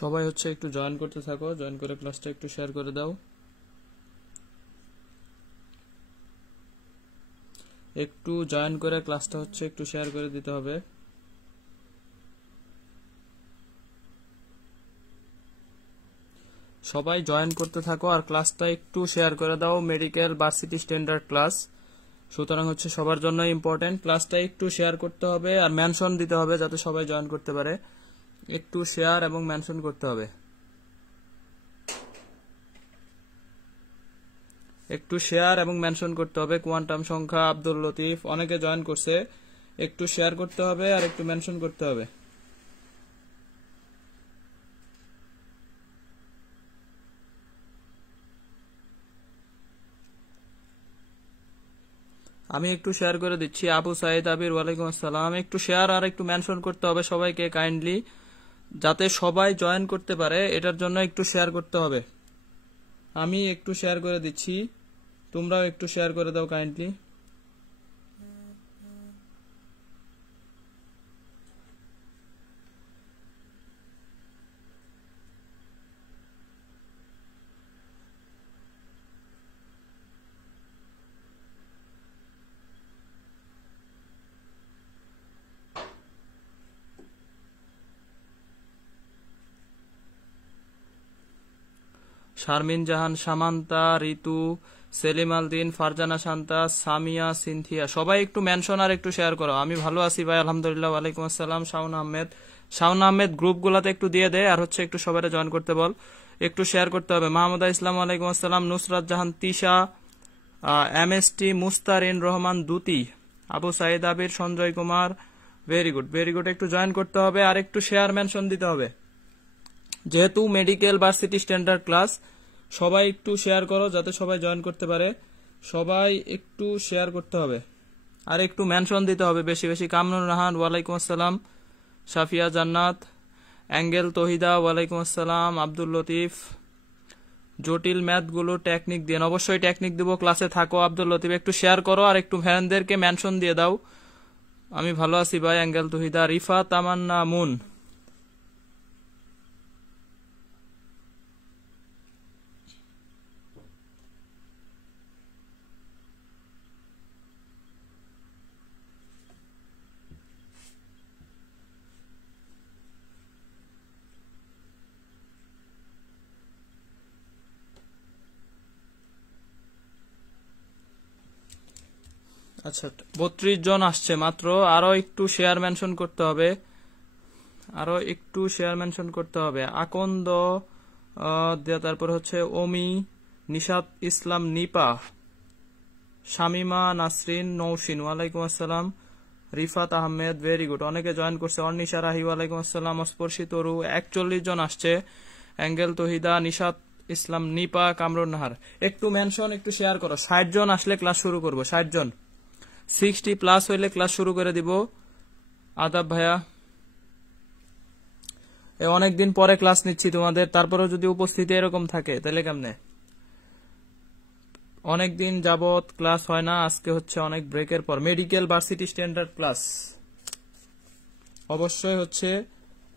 সবাই হচ্ছে একটু জয়েন করতে থাকো, জয়েন করে ক্লাসটা একটু শেয়ার করে দাও। একটু জয়েন করে ক্লাসটা হচ্ছে একটু শেয়ার করে দিতে হবে। সবাই জয়েন করতে থাকো আর ক্লাসটা একটু শেয়ার করে দাও। মেডিকেল ভার্সিটি স্ট্যান্ডার্ড ক্লাস, সুতরাং হচ্ছে সবার জন্য ইম্পর্টেন্ট। ক্লাসটা একটু শেয়ার করতে হবে আর মেনশন দিতে হবে যাতে সবাই জয়েন করতে পারে। একটু শেয়ার এবং মেনশন করতে হবে। একটু শেয়ার এবং মেনশন করতে হবে। কোয়ান্টাম সংখ্যা, আব্দুল লতিফ, অনেকে জয়েন করছে। একটু শেয়ার করতে হবে আর একটু মেনশন করতে হবে। আমি একটু শেয়ার করে দিচ্ছি। আবু সাইদ আবির, ওয়ালাইকুম আসসালাম। একটু শেয়ার আর একটু মেনশন করতে হবে সবাইকে কাইন্ডলি, যাতে সবাই জয়েন করতে পারে। এটার জন্য একটু শেয়ার করতে হবে। আমি একটু শেয়ার করে দিচ্ছি, তোমরাও একটু শেয়ার করে দাও কাইন্ডলি। শারমিন জাহান, সামান্তা, ঋতু, সেলিম আলদিন, ফারজানা শান্তা, সামিয়া, সিনথিয়া, সবাই একটু মেনশন আর একটু শেয়ার করো। আমি ভালো আছি ভাই, আলহামদুলিল্লাহ। ওয়ালাইকুম আসসালাম। শাওন আহমেদ, শাওন আহমেদ গ্রুপগুলোতে একটু দিয়ে দে আর হচ্ছে একটু সবাই জয়েন করতে বল। একটু শেয়ার করতে হবে। মাহমুদা ইসলাম, ওয়ালাইকুম আসসালাম। Nusrat Jahan, Tisha, MST, Mustarin Rahman, Duti, Abu Saeed Abir, Sanjay Kumar, very good very good. একটু জয়েন করতে হবে আর একটু শেয়ার মেনশন দিতে হবে। যেহেতু মেডিকেল ভার্সিটি স্ট্যান্ডার্ড ক্লাস, সবাই একটু শেয়ার করো যাতে সবাই জয়েন করতে পারে। সবাই একটু শেয়ার করতে হবে আর একটু মেনশন দিতে হবে বেশি বেশি। কামরুন রাহান, ওয়ালাইকুম আসসালাম। সাফিয়া জান্নাত, অ্যাঙ্গেল তহিদা, ওয়ালাইকুম আসসালাম। আব্দুল লতিফ, জটিল ম্যাথগুলো টেকনিক দিয়ে, অবশ্যই টেকনিক দিব, ক্লাসে থাকো। আব্দুল লতিফ একটু শেয়ার করো আর একটু ফ্যানদেরকে মেনশন দিয়ে দাও। আমি ভালো আছি ভাই, অ্যাঙ্গেল তহিদা। রিফা তামান্না মুন, আচ্ছা 32 জন আসছে মাত্র। আরো একটু শেয়ার মেনশন করতে হবে, আরো একটু শেয়ার মেনশন করতে হবে। আকন্দ, তারপর হচ্ছে ওমি, নিশাত ইসলাম, নিপা, শামিমা নাসরিন, নৌসিন, ওয়ালাইকুম আসসালাম। Rifat Ahmed, very good. অনেকে জয়েন করছে। অর্নিশা রাহি, ওয়ালাইকুম আসসালাম। অস্পর্শী তরু, 41 জন আসছে। অ্যাঙ্গেল তহিদা, নিশাত ইসলাম, নিপা, কামরুন নাহার। একটু মেনশন একটু শেয়ার করো। 60 জন আসলে ক্লাস শুরু করবো। 60 জন, 60 প্লাস হইলে ক্লাস শুরু করে দিব। আদাব ভাইয়া, অনেকদিন পরে ক্লাস নিচ্ছি তোমাদের, তারপরেও যদি উপস্থিতি এরকম থাকে তাহলে কেমনে? অনেকদিন যাবত ক্লাস হয় না, আজকে হচ্ছে অনেক ব্রেকের পর। মেডিকেল ভার্সিটি স্ট্যান্ডার্ড ক্লাস অবশ্যই হচ্ছে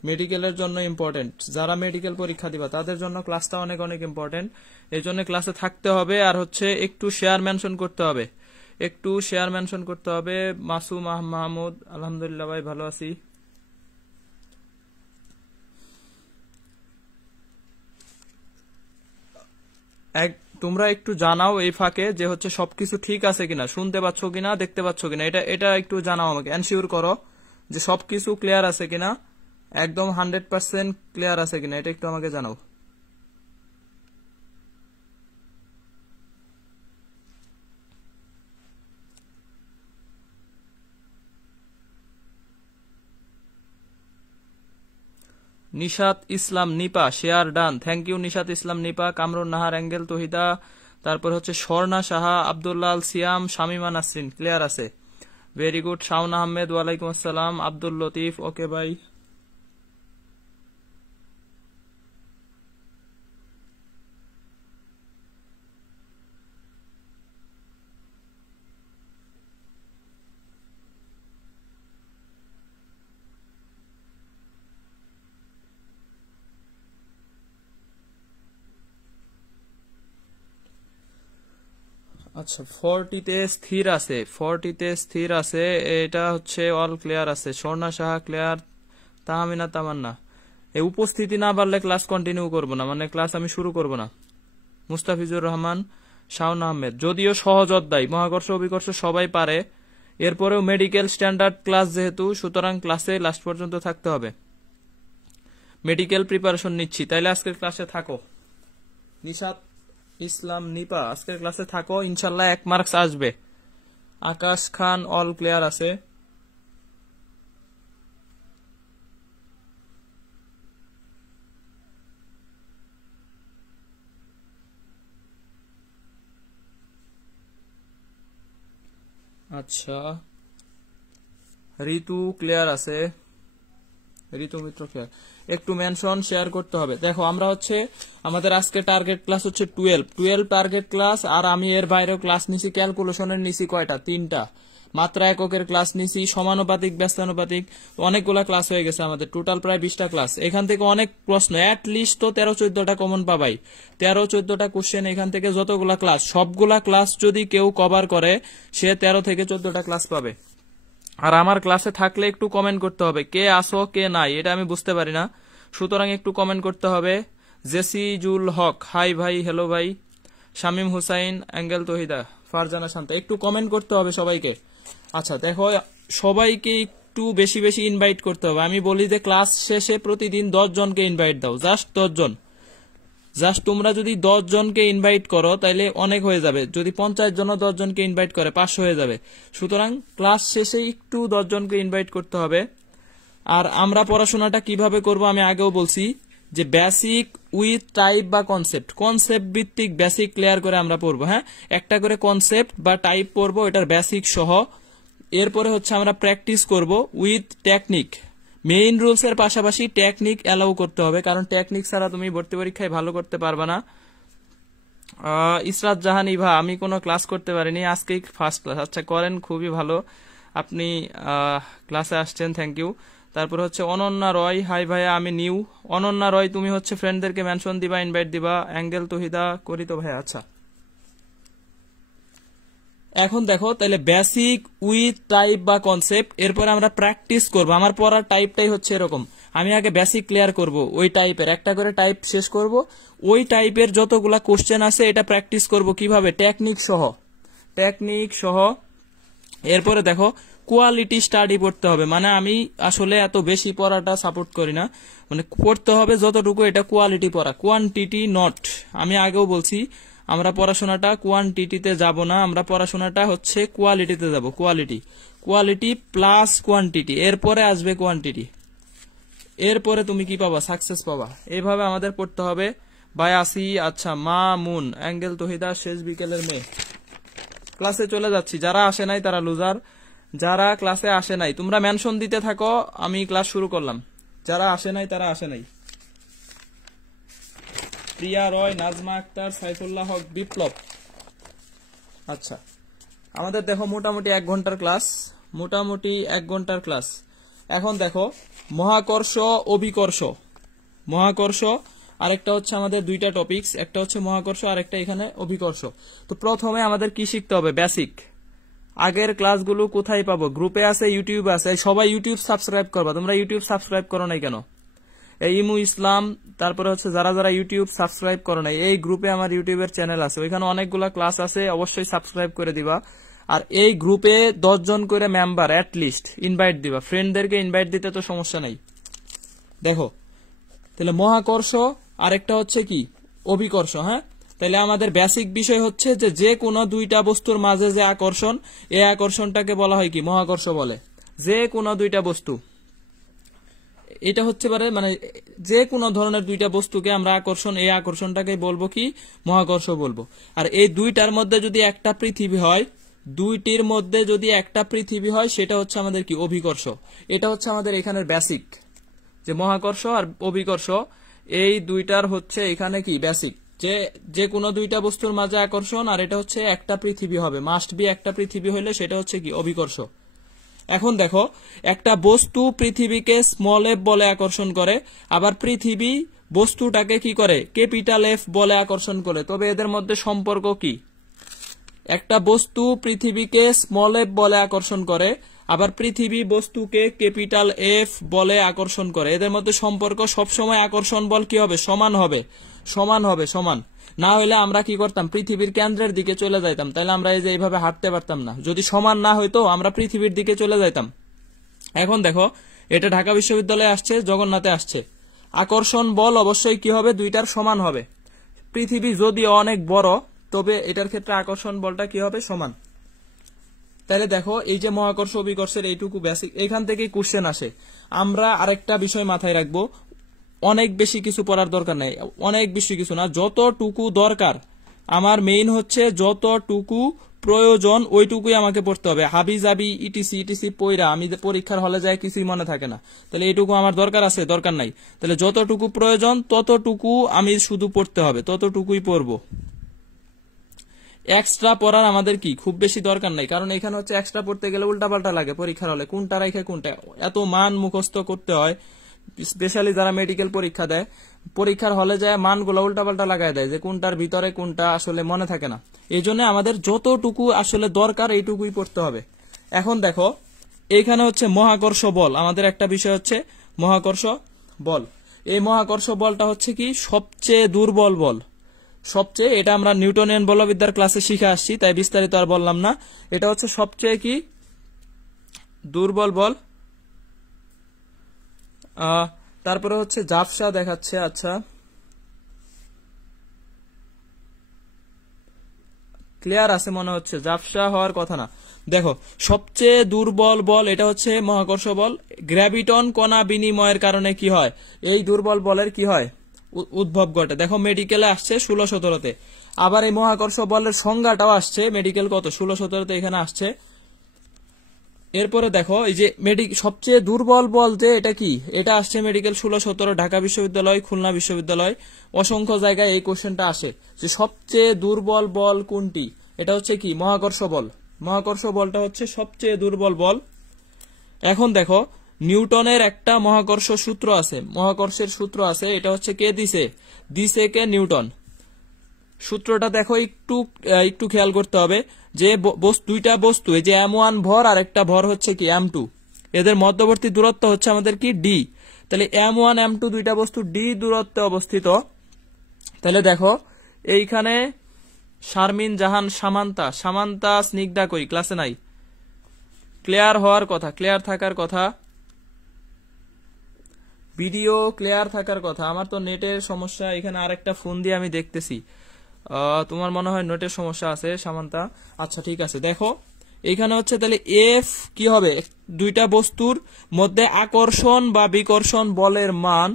মেডিকেলের জন্য ইম্পর্টেন্ট। যারা মেডিকেল পরীক্ষা দিবা তাদের জন্য ক্লাসটা অনেক অনেক ইম্পর্টেন্ট। এই জন্য ক্লাসে থাকতে হবে আর হচ্ছে একটু শেয়ার মেনশন করতে হবে। একটু শেয়ার মেনশন করতে হবে। মাসুম মাহমুদ, আলহামদুলিল্লাহ ভাই, ভালো আছি। তোমরা একটু জানাও এই ফাঁকে যে হচ্ছে সবকিছু ঠিক আছে কিনা, শুনতে পাচ্ছ কিনা, দেখতে পাচ্ছ কিনা, এটা এটা একটু জানাও আমাকে। এনশিওর করো যে সবকিছু ক্লিয়ার আছে কিনা, একদম 100% ক্লিয়ার আছে কিনা, এটা একটু আমাকে জানাও। Nishat Islam, Nipa, share done, thank you Nishat Islam, Nipa, Kamrun Nahar, Angel Tahida, তারপর হচ্ছে স্বর্ণা সাহা, আব্দুল্লাহ আল সিয়াম, শামিমা নাসরিন, ক্লিয়ার আছে, ভেরি গুড। শাওন আহমেদ, ওয়ালাইকুম আসসালাম। আব্দুল লতিফ, ওকে ভাই। আচ্ছা 40-তে স্থির আছে, 40-তে স্থির আছে, এটা হচ্ছে অল ক্লিয়ার আছে। স্বর্ণা সাহা ক্লিয়ার, তাহমিনা তামান্না। এই উপস্থিতি না বাড়লে ক্লাস কন্টিনিউ করব না, মানে ক্লাস আমি শুরু করব না। মুস্তাফিজুর রহমান, শাওন আহমেদ। যদিও সহজ অধ্যায়, মহাকর্ষ অভিকর্ষ সবাই পারে, এরপরেও মেডিকেল স্ট্যান্ডার্ড ক্লাস যেহেতু, সুতরাং ক্লাসে লাস্ট পর্যন্ত থাকতে হবে। মেডিকেল প্রিপারেশন নিচ্ছি, তাইলে আজকের ক্লাসে থাকো। নিশাত ইসলাম নিপা, আজকের ক্লাসে থাকো, ইনশাল্লাহ 1 মার্কস আসবে। আকাশ খান অল ক্লিয়ার আছে। আচ্ছা ঋতু ক্লিয়ার আছে, ঋতু মিত্র ক্লিয়ার। একটু মেনশন শেয়ার করতে হবে। দেখো আমরা হচ্ছে আমাদের আজকে টার্গেট ক্লাস হচ্ছে 12 টার্গেট ক্লাস, আর আমি এর বাইরেও ক্লাস নিছি। ক্যালকুলেশনের নিছি কয়টা? 3টা। মাত্রা এককের ক্লাস নিছি, সমানুপাতিক ব্যস্তানুপাতিক, অনেকগুলা ক্লাস হয়ে গেছে আমাদের, টোটাল প্রায় 20টা ক্লাস। এখান থেকে অনেক প্রশ্ন, অ্যাট লিস্ট তো 13-14টা কমন পাবাই। 13-14টা কোশ্চেন এখান থেকে, যতগুলা ক্লাস সবগুলা ক্লাস যদি কেউ কভার করে সে 13 থেকে 14টা ক্লাস পাবে। আর আমার ক্লাসে থাকলে একটু কমেন্ট করতে হবে, কে আসো কে নাই, এটা আমি বুঝতে পারি না, সুতরাং একটু কমেন্ট করতে হবে। জেসিজুল হক, হাই ভাই, হ্যালো ভাই। শামীম হুসাইন, অ্যাঙ্গেল তহিদা, ফারজানা শান্তা, একটু কমেন্ট করতে হবে সবাইকে। আচ্ছা দেখো, সবাইকে একটু বেশি বেশি ইনভাইট করতে হবে। আমি বলি যে ক্লাস শেষে প্রতিদিন 10 জনকে ইনভাইট দাও, জাস্ট 10 জন। জাস্ট তোমরা যদি 10 জনকে ইনভাইট করো তাহলে অনেক হয়ে যাবে। যদি 50 জন 10 জনকে ইনভাইট করে 500 হয়ে যাবে। সুতরাং ক্লাস শেষে একটু 10 জনকে ইনভাইট করতে হবে। আর আমরা পড়াশোনাটা কিভাবে করব আমি আগেও বলছি, যে বেসিক উইথ টাইপ বা কনসেপ্ট, কনসেপ্ট ভিত্তিক বেসিক ক্লিয়ার করে আমরা পড়বো। হ্যাঁ, একটা করে কনসেপ্ট বা টাইপ পড়বো, এটার বেসিক সহ। এরপরে হচ্ছে আমরা প্র্যাকটিস করব উইথ টেকনিক। মেইন রুলস এর পাশাপাশি টেকনিক অ্যালাউ করতে হবে, কারণ টেকনিক ছাড়া তুমি ভর্তি পরীক্ষায় ভালো করতে পারবে না। ইসরাত জাহান ইভা, আমি কোনো ক্লাস করতে পারিনি, আজকেই ফার্স্ট ক্লাস। আচ্ছা করেন, খুবই ভালো, আপনি ক্লাসে আসছেন, থ্যাংক ইউ। তারপর হচ্ছে অনন্যা রয়, হাই ভাইয়া আমি নিউ। অনন্যা রয়, তুমি হচ্ছে ফ্রেন্ডদেরকে মেনশন দিবা, ইনভাইট দিবা। অ্যাঙ্গেল তহিদা, করি তো ভাইয়া। আচ্ছা এখন দেখো, তাহলে বেসিক উইথ টাইপ বা কনসেপ্ট, এরপর আমরা প্র্যাকটিস করব। আমার পড়ার টাইপটাই হচ্ছে এরকম, আমি আগে বেসিক ক্লিয়ার করব, ওই টাইপের একটা করে টাইপ শেষ করব, ওই টাইপের যতগুলা কোশ্চেন আছে এটা প্র্যাকটিস করব কিভাবে, টেকনিক সহ, টেকনিক সহ। এরপরে দেখো কোয়ালিটি স্টাডি পড়তে হবে, মানে আমি আসলে এত বেশি পড়াটা সাপোর্ট করি না, মানে পড়তে হবে যতটুকু, এটা কোয়ালিটি পড়া, কোয়ান্টিটি নট। আমি আগেও বলছি আমরা পড়াশোনাটা কোয়ান্টিটিতে যাব না, আমরা পড়াশোনাটা হচ্ছে কোয়ালিটিতে যাব। কোয়ালিটি, কোয়ালিটি প্লাস কোয়ান্টিটি, এরপরে আসবে কোয়ান্টিটি, এরপরে তুমি কি পাবা, সাকসেস পাবা। এইভাবে আমাদের পড়তে হবে। বাই আসি। আচ্ছা মা মুন, অ্যাঙ্গেল তহিদা, শেষ বিকেলের মেয়ে। ক্লাসে চলে যাচ্ছি, যারা আসে নাই তারা লুজার, যারা ক্লাসে আসে নাই তোমরা মেনশন দিতে থাকো, আমি ক্লাস শুরু করলাম। যারা আসে নাই তারা আসে নাই। প্রিয়া রয়, নাজমা আক্তার, সাইফুল্লাহ হক, বিপ্লব। আচ্ছা আমাদের দেখো মোটামুটি 1 ঘন্টার ক্লাস, মোটামুটি 1 ঘন্টার ক্লাস। এখন দেখো মহাকর্ষ অভিকর্ষ, মহাকর্ষ আরেকটা হচ্ছে আমাদের 2টা টপিকস, একটা হচ্ছে মহাকর্ষ আর একটা এখানে অভিকর্ষ। তো প্রথমে আমাদের কি শিখতে হবে, বেসিক। আগের ক্লাসগুলো কোথায় পাবো, গ্রুপে আছে, ইউটিউবে আছে, সবাই ইউটিউব সাবস্ক্রাইব করবা। তোমরা ইউটিউব সাবস্ক্রাইব করো নাই কেন? এই ইমু ইসলাম, তারপরে হচ্ছে যারা যারা ইউটিউব সাবস্ক্রাইব করো নাই, এই গ্রুপে আমার ইউটিউবের চ্যানেল আছে, ওইখানে অনেকগুলা ক্লাস আছে, অবশ্যই সাবস্ক্রাইব করে দিবা। আর এই গ্রুপে 10 জন করে মেম্বার অ্যাটলিস্ট ইনভাইট দিবা, ফ্রেন্ডদেরকে ইনভাইট দিতে তো সমস্যা নাই। দেখো তাহলে মহাকর্ষ আরেকটা হচ্ছে কি, অভিকর্ষ। হ্যাঁ, তাহলে আমাদের বেসিক বিষয় হচ্ছে যে কোনো 2টা বস্তুর মাঝে যে আকর্ষণ, এই আকর্ষণটাকে বলা হয় কি, মহাকর্ষ বলে। যে কোনো 2টা বস্তু, এটা হচ্ছে পারে মানে যে কোনো ধরনের 2টা বস্তুকে আমরা আকর্ষণ, এই আকর্ষণটাকে বলবো কি, মহাকর্ষ বলবো। আর এই 2টার মধ্যে যদি একটা পৃথিবী হয়, 2টির মধ্যে যদি একটা পৃথিবী হয়, সেটা হচ্ছে আমাদের কি, অভিকর্ষ। এটা হচ্ছে আমাদের এখানের বেসিক, যে মহাকর্ষ আর অভিকর্ষ এই 2টার হচ্ছে এখানে কি বেসিক, যে কোনো 2টা বস্তুর মাঝে আকর্ষণ, আর এটা হচ্ছে একটা পৃথিবী হবে, মাস্ট বি একটা পৃথিবী হলে সেটা হচ্ছে কি, অভিকর্ষ। এখন দেখো একটা বস্তু পৃথিবীকে স্মল এফ বলে আকর্ষণ করে, আবার পৃথিবী বস্তুটাকে কি করে, ক্যাপিটাল এফ বলে আকর্ষণ করে। তবে এদের মধ্যে সম্পর্ক কি, একটা বস্তু পৃথিবীকে স্মল এফ বলে আকর্ষণ করে, আবার পৃথিবী বস্তুকে ক্যাপিটাল এফ বলে আকর্ষণ করে। এদের মধ্যে সম্পর্ক সবসময় আকর্ষণ বল কি হবে? সমান হবে, সমান হবে, সমান। না হলে আমরা কি করতাম? পৃথিবীর কেন্দ্রের দিকে চলে যাইতাম, তাহলে আমরা এই যে এইভাবে হাঁটতে পারতাম না। যদি সমান না হইতো আমরা পৃথিবীর দিকে চলে যাইতাম। এখন দেখো, এটা ঢাকা বিশ্ববিদ্যালয়ে আসছে, জগন্নাথে আসছে। আকর্ষণ বল অবশ্যই কি হবে? দুইটার সমান হবে। পৃথিবী যদি অনেক বড়, তবে এটার ক্ষেত্রে আকর্ষণ বলটা কি হবে? সমান। তাহলে দেখো, এই যে মহাকর্ষ অভিকর্ষের এইটুকু বেসিক, এখান থেকেই কোশ্চেন আসে। আমরা আরেকটা বিষয় মাথায় রাখবো, অনেক বেশি কিছু পড়ার দরকার নাই, অনেক বেশি কিছু না, যতটুকু দরকার। আমার মেইন হচ্ছে যতটুকু প্রয়োজন ওইটুকুই আমাকে পড়তে হবে। হাবি জাবি ইটিসি ইটিসি পইরা আমি পরীক্ষার হলে যায় কিছুই মনে থাকে না। তাহলে এইটুকু আমার দরকার আছে? দরকার নাই। তাহলে যতটুকু প্রয়োজন ততটুকু আমি শুধু পড়তে হবে, ততটুকুই পড়বো। এক্সট্রা পড়ার আমাদের কি খুব বেশি দরকার নাই, কারণ এখানে হচ্ছে এক্সট্রা পড়তে গেলে উল্টাপাল্টা লাগে পরীক্ষার হলে, কোনটা রেখে কোনটা, এত মান মুখস্থ করতে হয়। স্পেশালি যারা মেডিকেল পরীক্ষা দেয়, পরীক্ষার হলে যায় মানগুলো উল্টাপাল্টা লাগাই দেয়, যে কোনটার ভিতরে কোনটা আসলে মনে থাকে না। এই জন্য আমাদের যতটুকু আসলে দরকার এইটুকুই পড়তে হবে। এখন দেখো, এইখানে হচ্ছে মহাকর্ষ বল, আমাদের একটা বিষয় হচ্ছে মহাকর্ষ বল। এই মহাকর্ষ বলটা হচ্ছে কি সবচেয়ে দুর্বল বল, সবচেয়ে। এটা আমরা নিউটনিয়ান বলবিদ্যার ক্লাসে শিখে আসছি, তাই বিস্তারিত আর বললাম না। এটা হচ্ছে সবচেয়ে কি দুর্বল বল। তারপরে হচ্ছে ঝাপসা দেখাচ্ছে। আচ্ছা, ক্লিয়ার আছে মনে হচ্ছে, ঝাপসা হওয়ার কথা না। দেখো, সবচেয়ে দুর্বল বল এটা হচ্ছে মহাকর্ষ বল। গ্র্যাভিটন কণা বিনিময়ের কারণে কি হয়? এই দুর্বল বলের কি হয়? উদ্ভব ঘটে। দেখো, মেডিকেলে আসছে 16-17তে। আবার এই মহাকর্ষ বলের সংজ্ঞাটাও আসছে মেডিকেল কত 16-17তে এখানে আসছে। এরপরে দেখো, এই যে সবচেয়ে দুর্বল বল যে এটা কি, এটা আসছে মেডিকেল 16-17, ঢাকা বিশ্ববিদ্যালয়, খুলনা বিশ্ববিদ্যালয়, অসংখ্য জায়গায় এই কোশ্চেনটা আসে যে সবচেয়ে দুর্বল বল কোনটি। এটা হচ্ছে কি মহাকর্ষ বল। মহাকর্ষ বলটা হচ্ছে সবচেয়ে দুর্বল বল। এখন দেখো, নিউটনের একটা মহাকর্ষ সূত্র আছে, মহাকর্ষের সূত্র আছে। এটা হচ্ছে কে দিছে কে? নিউটন। সূত্রটা দেখো, একটু খেয়াল করতে হবে যে দুইটা বস্তু, এই যে m1 ভর আর একটা ভর হচ্ছে কি m2, এদের মধ্যবর্তী দূরত্ব হচ্ছে আমাদের কি d। তাহলে m1 m2 দুইটা বস্তু d দূরত্বে অবস্থিত। তাহলে দেখো, এইখানে শারমিন জাহান সামান্তা স্নিগ্ধা কই? ক্লাসে নাই। ক্লিয়ার হওয়ার কথা, ক্লিয়ার থাকার কথা, ভিডিও ক্লিয়ার থাকার কথা। আমার তো নেটের সমস্যা, এখানে আরেকটা ফোন দিয়ে আমি দেখতেছি। তোমার মনে হয় নেটের সমস্যা আছে সামান্তা। আচ্ছা, ঠিক আছে। দেখো, এখানে হচ্ছে তাহলে এফ কি হবে? দুইটা বস্তুর মধ্যে আকর্ষণ বা বিকর্ষণ বলের মান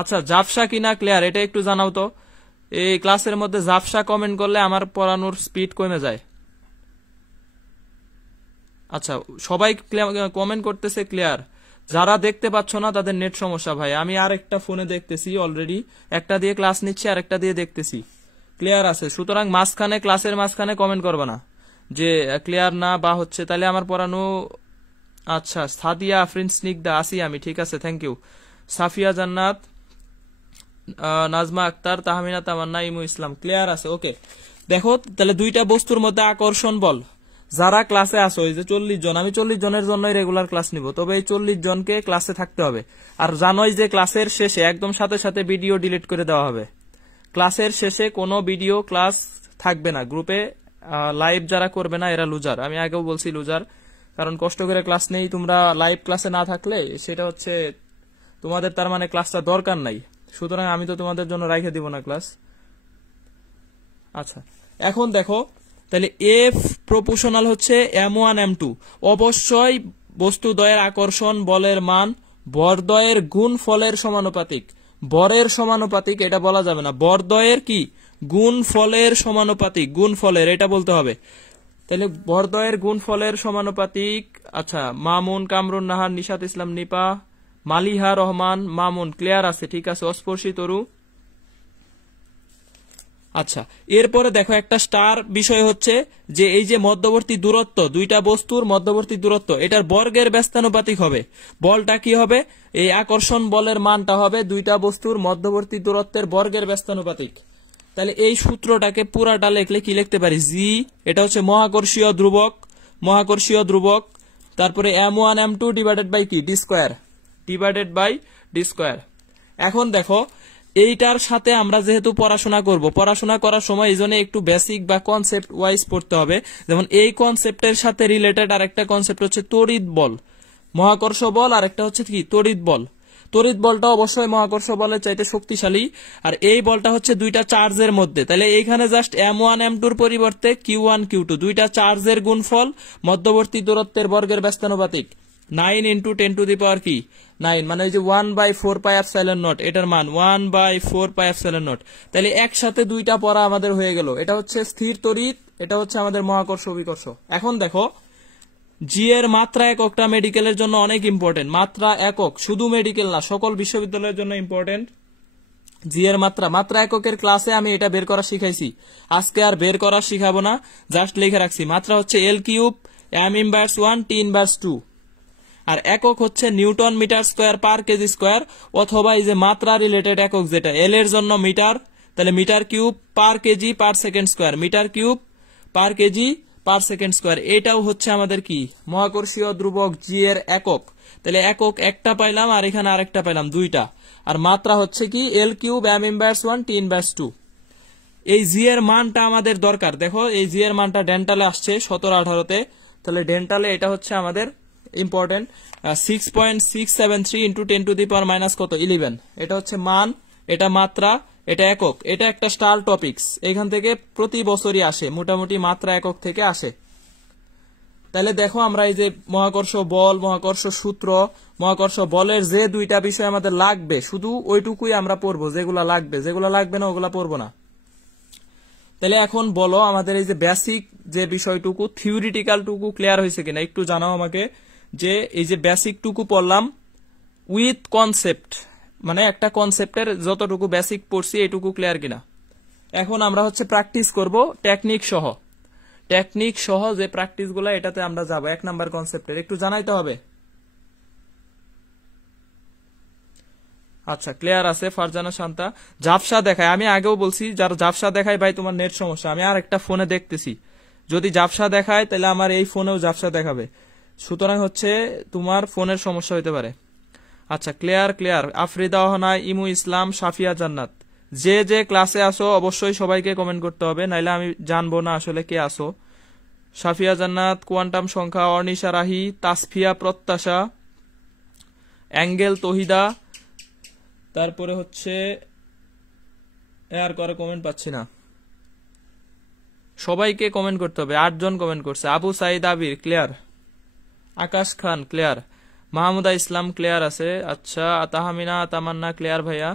আচ্ছা, ঝাপসা কিনা ক্লিয়ার এটা একটু জানাও তো। এই ক্লাসের মধ্যে ঝাপসা কমেন্ট করলে আমার পড়ানোর স্পিড কমে যায়। আচ্ছা, সবাই কমেন্ট করতেছে ক্লিয়ার। যারা দেখতে পাচ্ছ না তাদের নেট সমস্যা ভাই। আমি আর একটা ফোনে দেখতেছি, অলরেডি একটা দিয়ে ক্লাস নিচ্ছি আর একটা দিয়ে দেখতেছি। ক্লিয়ার আছে, সুতরাং ক্লাসের মাঝখানে কমেন্ট করবে না যে ক্লিয়ার না বা হচ্ছে, তাহলে আমার পড়ানো। আচ্ছা, সাদিয়া আফরিন স্নিগ্ধা আসি আমি, ঠিক আছে, থ্যাংক ইউ। সাফিয়া জান্নাত, নাজমা আক্তার, তাহমিনা তামান্না, ইমু ইসলাম, ক্লিয়ার আছে, ওকে। দেখো, তাহলে দুইটা বস্তুর মধ্যে আকর্ষণ বল। যারা ক্লাসে আসো, এই যে 40 জন, আমি 40 জনের জন্যই রেগুলার ক্লাস নিব, তবে এই 40 জনকে ক্লাসে থাকতে হবে। আর জানোই যে ক্লাসের শেষে একদম সাথে সাথে ভিডিও ডিলিট করে দেওয়া হবে। ক্লাসের শেষে কোনো ভিডিও ক্লাস থাকবে না। গ্রুপে লাইভ যারা করবে না এরা লুজার। আমি আগেও বলছি লুজার, কারণ কষ্ট করে ক্লাস নেই। তোমরা লাইভ ক্লাসে না থাকলে সেটা হচ্ছে তোমাদের তার মানে ক্লাসটা দরকার নাই। সুতরাং আমি তো তোমাদের জন্য রাইখে দিব না ক্লাস। আচ্ছা, এখন দেখো, তাহলে এফ প্রপোর্শনাল হচ্ছে m1 m2। অবশ্যই বস্তুদ্বয়ের আকর্ষণ বলের মান ভরদ্বয়ের গুণফলের সমানুপাতিক। বরের সমানুপাতিক এটা বলা যাবে না, ভরদ্বয়ের কি গুণফলের সমানুপাতিক, গুণফলের এটা বলতে হবে। তাহলে ভরদ্বয়ের গুণফলের সমানুপাতিক। আচ্ছা, মামুন, কামরুন নাহার, নিশাত ইসলাম, নিপা, মালিহা রহমান, মামুন, ক্লিয়ার আছে, ঠিক আছে। অস্পর্শী তরু, আচ্ছা, এরপরে দেখো একটা স্টার বিষয় হচ্ছে যে এই যে মধ্যবর্তী দূরত্ব, দুইটা বস্তুর মধ্যবর্তী দূরত্ব, এটার বর্গের ব্যস্তানুপাতিক হবে। বলটা কি হবে? এই আকর্ষণ বলের মানটা হবে দুইটা বস্তুর মধ্যবর্তী দূরত্বের বর্গের ব্যস্তানুপাতিক। তাহলে এই সূত্রটাকে পুরাটা লিখলে কি লিখতে পারি? জি, এটা হচ্ছে মহাকর্ষীয় ধ্রুবক, মহাকর্ষীয় ধ্রুবক, তারপরে m1 m2 ডিভাইডেড বাই কি? D square, divided by D square. এখন দেখো এইটার সাথে আমরা যেহেতু পড়াশোনা করব, পড়াশোনা করার সময় এই জন্য একটু বেসিক বা কনসেপ্ট ওয়াইজ পড়তে হবে। যেমন এই কনসেপ্টের সাথে রিলেটেড আর একটা কনসেপ্ট হচ্ছে তড়িৎ বল, মহাকর্ষ বল, আর একটা হচ্ছে কি? তড়িৎ বল। তড়িৎ বলটা অবশ্যই মহাকর্ষ বলের চাইতে শক্তিশালী, আর এই বলটা হচ্ছে দুইটা চার্জের মধ্যে। তাহলে এইখানে জাস্ট m1 m2 পরিবর্তে q1 q2, দুইটা চার্জের গুণফল মধ্যবর্তী দূরত্বের বর্গের ব্যস্তানুপাতিক। 9 × 10⁻⁹ কি? 9, মানে ওই যে 1/4πε0, এটার মান 1/4πε0। তাহলে একসাথে দুইটা পড়া আমাদের হয়ে গেল। এটা হচ্ছে স্থির তড়িৎ, এটা হচ্ছে আমাদের মহাকর্ষ বিকর্ষ। এখন দেখো জি এর মাত্রা এককটা মেডিকেলের জন্য অনেক ইম্পর্টেন্ট। মাত্রা একক, শুধু মেডিকেল না, সকল বিশ্ববিদ্যালয়ের জন্য ইম্পর্টেন্ট। জি এর মাত্রা এককের ক্লাসে আমি এটা বের করা শিখাইছি, আজকে আর বের করা শিখাবো না, জাস্ট লিখে রাখছি। মাত্রা হচ্ছে L³ m⁻1 T⁻2, আর একক হচ্ছে newton metre square per KG square, অথবা এই যে মাত্রা রিলেটেড একক যেটা এল এর জন্য মিটার, তাহলে metre cube per KG per second square, metre cube per KG per second square. এটাও হচ্ছে আমাদের কি? মহাকর্ষীয় ধ্রুবক জি এর একক। তাহলে একক একটা পাইলাম, আর এখানে আরেকটা পাইলাম, দুইটা। আর মাত্রা হচ্ছে কি? L³ m⁻1 T⁻2। এই জি এর মানটা আমাদের দরকার। দেখো এই জি এর মানটা ডেন্টালে আসছে 17-18-তে, তাহলে ডেন্টালে এটা হচ্ছে আমাদের ইম্পর্টেন্ট। 6.673 × 10⁻⁻ কত? 11। এটা হচ্ছে মান, এটা মাত্রা, এটা একক। এটা একটা স্টার টপিকস, এখান থেকে প্রতি বছরই আসে, মোটামুটি মাত্রা একক থেকে আসে। তাহলে দেখো আমরা এই যে মহাকর্ষ বল, মহাকর্ষ সূত্র, মহাকর্ষ বলের যে দুইটা বিষয় আমাদের লাগবে, শুধু ওইটুকুই আমরা পড়বো, যেগুলা লাগবে। যেগুলা লাগবে না ওগুলা পড়বো না। তাহলে এখন বলো আমাদের এই যে বেসিক যে বিষয়টুকু, থিওরিটিক্যাল টুকু ক্লিয়ার হয়েছে কিনা একটু জানাও আমাকে। যে এই যে বেসিক টুকু পড়লাম উইথ কনসেপ্ট, মানে একটা কনসেপ্টের যতটুকু বেসিক পড়ছি এইটুকু ক্লিয়ার কিনা। এখন আমরা হচ্ছে প্র্যাকটিস করব টেকনিক সহ, টেকনিক সহ যে প্র্যাকটিস গুলা, এটাতে আমরা যাবো 1 নাম্বার কনসেপ্টের। একটু জানাইতে হবে। আচ্ছা, ক্লিয়ার আছে ফারজানা শান্তা। ঝাপসা দেখায়, আমি আগেও বলছি যারা ঝাপসা দেখায় ভাই তোমার নেট সমস্যা। আমি আর একটা ফোনে দেখতেছি, যদি ঝাপসা দেখায় তাহলে আমার এই ফোনেও ঝাপসা দেখাবে, সুতরাং হচ্ছে তোমার ফোনের সমস্যা হইতে পারে। আচ্ছা, ক্লিয়ার ক্লিয়ার। আফরিদা ওহনা, ইমু ইসলাম, সাফিয়া জান্নাত, যে যে ক্লাসে আসো অবশ্যই সবাইকে কমেন্ট করতে হবে, নাইলে আমি জানবো না আসলে কে আসো। সাফিয়া জান্নাত, কোয়ান্টাম সংখ্যা, অর্নিশা রাহি, তাসফিয়া প্রত্যাশা, অ্যাঙ্গেল তহিদা, তারপরে হচ্ছে আর করে কমেন্ট পাচ্ছি না, সবাইকে কমেন্ট করতে হবে। 8 জন কমেন্ট করছে। আবু সাইদ আবির ক্লিয়ার, আকাশ খান ক্লিয়ার, মাহমুদা ইসলাম ক্লিয়ার আছে। আচ্ছা, তাহমিনা তামান্না ক্লিয়ার ভাইয়া।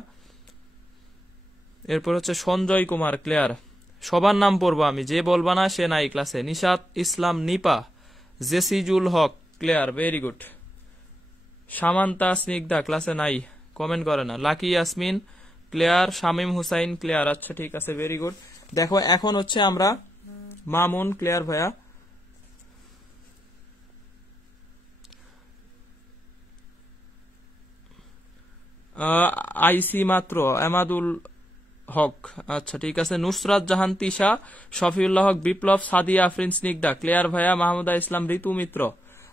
এরপর হচ্ছে সঞ্জয় কুমার ক্লিয়ার। সবার নাম পড়বো আমি, যে বলবা না সে নাই ক্লাসে। Nishat Islam Nipa, Jesijul Haque clear, very good. Samantha Snigdha ক্লাসে নাই, কমেন্ট করে না। Lucky Yasmin clear, Shamim Hussain clear. আচ্ছা ঠিক আছে, ভেরি গুড। দেখো এখন হচ্ছে আমরা মামুন ক্লিয়ার ভাইয়া, আইসি মাত্র, এমাদুল হক, আচ্ছা ঠিক আছে। নুসরাত জাহান তিশা, শফিউল্লাহ হক, বিপ্লব, সাদিয়া আফরিন স্নিগ্ধা ক্লিয়ার ভাইয়া, মাহমুদা ইসলাম, ঋতু মিত্র।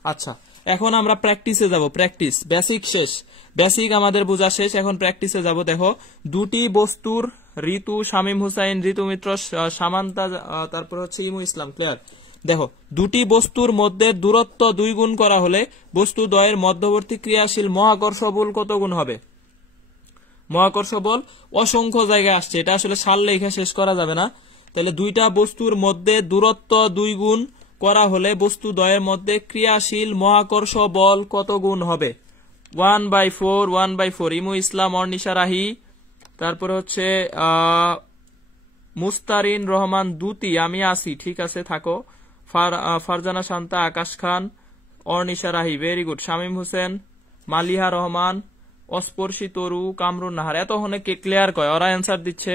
আচ্ছা, এখন আমরা প্র্যাকটিসে যাব। প্র্যাকটিস, বেসিক শেষ, বেসিক আমাদের বোঝা শেষ, এখন প্র্যাকটিসে যাব। দেখো দুটি বস্তুর, ঋতু, শামীম হুসাইন, ঋতু মিত্র, সামান্তা, তারপর হচ্ছে ইমু ইসলাম ক্লিয়ার। দেখো দুটি বস্তুর মধ্যে দূরত্ব 2 গুণ করা হলে বস্তু দ্বয়ের মধ্যবর্তী ক্রিয়াশীল মহাকর্ষ বল কত গুণ হবে? মহাকর্ষ বল অসংখ্য জায়গায় আসছে, এটা আসলে সাল লেখা শেষ করা যাবে না। তাহলে দুইটা বস্তুর মধ্যে দূরত্ব 2 গুণ করা হলে বস্তু দ্বয়ের মধ্যে ক্রিয়াশীল মহাকর্ষ বল কত গুণ হবে? 1/4, 1/4। ইমু ইসলাম, অর্নিশা রাহি, তারপরে হচ্ছে মুস্তারিন রহমান দুতি, আমি আসি, ঠিক আছে থাকো। ফারজানা শান্তা, আকাশ খান, অর্নিশা রাহি, ভেরি গুড। শামীম হোসেন, মালিহা রহমান, অস্পর্শী তরু, কামরুন নাহার। এতক্ষণে কে ক্লিয়ার কয়? ওরা অ্যান্সার দিচ্ছে।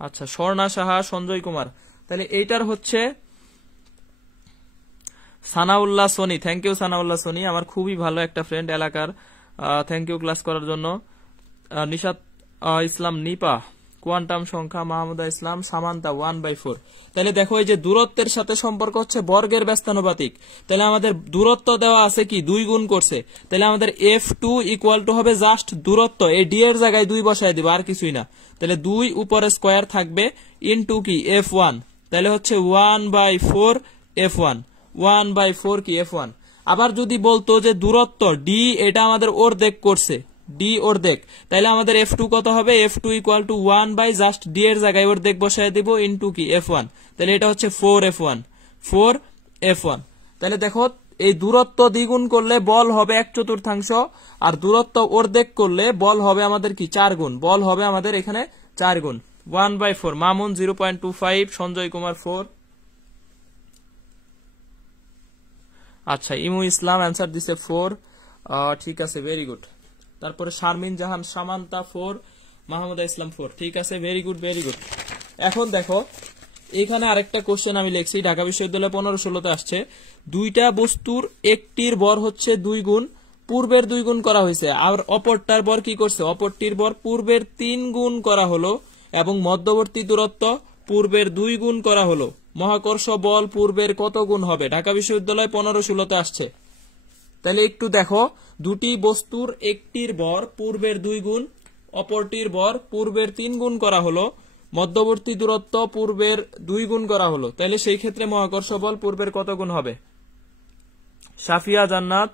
আচ্ছা, স্বর্ণা সাহা, সঞ্জয় কুমার। তাহলে এইটার হচ্ছে সানাউল্লাহ সোনি। থ্যাংক ইউ সানাউল্লাহ সোনি, আমার খুবই ভালো একটা ফ্রেন্ড এলাকার। থ্যাংক ইউ ক্লাস করার জন্য। নিশাত ইসলাম নিপা, কোয়ান্টাম সংখ্যা, মাহমুদা ইসলাম, সামান্তা 1/4। তাহলে দেখো এই যে দূরত্বের সাথে সম্পর্ক হচ্ছে বর্গের ব্যস্তানুপাতিক। তাহলে আমাদের দূরত্ব দেওয়া আছে কি 2 গুণ করছে, তাহলে আমাদের F2 ইকুয়াল টু হবে জাস্ট দূরত্ব, এই ডি এর জায়গায় 2 বসায় দিব, আর কিছুই না। তাহলে 2 উপরে স্কয়ার থাকবে ইনটু কি F1, তাহলে হচ্ছে 1/4 F1, 1/4 কি F1। আবার যদি বলতো যে দূরত্ব ডি এটা আমাদের অর্ধেক করছে, ডি অর্ধেক, তাহলে আমাদের F2 কত হবে, F2 equal to 1 by just D এর জায়গায় অর্ধেক বসায় দিব ইনটু কি F1, তাহলে এটা হচ্ছে 4F1, 4F1। তাহলে দেখো এই দূরত্ব দ্বিগুণ করলে বল হবে 1/4, আর দূরত্ব অর্ধেক করলে বল হবে আমাদের কি 4 গুণ, বল হবে আমাদের এখানে 4 গুণ। 1/4, মামুন 0.25, সঞ্জয় কুমার 4। আচ্ছা, ইমু ইসলাম অ্যান্সার দিছে 4, ঠিক আছে, ভেরি গুড। তারপরে শারমিন জাহান সামান্তা 4, মাহমুদা ইসলাম 4, ঠিক আছে, ভেরি গুড ভেরি গুড। এখন দেখো এখানে আরেকটা কোশ্চেন আমি লিখছি, ঢাকা বিশ্ববিদ্যালয় 15-16তে আসছে। দুইটা বস্তুর একটির ভর হচ্ছে 2 গুণ, পূর্বের 2 গুণ করা হয়েছে, আর অপরটার ভর কি করছে, অপরটির ভর পূর্বের 3 গুণ করা হলো, এবং মধ্যবর্তী দূরত্ব পূর্বের 2 গুণ করা হলো। মহাকর্ষ বল পূর্বের কত গুণ হবে? ঢাকা বিশ্ববিদ্যালয় 15-16তে আসছে। তাহলে একটু দেখো, দুটি বস্তুর একটির ভর পূর্বের 2 গুণ, অপরটির ভর পূর্বের 3 গুণ করা হলো, মধ্যবর্তী দূরত্ব পূর্বের 2 গুণ করা হলো, তাহলে সেই ক্ষেত্রে মহাকর্ষ বল পূর্বের কত গুণ হবে? সাফিয়া জান্নাত।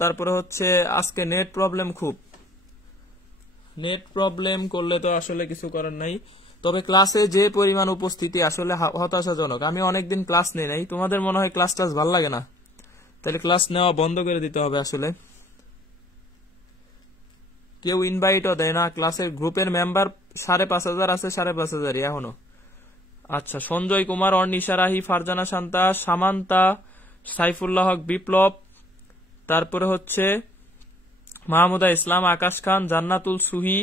তারপরে হচ্ছে আজকে নেট প্রবলেম, খুব নেট প্রবলেম করলে তো আসলে কিছু করার নাই। তবে ক্লাসে যে পরিমাণ উপস্থিতি আসলে হতাশাজনক। আমি অনেকদিন ক্লাস নেই নাই, তোমাদের মনে হয় ক্লাস টাস ভালো লাগে না, তাহলে ক্লাস নেওয়া বন্ধ করে দিতে হবে। আসলে কেউ ইনভাইটও দেয় না, ক্লাসের গ্রুপের মেম্বার 5,500 আছে, 5,500 এখনো। আচ্ছা, সঞ্জয় কুমার, অর্নিশা রাহি, ফারজানা শান্তা, সামান্তা, সাইফুল্লাহ হক বিপ্লব, তারপরে হচ্ছে মাহমুদা ইসলাম, আকাশ খান, জান্নাতুল সুহি,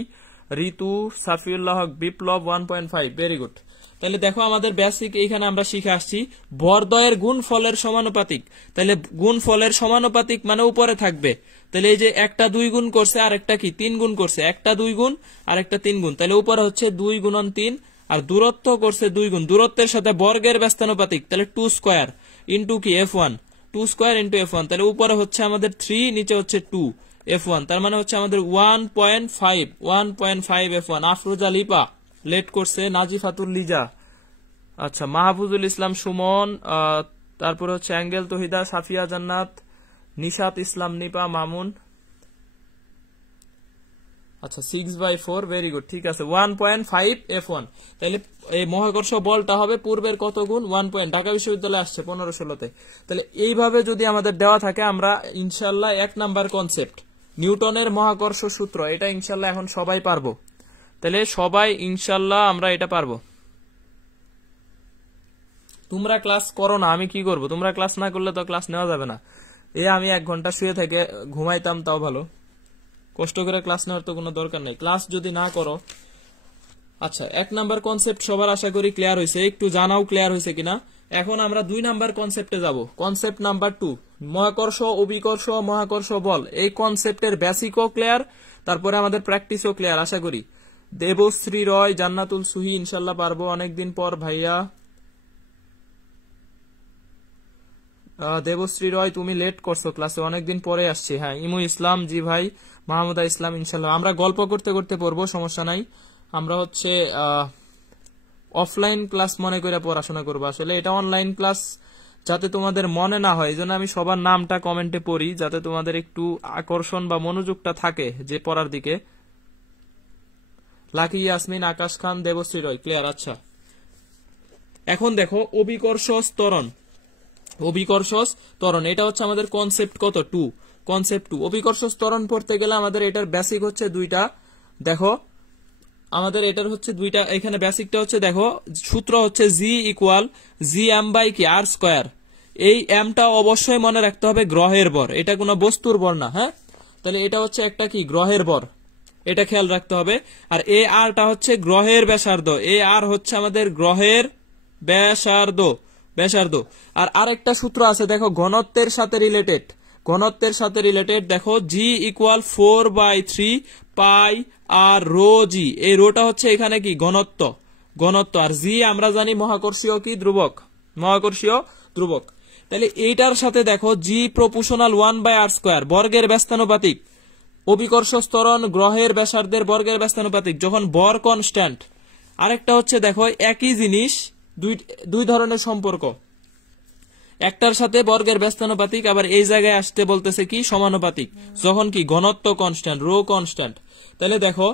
ঋতু, সাফিউল্লাহ হক বিপ্লব 1.5, ভেরি গুড। তাহলে দেখো আমাদের বেসিক এইখানে আমরা শিখে আসছি ভরদ্বয়ের গুণফলের সমানুপাতিক। তাহলে গুণফলের সমানুপাতিক মানে উপরে থাকবে, তাহলে এই যে একটা 2 গুণ করছে আর একটা কি 3 গুণ করছে, একটা 2 গুণ আর একটা 3 গুণ, তাহলে উপরে হচ্ছে 2 গুণন 3, আর দূরত্ব করছে 2 গুণ, দূরত্বের সাথে বর্গের ব্যস্তানুপাতিক, তাহলে 2 স্কয়ার ইন্টু কি F1, 2 স্কয়ার ইন্টু F1, তাহলে উপরে হচ্ছে আমাদের 3, নিচে হচ্ছে 2 F1, তার মানে হচ্ছে আমাদের 1.5 F1। আফরোজা লিপা লেট করছে, নাজিফাতুল লিজা, আচ্ছা, মাহফুজুল ইসলাম সুমন, তারপরে হচ্ছে অ্যাঙ্গেল তহিদা, সাফিয়া জান্নাত, নিশাত ইসলাম নিপা, মামুন, আচ্ছা 6/4, ভেরি গুড, ঠিক আছে, 1.5 F1। তাহলে এই মহাকর্ষ বলটা হবে পূর্বের কত গুণ, 1 পয়েন্ট। ঢাকা বিশ্ববিদ্যালয়ে আসছে 15-16তে। তাহলে এইভাবে যদি আমাদের দেওয়া থাকে, আমরা ইনশাল্লাহ 1 নাম্বার কনসেপ্ট নিউটনের মহাকর্ষ সূত্র, এটা ইনশাল্লাহ এখন সবাই পারবো। তাহলে সবাই ইনশাল্লাহ আমরা এটা পারবো। তোমরা ক্লাস করো না, আমি কি করব? তোমরা ক্লাস না করলে তো ক্লাস নেওয়া যাবে না। আমি 1 ঘন্টা শুয়ে থেকে ঘুমাইতাম তাও ভালো, কষ্ট করে ক্লাস নেওয়ার তো কোনো দরকার নেই, ক্লাস যদি না করো। আচ্ছা, 1 নাম্বার কনসেপ্ট সবার আশা করি ক্লিয়ার হয়েছে, একটু জানাও ক্লিয়ার হয়েছে কিনা। এখন আমরা 2 নাম্বার কনসেপ্টে যাব। কনসেপ্ট নাম্বার 2, মহাকর্ষ, অভিকর্ষ, মহাকর্ষ বল। এই কনসেপ্টের বেসিকও ক্লিয়ার, তারপরে আমাদের প্র্যাকটিসও ক্লিয়ার আশা করি। দেবশ্রী রয়, জান্নাতুল সুহি, ইনশাল্লাহ পারবো, অনেকদিন পর ভাইয়া। দেবশ্রী রয়, তুমি লেট করছো ক্লাসে, অনেকদিন পরে আসছি। হ্যাঁ, ইমু ইসলাম, জি ভাই, মাহমুদা ইসলাম, ইনশাল্লাহ আমরা গল্প করতে করতে পড়বো, সমস্যা নাই। আমরা হচ্ছে অফলাইন ক্লাস মনে করে পড়াশোনা করবো, আসলে এটা অনলাইন ক্লাস যাতে তোমাদের মনে না হয়, এই জন্য আমি সবার নামটা কমেন্টে পড়ি, যাতে তোমাদের একটু আকর্ষণ বা মনোযোগটা থাকে যে পড়ার দিকে। লাকি ইয়াসমিন, আকাশ খান, দেবশ্রী রয়, ক্লিয়ার। আচ্ছা, এখন দেখো অভিকর্ষ ত্বরণ, অভিকর্ষ ত্বরণ এটা হচ্ছে আমাদের কনসেপ্ট কত, 2, কনসেপ্ট 2। অভিকর্ষ ত্বরণ পড়তে গেলে আমাদের এটার বেসিক হচ্ছে 2টা। দেখো আমাদের এটার হচ্ছে 2টা, এখানে বেসিকটা হচ্ছে, দেখো সূত্র হচ্ছে জি ইকুয়াল GM বাই কি আর স্কয়ার। এই এমটা অবশ্যই মনে রাখতে হবে গ্রহের ভর, এটা কোনো বস্তুর ভর না। হ্যাঁ, তাহলে এটা হচ্ছে একটা কি গ্রহের ভর, এটা খেয়াল রাখতে হবে। আর এ আরটা হচ্ছে গ্রহের ব্যাসার্ধ, এ আর হচ্ছে আমাদের গ্রহের ব্যাসার্ধ ব্যাসার্ধ। আর আরেকটা সূত্র আছে দেখো ঘনত্বের সাথে রিলেটেড, ঘনত্বের সাথে রিলেটেড দেখো জি ইকুয়াল 4/3 পাই আর রো জি। এই রোটা হচ্ছে এখানে কি ঘনত্ব, ঘনত্ব। আর জি আমরা জানি মহাকর্ষীয় কি ধ্রুবক, মহাকর্ষীয় ধ্রুবক। তাহলে এইটার সাথে দেখো জি প্রপোর্শনাল 1/r², বর্গের ব্যস্তানুপাতিক। অভিকর্ষ ত্বরণ গ্রহের ব্যাসার্ধের বর্গের ব্যস্তানুপাতিক যখন বর কনস্ট্যান্ট। আরেকটা হচ্ছে দেখো একই জিনিস দুই ধরনের সম্পর্ক, একটার সাথে বর্গের ব্যস্তানুপাতিক, আবার এই জায়গায় আসতে বলতেছে কি সমানুপাতিক, যখন কি ঘনত্ব কনস্ট্যান্ট, রো কনস্ট্যান্ট। তাহলে দেখো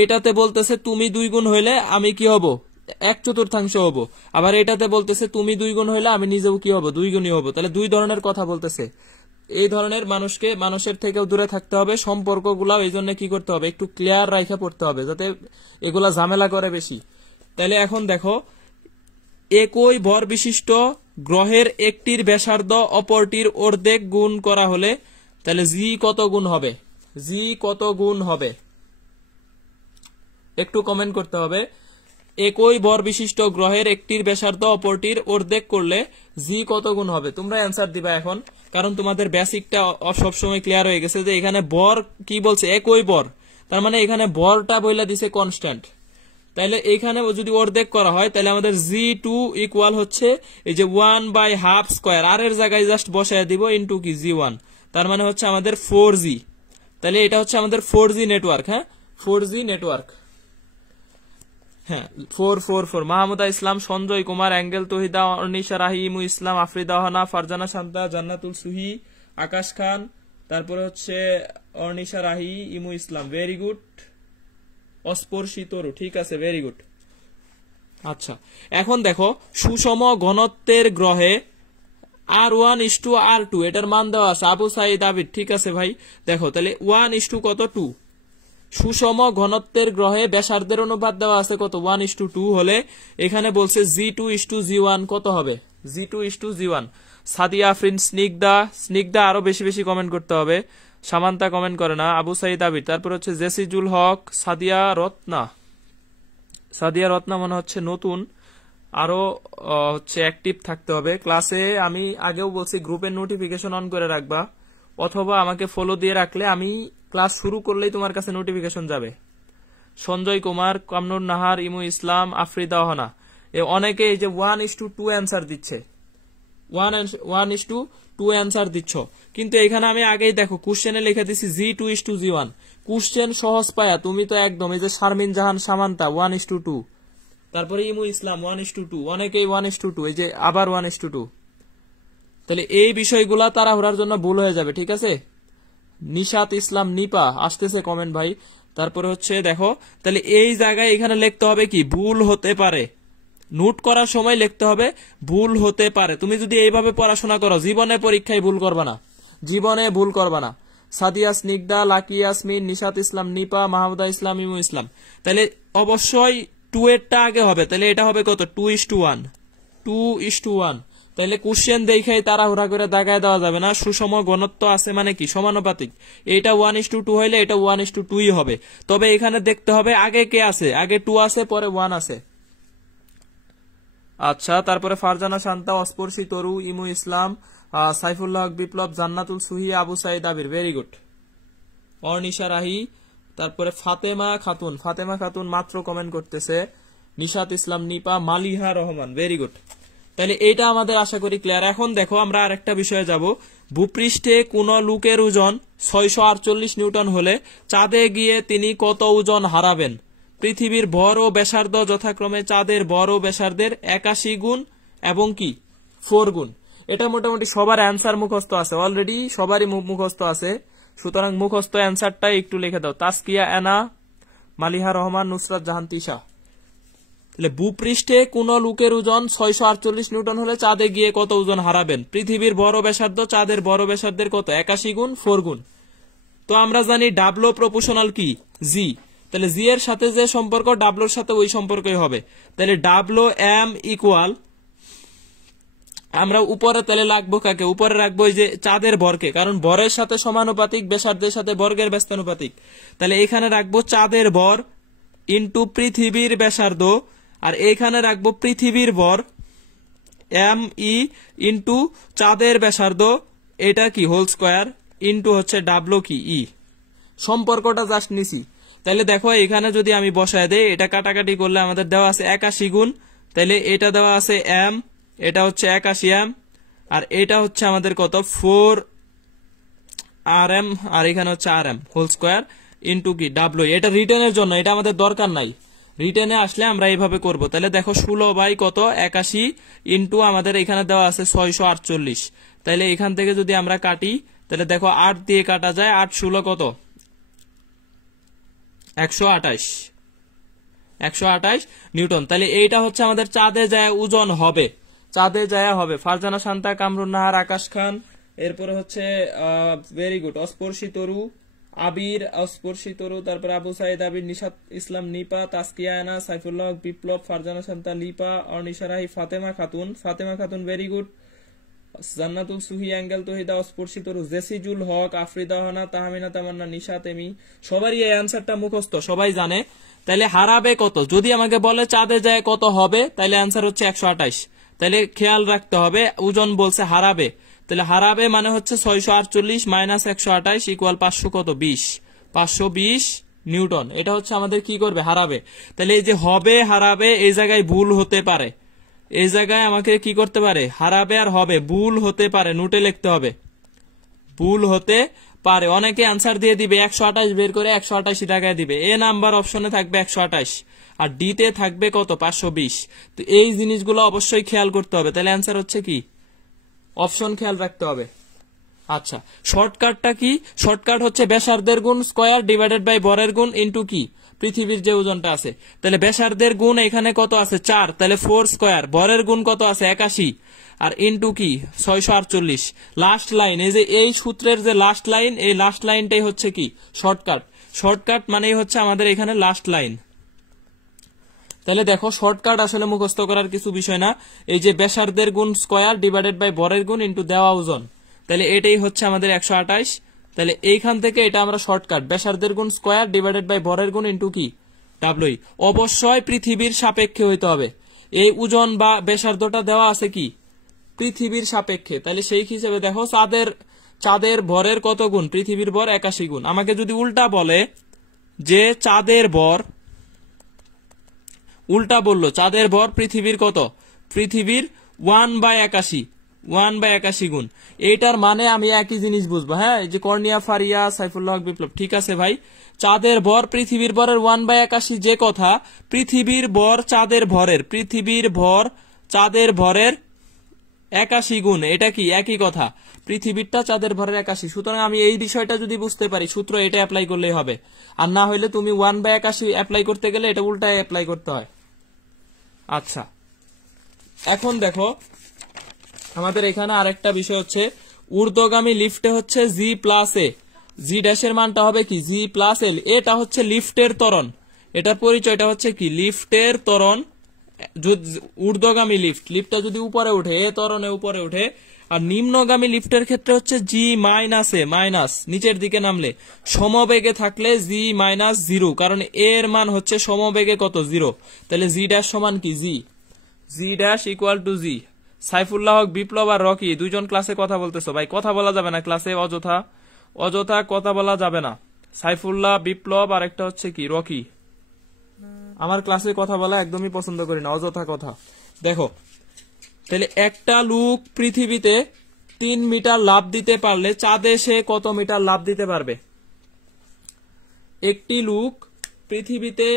এটাতে বলতেছে তুমি 2 গুণ হইলে আমি কি হব 1/4 হব, আবার এটাতে বলতেছে তুমি 2 গুণ হইলে আমি নিজেও কি হব 2 গুণই হব। তাহলে দুই ধরনের কথা বলতেছে। এই ধরনের মানুষের থেকেও দূরে থাকতে হবে, সম্পর্কগুলা এই জন্য কি করতে হবে একটু ক্লিয়ার রাখা পড়তে হবে, যাতে এগুলা ঝামেলা করে বেশি। তাহলে এখন দেখো একই ভর বিশিষ্ট গ্রহের একটির ব্যাসার্ধ অপরটির অর্ধেক গুণ করা হলে তাহলে জি কত গুণ হবে, জি কত গুণ হবে একটু কমেন্ট করতে হবে। একই ভর বিশিষ্ট গ্রহের একটির ব্যাসার্ধ অপরটির অর্ধেক করলে জি কত গুণ হবে, তোমরা অ্যান্সার দিবা এখন, কারণ তোমাদের বেসিকটা সবসময় ক্লিয়ার হয়ে গেছে যে এখানে বর কি বলছে একই বর, তার মানে এখানে বরটা বইলা দিছে কনস্ট্যান্ট। তাহলে এখানে যদি অর্ধেক করা হয় তাহলে আমাদের জি2 ইকুয়াল হচ্ছে এই যে 1/2², আর এর জায়গায় জাস্ট বসায় দিব ইনটু কি জি1, তার মানে হচ্ছে আমাদের 4G। তাহলে এটা হচ্ছে আমাদের 4G নেটওয়ার্ক, হ্যাঁ 4G নেটওয়ার্ক, হ্যাঁ 444। মাহমুদা ইসলাম, সঞ্জয় কুমার, অ্যাঙ্গেল তহিদা, অর্নিশা রাহি, ইমু ইসলাম, আফরিদা হানা, ফারজানা শান্তা, জান্নাতুল সুহি, আকাশ খান, তারপরে হচ্ছে অর্নিশা রাহি, ইমু ইসলাম, ভেরি গুড। অস্পর্শিতরু, ঠিক আছে, ভেরি গুড। আচ্ছা এখন দেখো সুষম ঘনত্বের গ্রহে R1:R2 এটার মান দেওয়া আছে, আবু সাইদ আবিদ, ঠিক আছে ভাই। দেখো তাহলে 1 কত 2, সুষম ঘনত্বের গ্রহে ব্যাসার্ধের অনুপাত দেওয়া আছে কত 1:2 হলে এখানে বলছে G2:G1 কত হবে, G2:G1। সাদিয়া আফরিন, স্নিগ্ধা আরো বেশি বেশি কমেন্ট করতে হবে, সামান্তা কমেন্ট করে না, আবু সাইদ আবির, তারপর হচ্ছে জেসিজুল হক, সাদিয়া রত্না মনে হচ্ছে নতুন, আরো হচ্ছে অ্যাক্টিভ থাকতে হবে ক্লাসে। আমি আগেও বলছি গ্রুপের নোটিফিকেশন অন করে রাখবা, অথবা আমাকে ফলো দিয়ে রাখলে আমি ক্লাস শুরু করলেই তোমার কাছে নোটিফিকেশন যাবে। সঞ্জয় কুমার, কামনুর নাহার, ইমু ইসলাম, আফরিদা হানা, অনেকে এই যে 1:2 অ্যান্সার দিচ্ছে, 1:2 অ্যান্সার দিচ্ছ, কিন্তু এখানে আমি আগেই দেখো কোশ্চেনে লিখে দিছি G2:G1। কোশ্চেন সহজ পায়া তুমি তো একদম এই যে শারমিন জাহান সামান্তা 1:2, তারপরে ইমু ইসলাম 1:2, অনেকেই 1:2, এই যে আবার 1:2। তাহলে এই বিষয়গুলা তাড়াহুড়ার জন্য ভুল হয়ে যাবে, ঠিক আছে। নিশাত ইসলাম নিপা আসতেছে কমেন্ট ভাই। তারপরে হচ্ছে দেখো তাহলে এই জায়গায় এখানে লিখতে হবে কি ভুল হতে পারে, নোট করার সময় লিখতে হবে ভুল হতে পারে। তুমি যদি এইভাবে পড়াশোনা করো জীবনে পরীক্ষায় ভুল করবা না, জীবনে ভুল করবা না। সাদিয়া, স্নিগ্ধা, লাকি, ইয়াসমিন, নিশাত ইসলাম নিপা, মাহমুদা ইসলাম, ইমু ইসলাম, তাহলে অবশ্যই 2 এরটা আগে হবে, তাহলে এটা হবে কত 2:1। তাহলে কোশ্চেন দেখে তাড়াহুড়া করে দাগায় দেওয়া যাবে না, সুষম ঘনত্ব আছে মানে কি সমানুপাতিক, এটা 1:2 হইলে এটা 1:2ই হবে। তবে এখানে দেখতে হবে আগে কে আছে, আগে 2 আছে পরে 1 আছে। আচ্ছা তারপরে ফারজানা শান্তা, অস্পর্শী তরু, ইমু ইসলাম, সাইফুল্লাহ হক বিপ্লব, জান্নাতুল সুহি, আবু সাইদ আবির, ভেরি গুড। অর্নিশা রাহি, তারপরে ফাতেমা খাতুন মাত্র কমেন্ট করতেছে, নিশাত ইসলাম নিপা, মালিহা রহমান, ভেরি গুড। তাহলে এইটা আমাদের আশা করি ক্লিয়ার। এখন দেখো আমরা আরেকটা বিষয়ে যাব। ভূপৃষ্ঠে কোন লোকের ওজন 648 নিউটন হলে চাঁদে গিয়ে তিনি কত ওজন হারাবেন? পৃথিবীর ভর ও ব্যাসার্ধ যথাক্রমে চাঁদের ভর ও ব্যাসার্ধের 81 গুণ এবং কি 4 গুণ। এটা মোটামুটি সবার অ্যান্সার মুখস্থ আছে, অলরেডি সবারই মুখস্থ আছে, সুতরাং মুখস্থ অ্যান্সারটাই একটু লিখে দাও। তাসকিয়া এনা, মালিহা রহমান, নুসরাত জাহান তিশা। তাহলে ভূপৃষ্ঠে কোন লোকের ওজন 648 নিউটন হলে চাঁদে গিয়ে কত ওজন হারাবেন? পৃথিবীর বড় ব্যাসার্ধ চাঁদের বড় ব্যাসার্ধের কত 81 গুণ 4 গুণ। তো আমরা জানি ডাবলো প্রপোর্শনাল কি জি, তাহলে জি এর সাথে যে সম্পর্ক ডাবলোর সাথে ওই সম্পর্কই হবে। তাহলে ডাবলো এম ইকুয়াল আমরা উপরে তাহলে রাখবো কাকে? উপরে রাখবো এই যে চাঁদের ভরকে, কারণ ভরের সাথে সমানুপাতিক, ব্যাসার্ধের সাথে বর্গের ব্যস্তানুপাতিক। তাহলে এখানে রাখবো চাঁদের ভর ইন্টু পৃথিবীর ব্যাসার্ধ, আর এইখানে রাখবো পৃথিবীর ভর এম ই ইন্টু চাঁদের ব্যাসার্ধ, এটা কি হোল স্কোয়ার ইন্টু হচ্ছে ডাব্লু কি ই। সম্পর্কটা জাস্ট নিছি। তাহলে দেখো এখানে যদি আমি বসায় দেই, এটা কাটাকাটি করলে আমাদের দেওয়া আছে 81 গুণ, তাহলে এটা দেওয়া আছে এম, এটা হচ্ছে 81 এম, আর এটা হচ্ছে আমাদের কত 4 আর এম, আর এখানে হচ্ছে আর এম হোল স্কোয়ার ইন্টু কি ডাব্লু। এটা রিটেনের জন্য, এটা আমাদের দরকার নাই, রিটেনে আসলে আমরা এইভাবে করব। তাহলে দেখো 16 বাই কত 81 ইন্টু আমাদের এখানে দেওয়া আছে 648। তাহলে এখান থেকে যদি আমরা কাটি, তাহলে দেখো 8 দিয়ে কাটা যায়, 8 16 কত 128 নিউটন। তাহলে এইটা হচ্ছে আমাদের চাঁদে যায় ওজন হবে, চাঁদে যায় হবে। ফারজানা শান্তা, কামরুন নাহার, আকাশ খান, এরপরে হচ্ছে ভেরি গুড অস্পর্শী তরু, আবির অস্পর্শী তরু, তারপরে আবু সাইদ আবির, নিশাত ইসলাম নিপা, তাসকিয়া আনা, সাইফুল্লাহ বিপ্লব, ফারজানা শান্তা লিপা, অনিশা রাহি, ফাতেমা খাতুন ভেরি গুড, জান্নাতুল সুহি, অ্যাঙ্গেল তহিদা, অস্পর্শী তরু, জেসিজুল হক, আফরিদা হানা, তাহমিনা তামান্না, নিশাত এমি। সবারই এই অ্যান্সারটা মুখস্থ, সবাই জানে। তাহলে হারাবে কত? যদি আমাকে বলে চাঁদে যায় কত হবে, তাহলে অ্যান্সার হচ্ছে 128। তাহলে খেয়াল রাখতে হবে, ওজন বলছে হারাবে, তাহলে হারাবে মানে হচ্ছে 648 মাইনাস 128 ইকুয়াল 500 কত 520 নিউটন। এটা হচ্ছে আমাদের কি করবে? হারাবে। তাহলে এই যে হবে হারাবে, এই জায়গায় ভুল হতে পারে, এই জায়গায় আমাকে কি করতে পারে? হারাবে আর হবে ভুল হতে পারে, নোটে লিখতে হবে ভুল হতে পারে। অনেকে আনসার দিয়ে দিবে 128 বের করে 188 টাকায় দিবে। এ নাম্বার অপশনে থাকবে 128 আর ডি তে থাকবে কত 520। তো এই জিনিসগুলো অবশ্যই খেয়াল করতে হবে। তাহলে অ্যান্সার হচ্ছে কি অপশন খেয়াল রাখতে হবে। আচ্ছা, শর্টকাটটা কি? শর্টকাট হচ্ছে ব্যাসার্ধের গুণ স্কয়ার ডিভাইডেড বাই ভরের গুণ ইন্টু কি পৃথিবীর যে ওজনটা আছে। তাহলে ব্যাসার্ধের গুণ এখানে কত আছে 4, তাহলে 4 স্কয়ার, ভরের গুণ কত আছে 81 আর ইন্টু কি 648। লাস্ট লাইন, এই যে এই সূত্রের যে লাস্ট লাইন, এই লাস্ট লাইনটাই হচ্ছে কি শর্টকাট। শর্টকাট মানেই হচ্ছে আমাদের এখানে লাস্ট লাইন। তাহলে দেখো শর্টকাট আসলে মুখস্থ করার কিছু বিষয় না। এই যে ব্যাসার্ধের গুণ স্কয়ার ডিভাইডেড বাই ভরের গুণ ইন্টু দেওয়া ওজন, তাহলে এটাই হচ্ছে আমাদের 128। তাহলে এইখান থেকে এটা আমরা শর্টকাট, ব্যাসার্ধের গুণ স্কয়ার ডিভাইডেড বাই ভরের গুণ ইন্টু কি ডাব্লুই। অবশ্যই পৃথিবীর সাপেক্ষে হইতে হবে। এই ওজন বা ব্যাসার্ধটা দেওয়া আছে কি পৃথিবীর সাপেক্ষে। তাহলে সেই হিসেবে দেখো চাঁদের ভরের কত গুণ? পৃথিবীর ভর 81 গুণ। আমাকে যদি উল্টা বলে যে চাঁদের ভর, উল্টা বললো চাঁদের ভর পৃথিবীর কত? পৃথিবীর 1/81 গুণ। এইটার মানে আমি একই জিনিস বুঝবো। হ্যাঁ, এই যে কর্নিয়া ফারিয়া, সাইফুল্লাহ বিপ্লব, ঠিক আছে ভাই। চাঁদের ভর পৃথিবীর ভরের 1/81 যে কথা, পৃথিবীর ভর চাঁদের ভরের, পৃথিবীর ভর চাঁদের ভরের 81 গুণ, এটা কি একই কথা? পৃথিবীরটা চাঁদের ভরের 81। সুতরাং আমি এই বিষয়টা যদি বুঝতে পারি, সূত্র এটা অ্যাপ্লাই করলেই হবে। আর না হইলে তুমি 1/81 অ্যাপ্লাই করতে গেলে এটা উল্টায় অ্যাপ্লাই করতে হয়। আচ্ছা, এখন দেখো আমাদের এখানে আরেকটা বিষয় হচ্ছে ঊর্ধ্বগামী লিফটে হচ্ছে জি প্লাস এ, জি ড্যাশের মানটা হবে কি জি প্লাস এল। এটা হচ্ছে লিফটের ত্বরণ, এটার পরিচয়টা হচ্ছে কি লিফটের ত্বরণ। ঊর্ধ্বগামী লিফটটা যদি উপরে উঠে, এ ত্বরণে উপরে উঠে, আর নিম্নগামী লিফটের ক্ষেত্রে হচ্ছে জি মাইনাস এ, মাইনাস নিচের দিকে নামলে, সমবেগে থাকলে জি মাইনাস 0, কারণ এর মান হচ্ছে সমবেগে কত 0। তাহলে জি ড্যাশ সমান কি G dash equal to G. Saifullah Haque, Biplob আর রকি দুইজন ক্লাসে কথা বলতেছো ভাই, কথা বলা যাবে না ক্লাসে, অযথা কথা বলা যাবে না। সাইফুল্লাহ, বিপ্লব আর একটা হচ্ছে কি রকি, আমার ক্লাসে কথা বলা একদমই পছন্দ করি না, অযথা কথা। দেখো তাহলে একটা লোক পৃথিবীতে 3 মিটার লাফ দিতে পারলে চাঁদে সে কত মিটার লাফ দিতে পারবে? একটি লোক পৃথিবীতে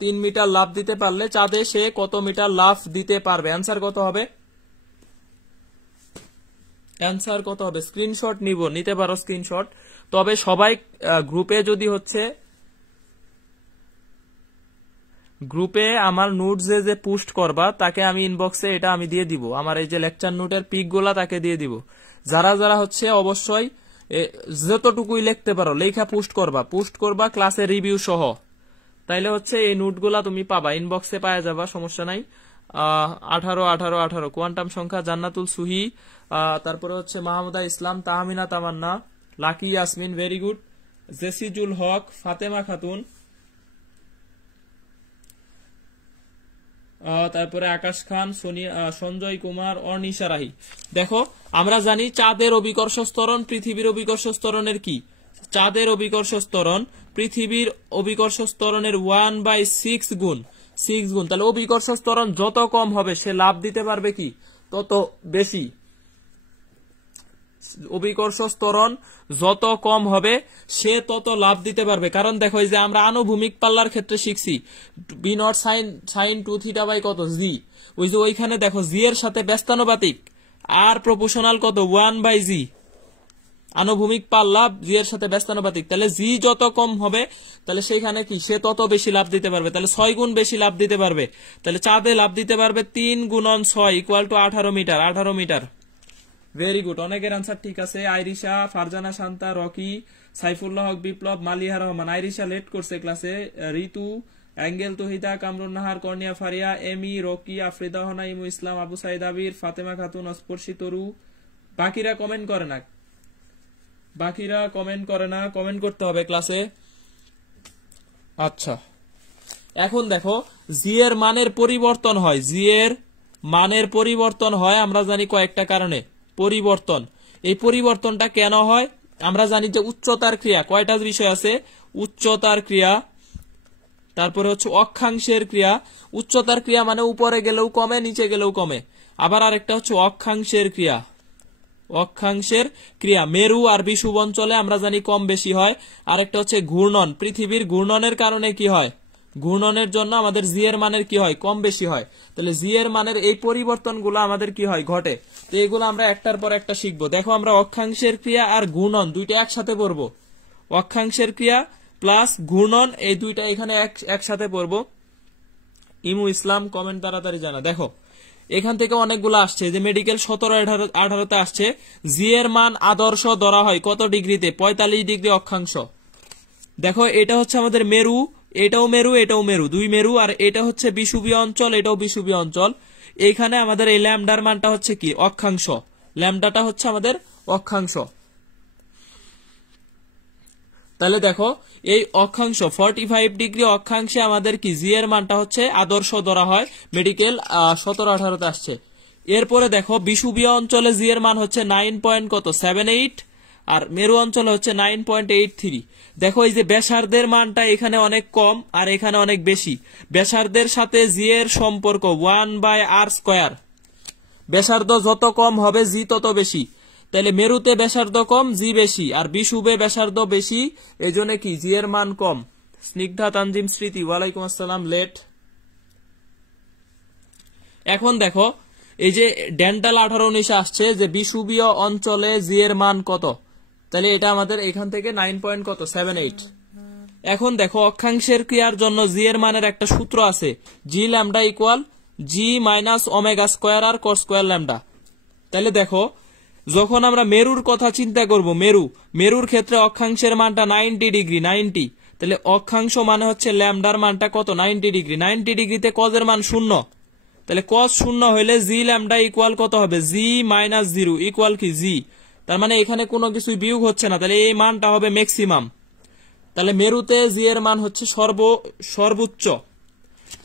3 মিটার লাফ দিতে পারলে চাঁদে সে কত মিটার লাফ দিতে পারবে? অ্যান্সার কত হবে? অ্যান্সার কত হবে? স্ক্রিনশট নিতে পারো স্ক্রিনশট। তবে সবাই গ্রুপে যদি হচ্ছে গ্রুপে আমার নোটস যে পোস্ট করবা তাকে আমি ইনবক্সে এটা আমি দিয়ে দিব, আমার এই যে লেকচার নোটের পিক গুলা তাকে দিয়ে দিব। যারা যারা হচ্ছে অবশ্যই যতটুকুই লিখতে পারো লেখা পোস্ট করবা ক্লাসের রিভিউ সহ, তাইলে হচ্ছে এই নোটগুলা তুমি পাবা, ইনবক্সে পাওয়া যাবা, সমস্যা নাই। 18 18 18 কোয়ান্টাম সংখ্যা জান্নাতুল সুহি, তারপরে হচ্ছে মাহমুদা ইসলাম, তাহমিনা তামান্না, lucky Yasmin, very good, জেসিজুল Haque, Fatema Khatun, তারপরে আকাশ খান, সঞ্জয় কুমার, অর্নিশা রাহি। দেখো আমরা জানি চাঁদের অভিকর্ষ স্তরণ পৃথিবীর অভিকর্ষ স্তরণের কি, চাঁদের অভিকর্ষ স্তরণ পৃথিবীর অভিকর্ষ স্তরণের 1/6 গুণ, 6 গুণ। তাহলে অভিকর্ষ স্তরণ যত কম হবে সে লাভ দিতে পারবে কি তত বেশি, অভিকর্ষ স্তরণ যত কম হবে সে তত লাভ দিতে পারবে। কারণ দেখো এই যে আমরা আনুভূমিক পাল্লার ক্ষেত্রে শিখছি V naught sine 2 theta by কত জি, ওই যে ওইখানে দেখো জি এর সাথে ব্যস্তানুপাতিক আর প্রপোর্শনাল কত 1/জি, আনুভূমিক পাল্লা জি এর সাথে ব্যস্তানুপাতিক। তাহলে জি যত কম হবে তাহলে সেইখানে কি সে তত বেশি লাভ দিতে পারবে, তাহলে 6 গুণ বেশি লাভ দিতে পারবে। তাহলে চাঁদে লাভ দিতে পারবে 3 গুণন 6 equal to 18 metre, 18 metre. Very good, অনেকের আনসার ঠিক আছে। আইরিশা, ফারজানা শান্তা, রকি, সাইফুল্লাহ হক, বিপ্লব, মালিহা রহমান। আইরিশা লেট করছে ক্লাসে, ঋতু, অ্যাঙ্গেল, তহিদা, কামরুন নাহার, কর্নিয়া ফারিয়া, এমি, রকি, আফ্রিদা হনা, ইমু ইসলাম, আবু সাইদ আবির, ফাতেমা খাতুন, অস্পর্শী তরু। বাকিরা কমেন্ট করে না, বাকিরা কমেন্ট করে না, কমেন্ট করতে হবে ক্লাসে। আচ্ছা এখন দেখো জি এর মানের পরিবর্তন হয়, জি এর মানের পরিবর্তন হয় আমরা জানি কয়েকটা কারণে পরিবর্তন। এই পরিবর্তনটা কেন হয় আমরা জানি যে উচ্চতার ক্রিয়া, কয়টা বিষয় আছে, উচ্চতার ক্রিয়া, তারপরে হচ্ছে অক্ষাংশের ক্রিয়া। উচ্চতার ক্রিয়া মানে উপরে গেলেও কমে নিচে গেলেও কমে, আবার আরেকটা হচ্ছে অক্ষাংশের ক্রিয়া, অক্ষাংশের ক্রিয়া মেরু আর বিষুব অঞ্চলে আমরা জানি কম বেশি হয়। আরেকটা হচ্ছে ঘূর্ণন, পৃথিবীর ঘূর্ণনের কারণে কি হয়, ঘূর্ণনের জন্য আমাদের জি এর মানের কি হয় কম বেশি হয়। তাহলে জি এর মানের এই পরিবর্তনগুলো আমাদের কি হয় ঘটে, তো এগুলো আমরা একটার পর একটা শিখবো। দেখো আমরা অক্ষাংশের ক্রিয়া আর ঘূর্ণন দুইটা একসাথে পড়বো, অক্ষাংশের ক্রিয়া প্লাস ঘূর্ণন এই দুইটা এখানে একসাথে পড়বো। ইমু ইসলাম কমেন্ট তাড়াতাড়ি জানা। দেখো এখান থেকে অনেকগুলো আসছে, যে মেডিকেল 17 18তে আসছে জি এর মান আদর্শ ধরা হয় কত ডিগ্রিতে, 45 ডিগ্রি অক্ষাংশ। দেখো এটা হচ্ছে আমাদের মেরু, এটাও মেরু এটাও মেরু, দুই মেরু, আর এটা হচ্ছে বিষুবীয় অঞ্চল এটাও বিষুবীয় অঞ্চল। এইখানে আমাদের এই ল্যামডার মানটা হচ্ছে কি অক্ষাংশ, ল্যামডাটা হচ্ছে আমাদের অক্ষাংশ। তাহলে দেখো এই অক্ষাংশ 45 ডিগ্রি অক্ষাংশে আমাদের কি জি এর মানটা হচ্ছে আদর্শ ধরা হয়, মেডিকেল 17 18তে আসছে। এরপরে দেখো বিষুবীয় অঞ্চলে জি এর মান হচ্ছে 9.78 আর মেরু অঞ্চলে হচ্ছে 9.83। দেখো এই যে ব্যাসার্ধের মানটা এখানে অনেক কম আর এখানে অনেক বেশি, ব্যাসার্ধের সাথে জি এর সম্পর্ক 1/r², ব্যাসার্ধ যত কম হবে জি তত বেশি। তাহলে মেরুতে ব্যাসার্ধ কম জি বেশি, আর বিষুবে ব্যাসার্ধ বেশি, এই জন্য কি জি এর মান কম। স্নিগ্ধা তানজিম স্মৃতি, ওয়ালাইকুম আসসালাম, লেট। এখন দেখো এই যে ডেন্টাল 18 19 আসছে যে বিষুবীয় অঞ্চলে জি এর মান কত, তাহলে এটা আমাদের এখান থেকে 9.78। এখন দেখো অক্ষাংশের ক্রিয়ার জন্য জি এর মানের একটা সূত্র আছে, G lambda equal G minus omega square R cos square lambda. তাহলে দেখো যখন আমরা মেরুর কথা চিন্তা করব, মেরুর ক্ষেত্রে অক্ষাংশের মানটা 90 ডিগ্রি, 90। তাহলে অক্ষাংশ মানে হচ্ছে ল্যামডার মানটা কত 90 ডিগ্রি, 90 ডিগ্রিতে কজের মান 0, তাহলে কস 0 হইলে জি ল্যামডা ইকুয়াল কত হবে জি মাইনাস 0 ইকুয়াল কি জি, তার মানে এখানে কোনো কিছু বিয়োগ হচ্ছে না, তাহলে এই মানটা হবে ম্যাক্সিমাম। তাহলে মেরুতে জি এর মান হচ্ছে সর্বোচ্চ।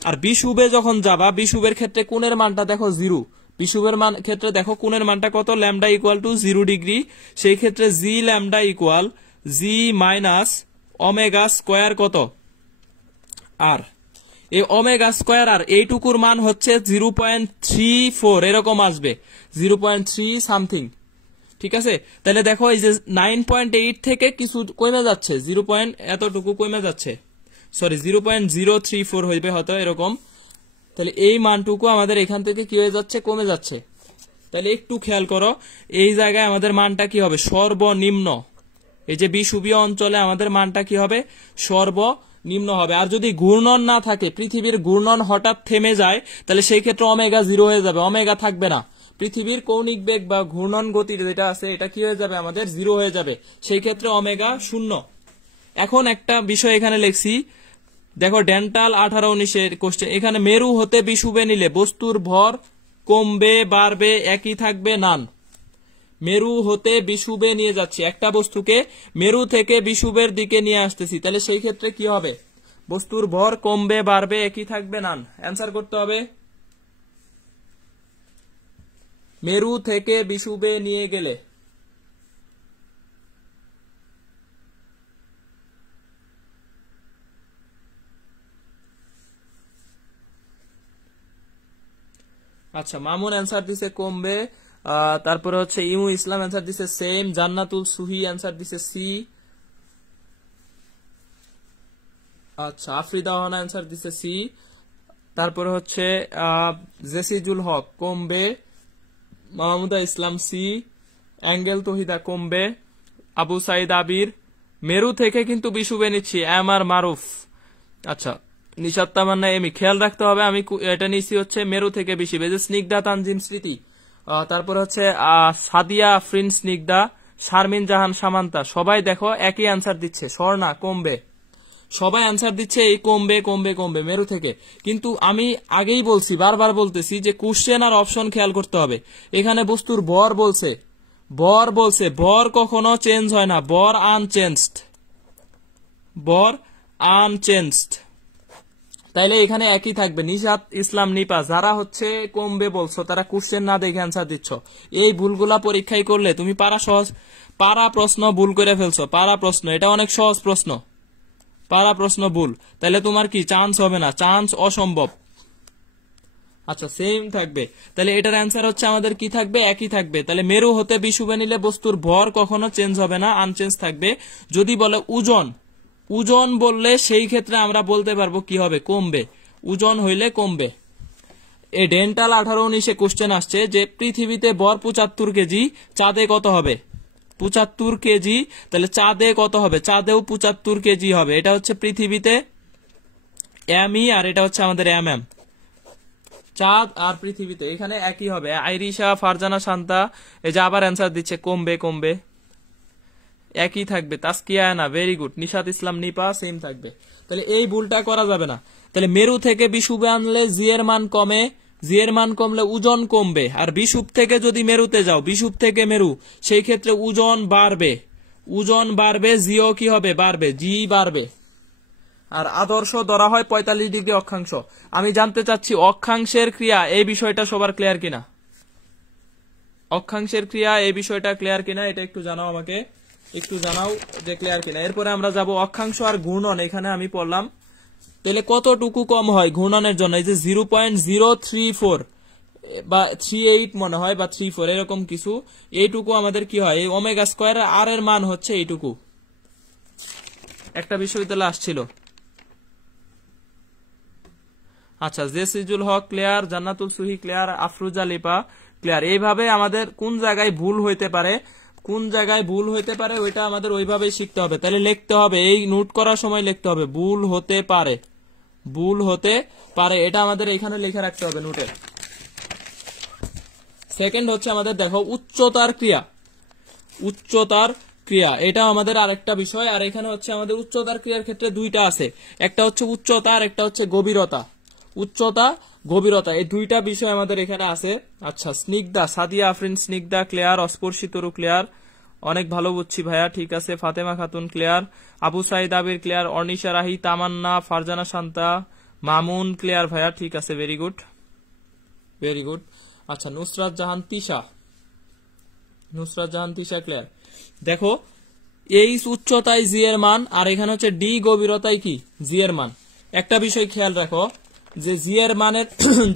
আর বিষুবে যখন যাবা, বিষুবের ক্ষেত্রে কোণের মানটা দেখো 0, বিষুবের মান ক্ষেত্রে দেখো কোণের মানটা কত ল্যামডা ইকুয়াল টু 0 ডিগ্রি, সেই ক্ষেত্রে জি lambda equal G minus omega square কত আর, এই ওমেগা স্কোয়ার আর এইটুকুর মান হচ্ছে 0.34 এরকম আসবে, 0.3 সামথিং, ঠিক আছে। তাহলে দেখো এই যে 9.8 থেকে কিছু কমে যাচ্ছে, 0. এতটুকু কমে যাচ্ছে, সরি 0.034 হইবে হয়তো এরকম। তাহলে এই মানটুকু আমাদের এখান থেকে কি হয়ে যাচ্ছে কমে যাচ্ছে। তাহলে একটু খেয়াল করো এই জায়গায় আমাদের মানটা কি হবে সর্বনিম্ন, এই যে বিষুবীয় অঞ্চলে আমাদের মানটা কি হবে সর্বনিম্ন হবে। আর যদি ঘূর্ণন না থাকে, পৃথিবীর ঘূর্ণন হঠাৎ থেমে যায়, তাহলে সেই ক্ষেত্রে ওমেগা 0 হয়ে যাবে, ওমেগা থাকবে না, পৃথিবীর কৌণিক বেগ বা ঘূর্ণন গতি যেটা আছে এটা কি হয়ে যাবে আমাদের 0 হয়ে যাবে, সেই ক্ষেত্রে ওমেগা 0। এখন একটা বিষয় এখানে লিখছি, দেখো ডেন্টাল 18-19 কোশ্চেন, এখানে মেরু হতে বিষুবে নিলে বস্তুর ভর কমবে বাড়বে একই থাকবে নান। মেরু হতে বিষুবে নিয়ে যাচ্ছি, একটা বস্তুকে মেরু থেকে বিষুবের দিকে নিয়ে আসতেছি, তাহলে সেই ক্ষেত্রে কি হবে? বস্তুর ভর কমবে বাড়বে একই থাকবে নান। অ্যান্সার করতে হবে মেরু থেকে বিষুবে নিয়ে গেলে। আচ্ছা, মামুন অ্যান্সার দিছে কমবে। তারপরে হচ্ছে ইমু ইসলাম অ্যান্সার দিছে সেম। জান্নাতুল সুহি অ্যান্সার দিছে সি। আচ্ছা, আফরিদা ওহানা অ্যান্সার দিছে সি। তারপরে হচ্ছে জেসিজুল হক কমবে। মাহমুদা ইসলাম সি। অ্যাঙ্গেল তহিদা কমবে। আবু সাইদ আবির মেরু থেকে কিন্তু বিষুবে নিচ্ছি, এম আর মারুফ। আচ্ছা, নিশাত তামান্না এমি, খেয়াল রাখতে হবে আমি এটা নিচ্ছি হচ্ছে মেরু থেকে বিষুবে। যে স্নিগ্ধা তানজিম স্মৃতি, তারপর হচ্ছে সাদিয়া আফরিন স্নিগ্ধা, শারমিন জাহান সামান্তা, সবাই দেখো একই অ্যান্সার দিচ্ছে, স্বর্ণা কমবে। সবাই অ্যান্সার দিচ্ছে এই কমবে কমবে কমবে মেরু থেকে। কিন্তু আমি আগেই বলছি, বারবার বলতেছি যে কোশ্চেন আর অপশন খেয়াল করতে হবে। এখানে বস্তুর ভর বলছে, ভর কখনো চেঞ্জ হয় না, ভর আনচেঞ্জড। তাইলে এখানে একই থাকবে। নিশাত ইসলাম নিপা, যারা হচ্ছে কমবে বলছো তারা কোশ্চেন না দেখে অ্যান্সার দিচ্ছ। এই ভুলগুলা পরীক্ষায় করলে তুমি পারা প্রশ্ন ভুল করে ফেলছো। পারা প্রশ্ন এটা অনেক সহজ প্রশ্ন, পারা প্রশ্ন ভুল, তাহলে তোমার কি চান্স হবে না, চান্স অসম্ভব। আচ্ছা, সেম থাকবে। তাহলে এটার অ্যান্সার হচ্ছে আমাদের কি থাকবে? একই থাকবে। তাহলে মেরু হতে বিষুবে নিলে বস্তুর ভর কখনো চেঞ্জ হবে না, আনচেঞ্জ থাকবে। যদি বলে ওজন বললে সেই ক্ষেত্রে আমরা বলতে পারবো কি হবে? কমবে। ওজন হইলে কমবে। এই ডেন্টাল 18-19 কোশ্চেন আসছে যে পৃথিবীতে ভর 75 কেজি, চাঁদে কত হবে? 75 কেজি, তাহলে চাঁদে কত হবে? চাঁদেও 75 কেজি হবে। এটা হচ্ছে পৃথিবীতে এমই, আর এটা হচ্ছে আমাদের এম। চাঁদ আর পৃথিবীতে এখানে একই হবে। আইরিশা ফারজানা শান্তা এই যে আবার অ্যান্সার দিচ্ছে কমবে কমবে, একই থাকবে। তাসকিয়া না, very good. Nishat Islam Nipa same থাকবে। তাহলে এই ভুলটা করা যাবে না। তাহলে মেরু থেকে বিষুবে আনলে জি এর মান কমে, জি এর মান কমলে ওজন কমবে। আর বিষুব থেকে যদি মেরুতে যাও, বিষুব থেকে মেরু, সেই ক্ষেত্রে ওজন বাড়বে, জিও কি হবে? বাড়বে, জি বাড়বে। আর আদর্শ ধরা হয় 45 ডিগ্রি অক্ষাংশ। আমি জানতে চাচ্ছি অক্ষাংশের ক্রিয়া এই বিষয়টা সবার ক্লিয়ার কিনা? অক্ষাংশের ক্রিয়া এই বিষয়টা ক্লিয়ার কিনা এটা একটু জানাও আমাকে, একটু জানাও যে ক্লিয়ার কিনা। এরপরে আমরা যাব অক্ষাংশ আর ঘূর্ণন। এখানে আমি পড়লাম, তাহলে কতটুকু কম হয় ঘূর্ণনের জন্য? এই যে 0.034 বা 38 মনে হয়, বা 34 এরকম কিছু, এইটুকু আমাদের কি হয়? এই ওমেগা স্কয়ার আর এর মান হচ্ছে এইটুকু। একটা বিশ্ববিদ্যালয় আসছিল। আচ্ছা, জেসিজুল Haque clear, Jannatul Suhi clear, Afroza Lipa clear. এইভাবে আমাদের কোন জায়গায় ভুল হইতে পারে ওইটা আমাদের ওইভাবেই শিখতে হবে। তাহলে লিখতে হবে, এই নোট করার সময় লিখতে হবে ভুল হতে পারে, এটা আমাদের এখানে লিখে রাখতে হবে নোটে। সেকেন্ড হচ্ছে আমাদের দেখো উচ্চতার ক্রিয়া, এটা আমাদের আরেকটা বিষয়। আর এখানে হচ্ছে আমাদের উচ্চতার ক্রিয়ার ক্ষেত্রে দুইটা আছে, একটা হচ্ছে উচ্চতা আর একটা হচ্ছে গভীরতা। উচ্চতা গভীরতা এই দুইটা বিষয় আমাদের এখানে আছে। আচ্ছা, স্নিগ্ধা, সাদিয়া আফরিন স্নিগ্ধা ক্লিয়ার, অস্পর্শিতরু ক্লিয়ার, অনেক ভালো বুঝছি ভাইয়া, ঠিক আছে। ফাতেমা খাতুন ক্লিয়ার, আবু সাইদ আবির ক্লিয়ার, অর্নিশা রাহি, তামান্না, ফারজানা শান্তা, মামুন ক্লিয়ার ভাইয়া, ঠিক আছে, ভেরি গুড। আচ্ছা, নুসরাত জাহান তিশা ক্লিয়ার। দেখো এই উচ্চতায় জি এর মান, আর এখানে হচ্ছে ডি গভীরতায় কি জি এর মান। একটা বিষয় খেয়াল রাখো যে জি এর মানের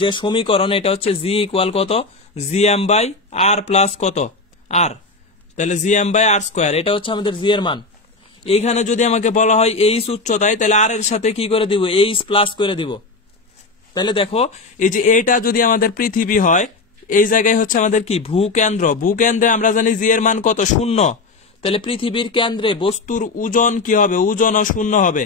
যে সমীকরণ, এটা হচ্ছে জি ইকুয়াল কত? G M by R plus কত? আর। তাহলে G M by R square, এটা হচ্ছে আমাদের জি এর মান। এইখানে যদি আমাকে বলা হয় এইচ উচ্চতায়, তাহলে আর এর সাথে কি করে দিব? এইচ প্লাস করে দিব। তাহলে দেখো এই যে এটা যদি আমাদের পৃথিবী হয়, এই জায়গায় হচ্ছে আমাদের কি ভূকেন্দ্রে আমরা জানি জি এর মান কত? 0। তাহলে পৃথিবীর কেন্দ্রে বস্তুর ওজন কি হবে? ওজনও 0 হবে।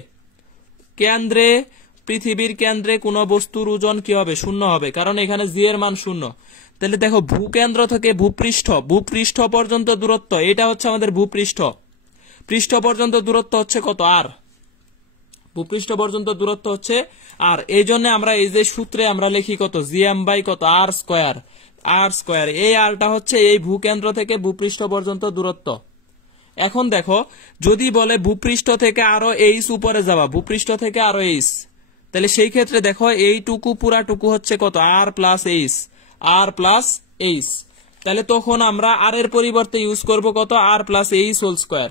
পৃথিবীর কেন্দ্রে কোন বস্তুর ওজন কি হবে? 0 হবে, কারণ এখানে জি এর মান 0। তাহলে দেখো ভূকেন্দ্র থেকে ভূপৃষ্ঠ পর্যন্ত দূরত্ব, এটা হচ্ছে আমাদের পৃষ্ঠ পর্যন্ত দূরত্ব হচ্ছে কত? আর। ভূপৃষ্ঠ পর্যন্ত দূরত্ব হচ্ছে আর, এই জন্য আমরা এই যে সূত্রে আমরা লিখি কত, জিএম বাই কত, আর স্কয়ার। আর স্কয়ার, এই আরটা হচ্ছে এই ভূকেন্দ্র থেকে ভূপৃষ্ঠ পর্যন্ত দূরত্ব। এখন দেখো, যদি বলে ভূপৃষ্ঠ থেকে আরো এইচ উপরে যাওয়া, ভূপৃষ্ঠ থেকে আরো এইচ, তাহলে সেই ক্ষেত্রে দেখো এইটুকু পুরাটুকু হচ্ছে কত, R plus H, R plus H. তাহলে তখন আমরা আর এর পরিবর্তে ইউজ করব কত, R plus H whole square,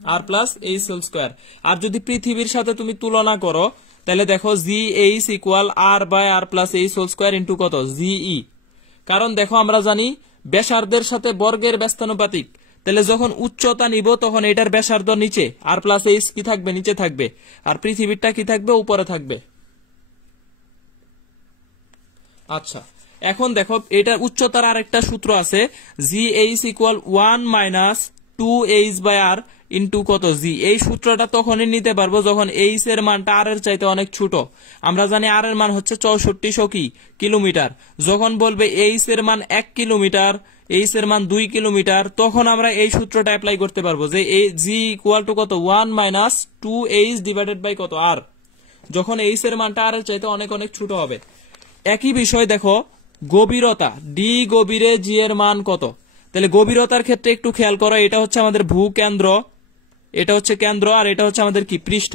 R plus H whole square. আর যদি পৃথিবীর সাথে তুমি তুলনা করো, তাহলে দেখো G H equal R by R plus H whole square into কত, জিই। কারণ দেখো আমরা জানি ব্যাসার্ধের সাথে বর্গের ব্যস্তানুপাতিক, তাহলে যখন উচ্চতা নিব তখন এটার ব্যাসার্ধ নিচে, আর প্লাস এইচ কি থাকবে, নিচে থাকবে, আর পৃথিবীরটা কি থাকবে, উপরে থাকবে। আচ্ছা, এখন দেখো এটার উচ্চতার আরেকটা সূত্র আছে, G H equal 1 minus 2h by R into কত, জি। এই সূত্রটা তখনই নিতে পারবো যখন এইচ এর মানটা আর এর চাইতে অনেক ছোট। আমরা জানি আর এর মান হচ্ছে 6400 কিলোমিটার। যখন বলবে এইচ এর মান 1 কিলোমিটার, এইচ এর মান 2 কিলোমিটার, তখন আমরা এই সূত্রটা অ্যাপ্লাই করতে পারবো যে জি ইকুয়াল টু কত, 1 মাইনাস 2h ডিভাইডেড বাই কত, আর, যখন এইচ এর মানটা আর এর চাইতে অনেক অনেক ছোট হবে। একই বিষয় দেখো গভীরতা, ডি গভীরে জি এর মান কত। তাহলে গভীরতার ক্ষেত্রে একটু খেয়াল করো, এটা হচ্ছে আমাদের ভূকেন্দ্র, এটা হচ্ছে কেন্দ্র, আর এটা হচ্ছে আমাদের কি, পৃষ্ঠ।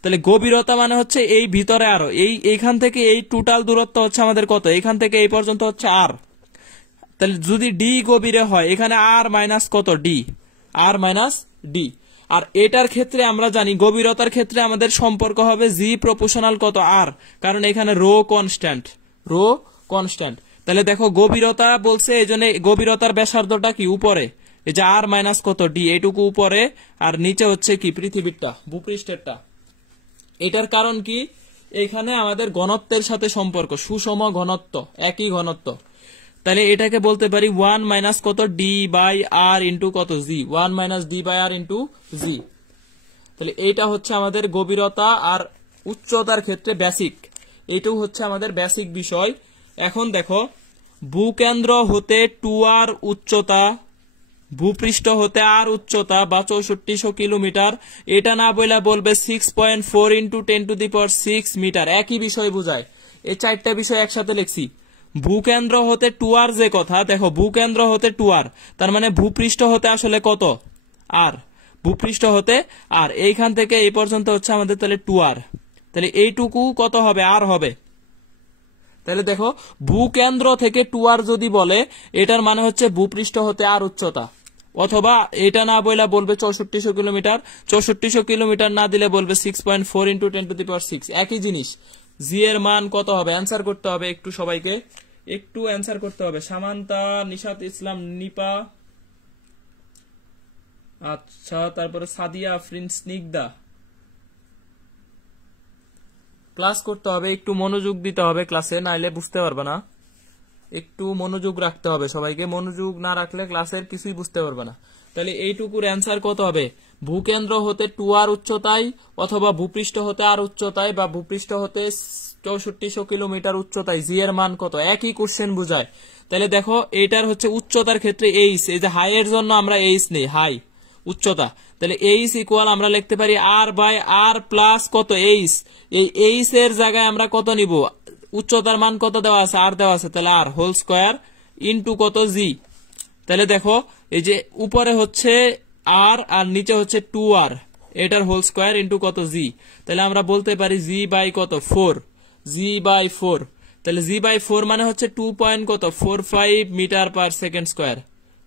তাহলে গভীরতা মানে হচ্ছে এই ভিতরে আরো, এইখান থেকে এই টোটাল দূরত্ব হচ্ছে আমাদের কত, এখান থেকে এই পর্যন্ত হচ্ছে আর। তাহলে যদি ডি গভীরে হয়, এখানে আর মাইনাস কত, ডি, আর মাইনাস ডি। আর এটার ক্ষেত্রে আমরা জানি গভীরতার ক্ষেত্রে আমাদের সম্পর্ক হবে জি প্রপোর্শনাল কত, আর, কারণ এখানে রো কনস্ট্যান্ট, রো কনস্ট্যান্ট। তাহলে দেখো গভীরতা বলছে, এই জন্য গভীরতার ব্যাসার্ধটা কি, উপরে, এই যে আর মাইনাস কত, ডি, এইটুকু উপরে, আর নিচে হচ্ছে কি, পৃথিবীরটা, ভূপৃষ্ঠেরটা। এটার কারণ কি, এখানে আমাদের ঘনত্বের সাথে সম্পর্ক, সুষম ঘনত্ব, একই ঘনত্ব। তাহলে এটাকে বলতে পারি 1 মাইনাস কত, ডি বাই আর ইন্টু কত, G, 1 minus D by R into G. তাহলে এইটা হচ্ছে আমাদের গভীরতা আর উচ্চতার ক্ষেত্রে বেসিক, এটাও হচ্ছে আমাদের বেসিক বিষয়। এখন দেখো ভূকেন্দ্র হতে 2r উচ্চতা, ভূপৃষ্ঠ হতে আর উচ্চতা বা 6400 কিলোমিটার, এটা না বইলা বলবে 6.4 ইন্টু 10⁶ মিটার, একই বিষয় বোঝায়। এই চারটা বিষয় একসাথে লিখছি। ভূকেন্দ্র হতে 2r যে কথা, দেখো ভূকেন্দ্র হতে 2r, তার মানে ভূপৃষ্ঠ হতে আসলে কত, আর, ভূপৃষ্ঠ হতে আর, এইখান থেকে এই পর্যন্ত হচ্ছে আমাদের তাহলে 2r, তাহলে এইটুকু কত হবে, আর হবে। তাহলে দেখো ভূকেন্দ্র থেকে 2r যদি বলে, এটার মানে হচ্ছে ভূপৃষ্ঠ হতে আর উচ্চতা, অথবা এটা না বইলা বলবে 6400 কিলোমিটার, 6400 কিলোমিটার না দিলে বলবে 6.4 ইন্টু 10⁶, একই জিনিস। জি এর মান কত হবে, অ্যান্সার করতে হবে, একটু সবাইকে একটু অ্যান্সার করতে হবে। সামান্তা, নিশাত ইসলাম, নিপা, আচ্ছা, তারপরে সাদিয়া আফরিন, স্নিগ্ধা, ক্লাস করতে হবে, একটু মনোযোগ দিতে হবে ক্লাসে, নাইলে বুঝতে পারবে না। একটু মনোযোগ রাখতে হবে সবাইকে, মনোযোগ না রাখলে ক্লাসের কিছুই বুঝতে পারবে না। তাহলে এইটুকুর অ্যান্সার কত হবে, ভূকেন্দ্র হতে 2r উচ্চতায়, অথবা ভূপৃষ্ঠ হতে আর উচ্চতায়, বা ভূপৃষ্ঠ হতে 6400 কিলোমিটার উচ্চতায়, জি এর মান কত, একই কোশ্চেন বুঝায়। তাহলে দেখো এটার হচ্ছে উচ্চতার ক্ষেত্রে এইচ, এই যে হাই এর জন্য আমরা এইচ নেই, হাই উচ্চতা, তাহলে এইচ ইকুয়াল আমরা লিখতে পারি আর বাই আর প্লাস কত, এইচ। এই এইচ এর জায়গায় আমরা কত নিব, উচ্চতার মান কত দেওয়া আছে, আর দেওয়া আছে, তাহলে আর হোল স্কয়ার ইন্টু কত, জি। তাহলে দেখো এই যে উপরে হচ্ছে আর, আর নিচে হচ্ছে 2r, এটার হোল স্কয়ার ইন্টু কত, জি। তাহলে আমরা বলতে পারি জি বাই কত, 4, জি বাই 4। তাহলে জি বাই 4 মানে হচ্ছে 2.45 metre per second square,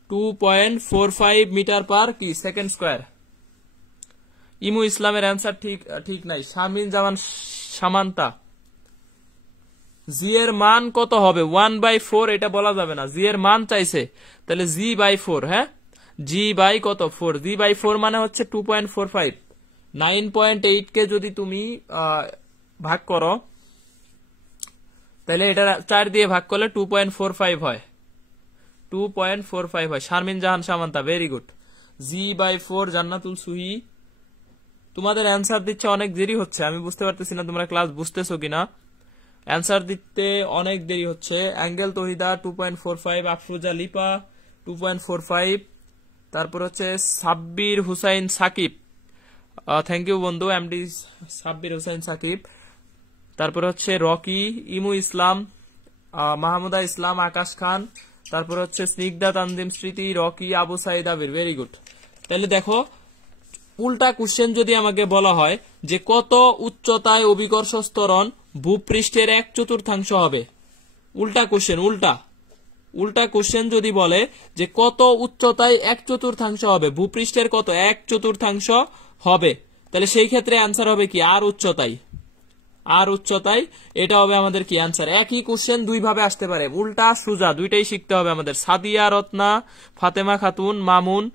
2.45 metre per কি সেকেন্ড স্কয়ার। ইমু ইসলামের অ্যান্সার ঠিক নাই। শারমিন জামান, সামান্তা, জি এর মান কত হবে, 1/4, এটা বলা যাবে না, জি এর মান চাইছে, তাহলে জি বাই 4, হ্যাঁ, জি বাই কত, 4, জি বাই 4 মানে হচ্ছে 2.45, 9.8 কে যদি তুমি ভাগ করো, তাহলে এটা 4 দিয়ে ভাগ করলে 2.45 হয়, 2.45 হয়। Sharmin Jahan Samantha, very good. G by 4, Jannatul Suhi. তোমাদের অ্যান্সার দিচ্ছে অনেক দেরি হচ্ছে, আমি বুঝতে পারতেছি না তোমরা ক্লাস বুঝতেছো কিনা, অ্যান্সার দিতে অনেক দেরি হচ্ছে। অ্যাঙ্গেল তহিদা 2.45, আফরুজা লিপা 2.45, তারপর হচ্ছে সাব্বির হুসাইন সাকিব থ্যাংক ইউ বন্ধু এমডি সাব্বির হোসেন সাকিব। তারপরে হচ্ছে রকি, ইমু ইসলাম, মাহমুদা ইসলাম, আকাশ খান, তারপর হচ্ছে স্নিগ্ধা, তানজিম স্মৃতি, রকি, আবু সাইদ আবির। Very good. তাহলে দেখো উল্টা কোশ্চেন যদি আমাকে বলা হয় যে কত উচ্চতায় অভিকর্ষ ত্বরণ ভূপৃষ্ঠের 1/4 হবে, উল্টা কোশ্চেন, উল্টা কোশ্চেন যদি বলে যে কত উচ্চতায় 1/4 হবে, ভূপৃষ্ঠের কত 1/4 হবে, তাহলে সেই ক্ষেত্রে আনসার হবে কি আর উচ্চতায়, আর উচ্চতায়। এটা হবে আমাদের কি আনসার। একই কোশ্চেন দুই ভাবে আসতে পারে, উল্টা সুজা দুইটাই শিখতে হবে আমাদের। সাদিয়া রত্না, ফাতেমা খাতুন, মামুন,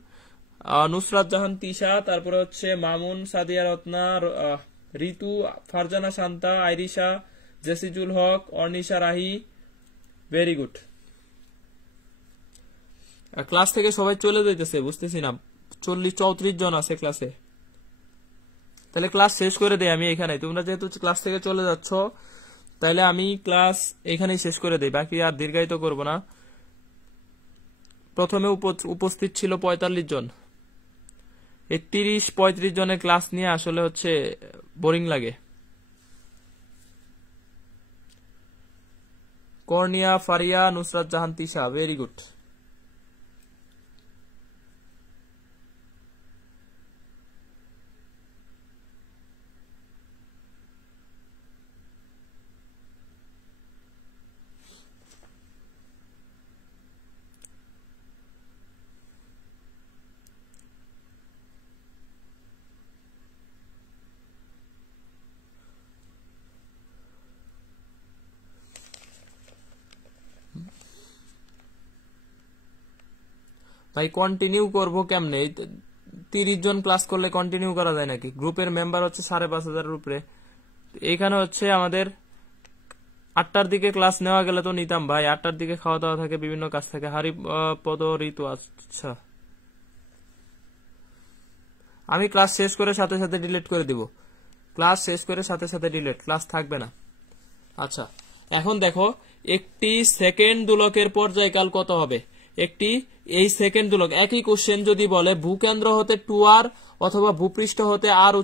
নুসরাত জাহান তিশা, তারপরে হচ্ছে Mamun, Sadia Ratna, Ritu, Farzana Shanta, Irisha, Jesijul Haque, Arnisha Rahi. Very good. Class থেকে সবাই চলে যাইতেছে, বুঝতেছি না, 34 জন আছে ক্লাসে। তাহলে ক্লাস শেষ করে দেই আমি এখানে। তোমরা যেহেতু ক্লাস থেকে চলে যাচ্ছ, তাহলে আমি ক্লাস এখানেই শেষ করে দেই, বাকি আর দীর্ঘায়িত করব না। প্রথমে উপস্থিত ছিল 45 জন। এই 30-35 জনের ক্লাস নিয়ে আসলে হচ্ছে বোরিং লাগে। কর্নিয়া, ফারিয়া, নুসরাত জাহান তিশা। Very good. ভাই কন্টিনিউ করবো কেমনে? 30 জন ক্লাস করলে কন্টিনিউ করা যায় নাকি? গ্রুপের মেম্বার হচ্ছে 5,500 উপরে। এখানে হচ্ছে আমাদের 8টার দিকে ক্লাস নেওয়া গেলে তো নিতাম ভাই। 8টার দিকে খাওয়া দাওয়া থাকে, বিভিন্ন কাজ থাকে। পদ ঋতু। আচ্ছা, আমি ক্লাস শেষ করে সাথে সাথে ডিলিট করে দিব। ক্লাস শেষ করে সাথে সাথে ডিলিট, ক্লাস থাকবে না। আচ্ছা, এখন দেখো একটি সেকেন্ড দোলকের পর্যায়কাল কত হবে। এই সেকেন্ড দোলক, একই কোশ্চেন যদি বলে ভূকেন্দ্র হতে 2r অথবা ভূপৃষ্ঠ হতে r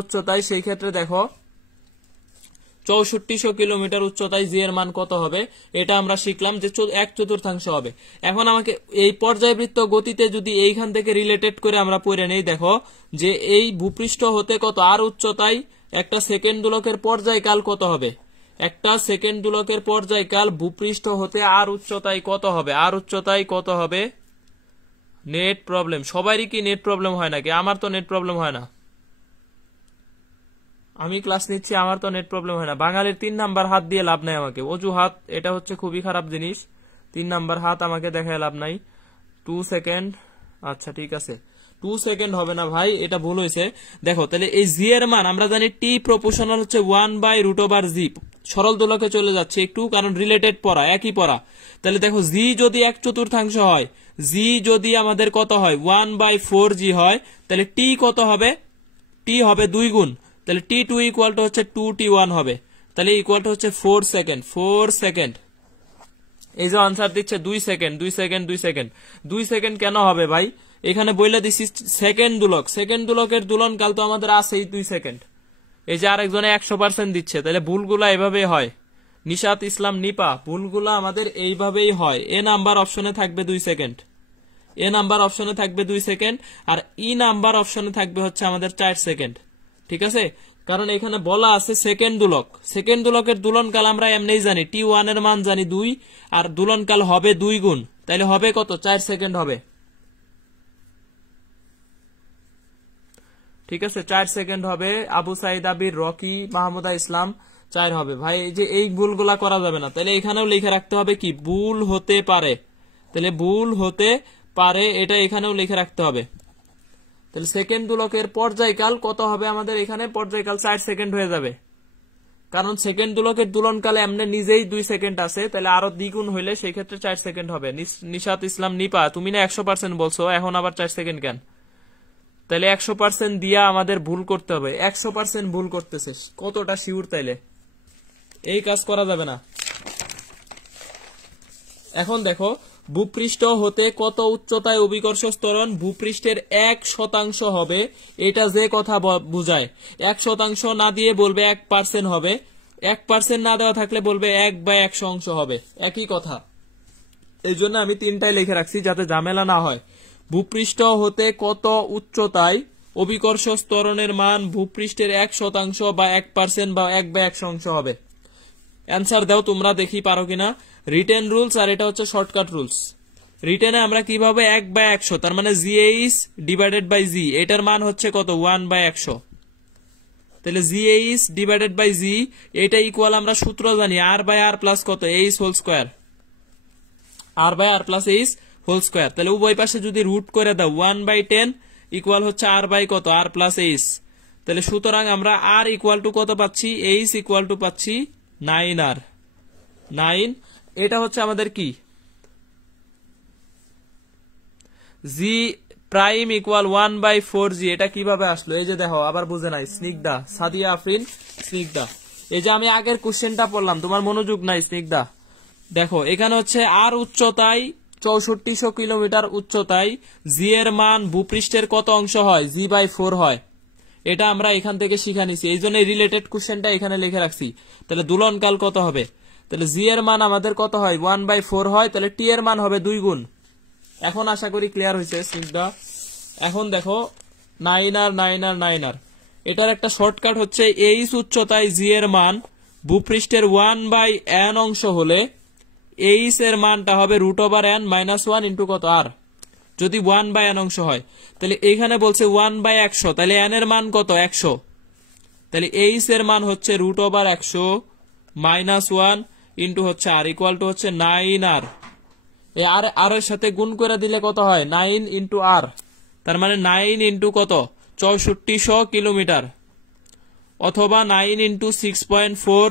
উচ্চতায়, সেই ক্ষেত্রে দেখো 6400 কিলোমিটার উচ্চতায় জি এর মান কত হবে, এটা আমরা শিখলাম যে 1/4 হবে। এখন আমাকে এই পর্যায়বৃত্ত গতিতে যদি এইখান থেকে রিলেটেড করে আমরা পড়ে নেই, দেখো যে এই ভূপৃষ্ঠ হতে কত আর উচ্চতায় একটা সেকেন্ড দোলকের পর্যায়কাল কত হবে। একটা সেকেন্ড দোলকের পর্যায়কাল ভূপৃষ্ঠ হতে আর উচ্চতায় কত হবে। নেট প্রবলেম, সবারই কি নেট প্রবলেম হয় নাকি? আমার তো নেট প্রবলেম হয় না, আমি ক্লাস নিচ্ছি, আমার তো নেট প্রবলেম হয় না। বাঙালির 3 নাম্বার হাত দিয়ে লাভ নাই আমাকে, অজুহাত, এটা হচ্ছে খুবই খারাপ জিনিস। 3 নাম্বার হাত আমাকে দেখায় লাভ নাই। 2 সেকেন্ড, আচ্ছা ঠিক আছে, 2 সেকেন্ড হবে না ভাই, এটা ভুল হয়েছে। দেখো তাহলে এই জি এর মান আমরা জানি টি প্রপোর্শনাল হচ্ছে 1/√g। সরল দোলকে চলে যাচ্ছে একটু, কারণ রিলেটেড পড়া, একই পড়া। তাহলে দেখো জি যদি 1/4 হয়, জি যদি আমাদের কত হয় 1/4g হয়, তাহলে টি কত হবে? টি হবে 2 গুণ। তাহলে t2 ইকুয়াল টু হচ্ছে 2t1 হবে। তাহলে ইকুয়াল টু হচ্ছে 4 সেকেন্ড। এই যে আনসার দিচ্ছে 2 সেকেন্ড। 2 সেকেন্ড কেন হবে ভাই? এখানে বইলে দিছি সেকেন্ড দোলকের দোলন কাল তো আমাদের আছেই 2 সেকেন্ড। এই যে আরেকজনে 100% দিচ্ছে, তাহলে ভুলগুলা এভাবেই হয়। নিশাত ইসলাম নিপা, ভুলগুলা আমাদের এইভাবেই হয়। এ নাম্বার অপশনে থাকবে 2 সেকেন্ড, আর ই নাম্বার অপশনে থাকবে হচ্ছে আমাদের 4 সেকেন্ড। ঠিক আছে, কারণ এখানে বলা আছে সেকেন্ড দোলকের দোলনকাল আমরা এমনিই জানি, t1 এর মান জানি 2, আর দোলনকাল হবে 2 গুণ, তাহলে হবে কত? 4 সেকেন্ড হবে। ঠিক আছে, 4 সেকেন্ড হবে। আবু সাইদ আবির, রকি, মাহমুদা ইসলাম 4 হবে। ভাই এই যে এই ভুলগুলা করা যাবে না, তাহলে এখানেও লিখে রাখতে হবে কি ভুল হতে পারে। তাহলে ভুল হতে পারে, এটা এখানেও লিখে রাখতে হবে। তাহলে সেকেন্ড দোলকের পর্যায়কাল কত হবে আমাদের? এখানে পর্যায়কাল 4 সেকেন্ড হয়ে যাবে, কারণ সেকেন্ড দোলকের দোলনকালে এমনি নিজেই 2 সেকেন্ড আছে, তাহলে আরো দ্বিগুণ হইলে সেই ক্ষেত্রে 4 সেকেন্ড হবে। নিশাত ইসলাম নিপা, তুমি না 100% বলছো, এখন আবার 4 সেকেন্ড কেন? তাহলে 100% দিয়া আমাদের ভুল করতে হবে। 100% ভুল করতেছে, কতটা শিওর? তাইলে এই কাজ করা যাবে না। এখন দেখো ভূপৃষ্ঠ হতে কত উচ্চতায় অভিকর্ষ ত্বরণ ভূপৃষ্ঠের 1% হবে, এটা যে কথা বুঝায়। 1% না দিয়ে বলবে 1% হবে, 1% না দেওয়া থাকলে বলবে 1/100 অংশ হবে, একই কথা। এই জন্য আমি তিনটাই লিখে রাখছি যাতে ঝামেলা না হয়। ভূপৃষ্ঠ হতে কত উচ্চতায় অভিকর্ষ ত্বরণের মান ভূপৃষ্ঠের 1% বা 1% বা 1/100 অংশ হবে। অ্যান্সার দাও তোমরা, দেখি পারো কিনা। রিটেন রুলস আর এটা হচ্ছে শর্টকাট রুলস। রিটেনে আমরা কিভাবে 1/100, তার মানে GH ডিভাইডেড বাই জি, এটার মান হচ্ছে কত 1/100। তাহলে GH ডিভাইডেড বাই জি এটা ইকুয়াল আমরা সূত্র জানি R/R প্লাস কত H whole square, R/R plus H whole square. তাহলে উভয় পাশে যদি রুট করে দাও 1/10 ইকুয়াল হচ্ছে R বাই কত R প্লাস H। তাহলে সুতরাং আমরা R ইকুয়াল টু কত পাচ্ছি, H ইকুয়াল টু পাচ্ছি 9R। 9 এটা হচ্ছে আমাদের কি জি প্রাইম ইকুয়াল 1/4G। এটা কিভাবে আসলো, এই যে দেখো, আবার বুঝে নাই স্নিগ্ধা, সাদিয়া আফরিন, স্নিগ্ধা। এই যে আমি আগের কোশ্চেনটা পড়লাম, তোমার মনোযোগ নাই স্নিগ্ধা। দেখো এখানে হচ্ছে আর উচ্চতায় 6400 কিলোমিটার উচ্চতায় জি এর মান ভূপৃষ্ঠের কত অংশ হয়, G/4 হয়। এটা আমরা এখান থেকে শিখা নিছি, এই জন্য রিলেটেড কোশ্চেনটা এখানে লিখে রাখছি। তাহলে দুলনকাল কত হবে, তাহলে জি এর মান আমাদের কত হয় 1/4 হয়, তাহলে টি এর মান হবে 2 গুণ। এখন আশা করি ক্লিয়ার হয়েছে স্নিগ্ধা। এখন দেখো 9R 9R 9R, এটার একটা শর্টকাট হচ্ছে এইচ উচ্চতায় জি এর মান ভূপৃষ্ঠের 1/n অংশ হলে এইচ এর মানটা হবে √n - 1 ইন্টু কত আর, যদি 1/n অংশ হয়। তাহলে এখানে বলছে 1/100, তাহলে n এর মান কত 100, তাহলে এইচ এর মান হচ্ছে √100 - 1 ইন্টু হচ্ছে আর ইকুয়াল টু হচ্ছে 9R। এই আর এর সাথে গুণ করে দিলে কত হয় 9 ইন্টু আর, তার মানে 9 ইন্টু কত 6400 কিলোমিটার, অথবা 9 ইন্টু 6.4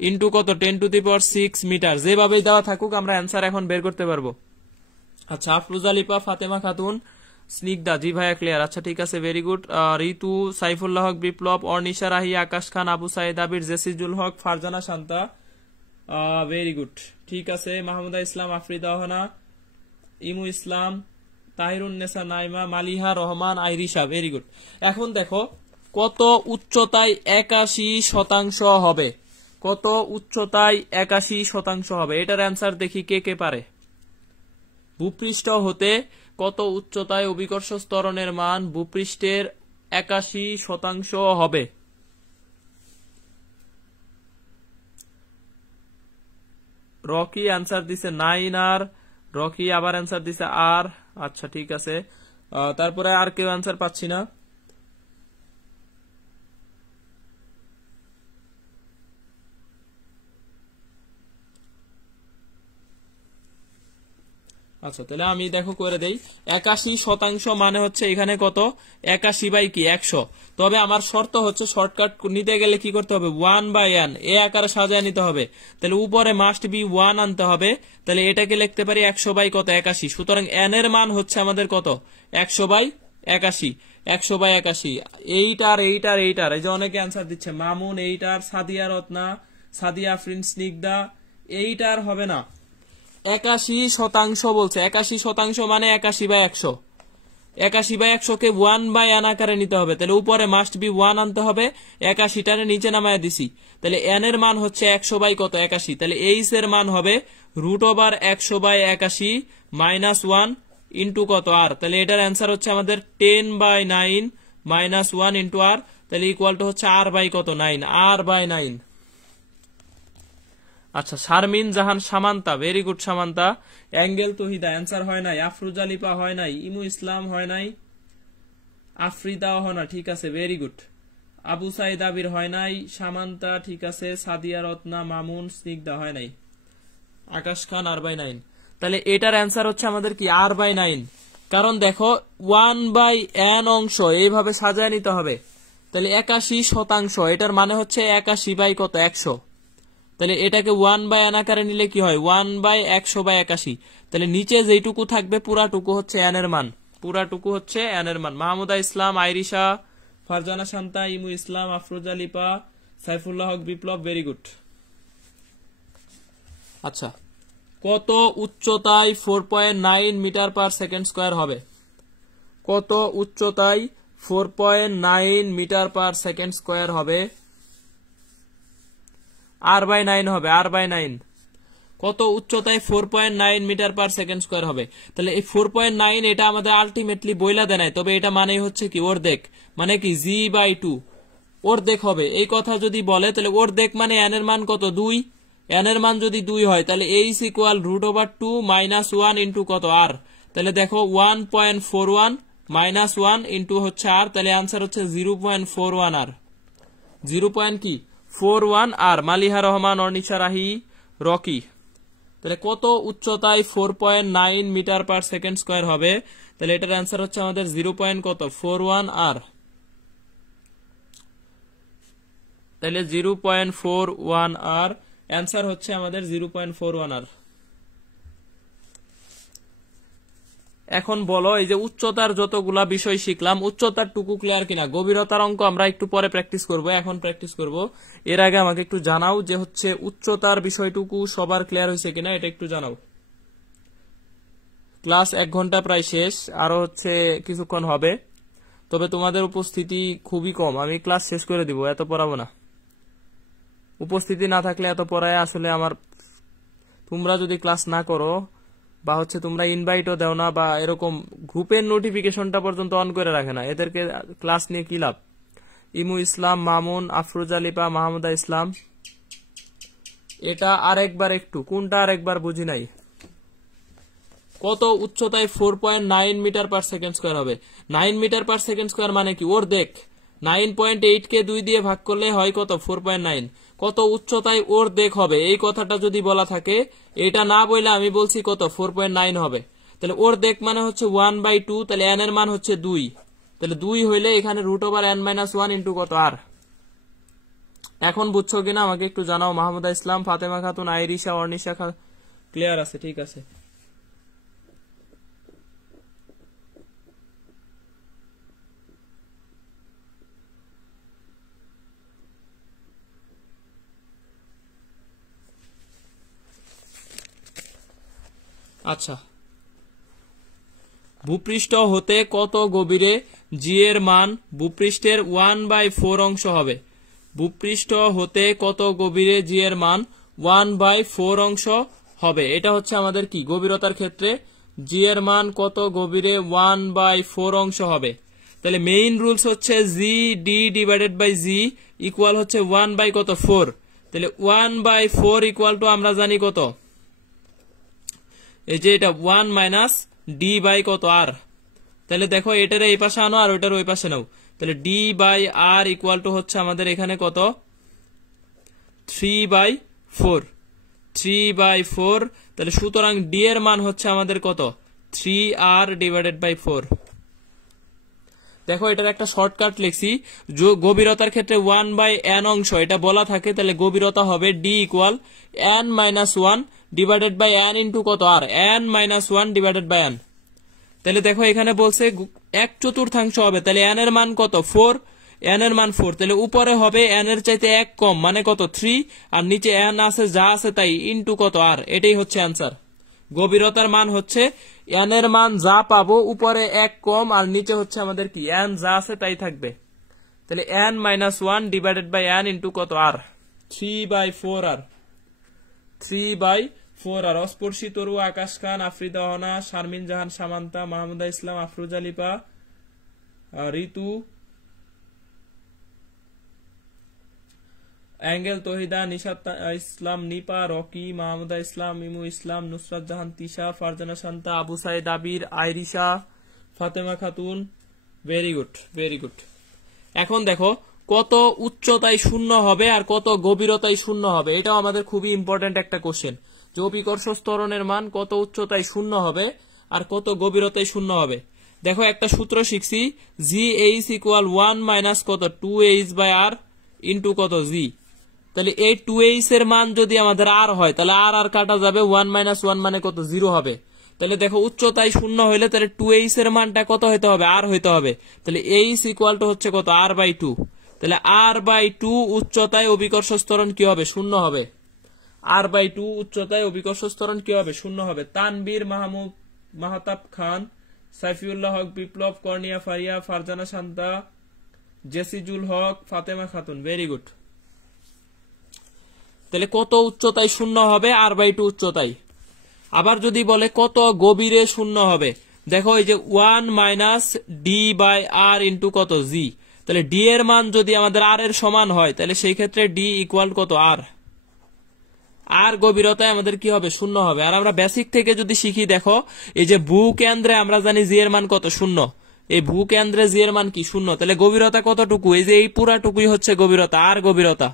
ইন্টু কত 10⁶ মিটার, যেভাবেই দেওয়া থাকুক আমরা অ্যান্সার এখন বের করতে পারবো। আচ্ছা, আফরুজা লিপা, ফাতেমা খাতুন, স্নিগ্ধা, জি ভাইয়া ক্লিয়ার। আচ্ছা ঠিক আছে, ভেরি গুড। ঋতু, সাইফুল্লাহ হক বিপ্লব, অর্নিশা রাহি, আকাশ খান, আবু সাইদ আবির, জেসিজুল হক, ফারজানা শান্তা, ভেরি গুড। ঠিক আছে, মাহমুদা ইসলাম, আফরিদা ওহানা, ইমু ইসলাম, তাহিরুন্নেসা নাইমা, মালিহা রহমান, আইরিশা, ভেরি গুড। এখন দেখো কত উচ্চতায় 81% হবে, কত উচ্চতায় 81% হবে, এটার অ্যান্সার দেখি কে কে পারে। ভূপৃষ্ঠ হতে কত উচ্চতায় অভিকর্ষ ত্বরণের মান ভূপৃষ্ঠের 81% হবে। রকি অ্যান্সার দিছে 9R, রকি আবার অ্যান্সার দিছে আর। আচ্ছা ঠিক আছে, তারপরে আর কেউ অ্যান্সার পাচ্ছি না। আচ্ছা তাহলে আমি দেখো করে দেই, 81% মানে হচ্ছে এখানে কত 81 বাই কি 100। তবে আমার শর্ত হচ্ছে শর্টকাট নিতে গেলে কি করতে হবে 1/n এ আকারে সাজায় নিতে হবে, তাহলে উপরে মাস্ট বি 1 আনতে হবে। তাহলে এটাকে লিখতে পারি 100 বাই কত 81, সুতরাং n এর মান হচ্ছে আমাদের কত 100/81, 100/81। এইটার এইটার এইটার, এই যে অনেকে অ্যান্সার দিচ্ছে, মামুন এইটার, সাদিয়া রত্না, সাদিয়া আফরিন, স্নিগ্ধা, এইটার হবে না। 81% বলছে, 81% মানে 81/100, 81/100 কে 1/n আকারে নিতে হবে, তাহলে উপরে মাস্ট বি 1 আনতে হবে, 81টারে নিচে নামায় দিছি, তাহলে n এর মান হচ্ছে 100 বাই কত 81, তাহলে এইচ এর মান হবে √100/81 - 1 ইন্টু কত আর, তাহলে এটার অ্যান্সার হচ্ছে আমাদের 10/9 - 1 ইন্টু আর, তাহলে ইকুয়াল টু হচ্ছে আর বাই কত 9, R/9। আচ্ছা, Sharmin Jahan Samantha, very good Samantha. Angel Tahida answer হয় নাই, আফরুজা লিপা হয় নাই, ইমু ইসলাম হয় নাই, আফ্রিদা হয় না, ঠিক আছে ভেরি গুড। আবু সাইদ আবির হয় নাই, সামান্তা ঠিক আছে, সাদিয়া রত্না, মামুন, স্নিগ্ধা হয় নাই, আকাশ খান R/9। তাহলে এটার অ্যান্সার হচ্ছে আমাদের কি R/9, কারণ দেখো 1/n অংশ এইভাবে সাজায় নিতে হবে, তাহলে 81%, এটার মানে হচ্ছে 81 বাই কত 100, তাহলে এটাকে 1/n আকারে নিলে কি হয় 1/100/81, তাহলে নিচে যেটুকু থাকবে পুরাটুকু হচ্ছে n এর মান, পুরাটুকু হচ্ছে n এর মান। মাহমুদা ইসলাম, আইরিশা, ফারজানা শান্তা, ইমু ইসলাম, আফরোজা লিপা, সাইফুল্লাহ হক বিপ্লব, ভেরি গুড। আচ্ছা কত উচ্চতায় 4.9 মিটার পার সেকেন্ড স্কয়ার হবে? কত উচ্চতায় 4.9 মিটার পার সেকেন্ড স্কয়ার হবে? r/9 হবে, r/9। কত উচ্চতায় 4.9 মিটার পার সেকেন্ড স্কয়ার হবে? তাহলে এই 4.9 এটা আমাদের আলটিমেটলি বইলা দেয় নাই, তবে এটা মানেই হচ্ছে কি অর্ধেক, মানে কি g/2 অর্ধেক হবে। এই কথা যদি বলে তাহলে অর্ধেক মানে n এর মান কত? 2। n এর মান যদি 2 হয় তাহলে h ইকুয়াল √2 মাইনাস 1 ইন্টু কত? r। তাহলে দেখো 1.41 মাইনাস 1 ইন্টু হচ্ছে r, তাহলে আনসার হচ্ছে 0.41 r। 0.41 r। মালিহা রহমান, অর্নিশা রাহি, রকি। তাহলে কত উচ্চতায় 4.9 মিটার পার সেকেন্ড স্কয়ার হবে? তাহলে এটার অ্যান্সার হচ্ছে আমাদের 0.41 r। তাহলে 0.41 r অ্যান্সার হচ্ছে আমাদের 0.41 r। এখন বলো, এই যে উচ্চতার যতগুলা বিষয় শিখলাম, উচ্চতার টুকু ক্লিয়ার কিনা? গভীরতার অঙ্ক আমরা একটু পরে প্র্যাকটিস করব, এখন প্র্যাকটিস করব। এর আগে আমাকে একটু জানাও যে হচ্ছে উচ্চতার বিষয়টুকু সবার ক্লিয়ার হয়েছে কিনা, এটা একটু জানাও। ক্লাস 1 ঘন্টা প্রায় শেষ, আরো হচ্ছে কিছুক্ষণ হবে, তবে তোমাদের উপস্থিতি খুবই কম। আমি ক্লাস শেষ করে দিব, এত পড়াবো না। উপস্থিতি না থাকলে এত পড়ায় আসলে আমার, তোমরা যদি ক্লাস না করো বা হচ্ছে তোমরা ইনভাইটও দাও না বা এরকম গ্রুপের নোটিফিকেশনটা পর্যন্ত অন করে রাখে না, এদেরকে ক্লাস নিয়ে কি লাভ? ইমু ইসলাম, মামুন, আফরোজা লিপা, মাহমুদা ইসলাম। এটা আরেকবার একটু, কোনটা আরেকবার বুঝি নাই। কত উচ্চতায় 4.9 মিটার পার সেকেন্ড স্কয়ার হবে? 9 মিটার পার সেকেন্ড স্কয়ার মানে কি অর্ধেক। 9.8 কে 2 দিয়ে ভাগ করলে হয় কত? 4.9। কত উচ্চতায় অর্ধেক হবে, এই কথাটা যদি বলা থাকে, এটা না বললে আমি বলছি কত? 4.9 হবে। তাহলে অর্ধেক মানে হচ্ছে 1/2, তাহলে n এর মান হচ্ছে 2। তাহলে 2 হইলে এখানে √n-1 ইন্টু কত? r। এখন বুঝছো কিনা আমাকে একটু জানাও। মাহমুদা ইসলাম, ফাতেমা খাতুন, আইরিশা, অর্নিশা, ক্লিয়ার আছে? ঠিক আছে। আচ্ছা, ভূপৃষ্ঠ হতে কত গভীরে জি এর মান ভূপৃষ্ঠের 1/4 অংশ হবে? ভূপৃষ্ঠ হতে কত গভীরে জি এর মান 1/4 অংশ হবে? এটা হচ্ছে আমাদের কি গভীরতার ক্ষেত্রে জি এর মান কত গভীরে 1/4 অংশ হবে। তাহলে মেইন রুলস হচ্ছে G D divided by G equal হচ্ছে 1/4। তাহলে 1/4 ইকুয়াল টু আমরা জানি কত? এই যে এটা 1 মাইনাস ডি বাই কত? আর। তাহলে দেখো এটার এই পাশে আনো আর ওইটার ওই পাশে নাও, তাহলে D by R equal to হচ্ছে আমাদের এখানে কত? 3/4। 3/4। তাহলে সুতরাং ডি এর মান হচ্ছে আমাদের কত? 3r divided by 4। দেখো এটার একটা শর্টকাট লিখছি, গভীরতার ক্ষেত্রে 1/n অংশ এটা বলা থাকে, তাহলে গভীরতা হবে D equal n-1 divided by n into কত? R. n-1 divided by n। তাহলে দেখো এখানে বলছে 1/4 হবে, তাহলে n এর মান কত? 4। n এর মান 4, তাহলে উপরে হবে n এর চাইতে 1 কম, মানে কত? 3, আর নিচে n আছে যা আছে তাই ইন্টু কত? আর। এটাই হচ্ছে অ্যান্সার। গভীরতার মান হচ্ছে n এর মান যা পাবো উপরে 1 কম আর নিচে হচ্ছে আমাদের কি n যা আছে তাই থাকবে। তাহলে n-1 divided by n into কত? R. 3/4r। 3/4r। Asparshi Taru, Akash Khan, Afrida Hana, Sharmin Jahan, Samantha, Mahmuda Islam, Afroza Lipa, Ritu, Angel, Tahida, Nishat Islam, Nipa, Rocky, Mahmuda Islam, Imu Islam, Nusrat Jahan, Tisha, Farzana Shanta, Abu Saeed Abir, Irisha, Fatema Khatun. Very good, very good. এখন দেখো কত উচ্চতায় শূন্য হবে আর কত গভীরতায় শূন্য হবে, এটাও আমাদের খুবই ইম্পর্টেন্ট একটা কোশ্চেন। যে অভিকর্ষ ত্বরণের মান কত উচ্চতায় শূন্য হবে আর কত গভীরতায় শূন্য হবে। দেখো একটা সূত্র শিখছি, জি এইচ ইকুয়াল 1 মাইনাস কত? 2h বাই আর ইন্টু কত? জি। তাহলে এই 2h এর মান যদি আমাদের আর হয় তাহলে আর আর কাটা যাবে, 1-1 মানে কত? 0 হবে। তাহলে দেখো উচ্চতায় শূন্য হইলে তাহলে 2h এর মানটা কত হইতে হবে? আর হইতে হবে। তাহলে h ইকুয়াল টু হচ্ছে কত? r/2। তাহলে r/2 উচ্চতায় অভিকর্ষ ত্বরণ কি হবে? শূন্য হবে। r/2 উচ্চতায় অভিকর্ষজ ত্বরণ কি হবে? শূন্য হবে। তানবীর মাহতাব খান, সাইফিউল্লাহ হক বিপ্লব, কর্নিয়া ফারিয়া, ফারজানা শান্তা, জেসিজুল হক, ফাতেমা খাতুন। Very good. তাহলে কত উচ্চতায় শূন্য হবে? r/2 উচ্চতায়। আবার যদি বলে কত গভীরে শূন্য হবে, দেখো এই যে 1 - d/r ইন্টু কত g। তাহলে d এর মান যদি আমাদের r এর সমান হয় তাহলে সেই ক্ষেত্রে d ইকুয়াল কত? r। আর গভীরতায় আমাদের কি হবে? শূন্য হবে। আর আমরা বেসিক থেকে যদি শিখি, দেখো এই যে ভূকেন্দ্রে আমরা জানি জি এর মান কত? শূন্য। এই ভূকেন্দ্রে জি এর মান কি? শূন্য। তাহলে গভীরতা কতটুকু? এই যে এই পুরাটুকুই হচ্ছে গভীরতা, আর গভীরতা।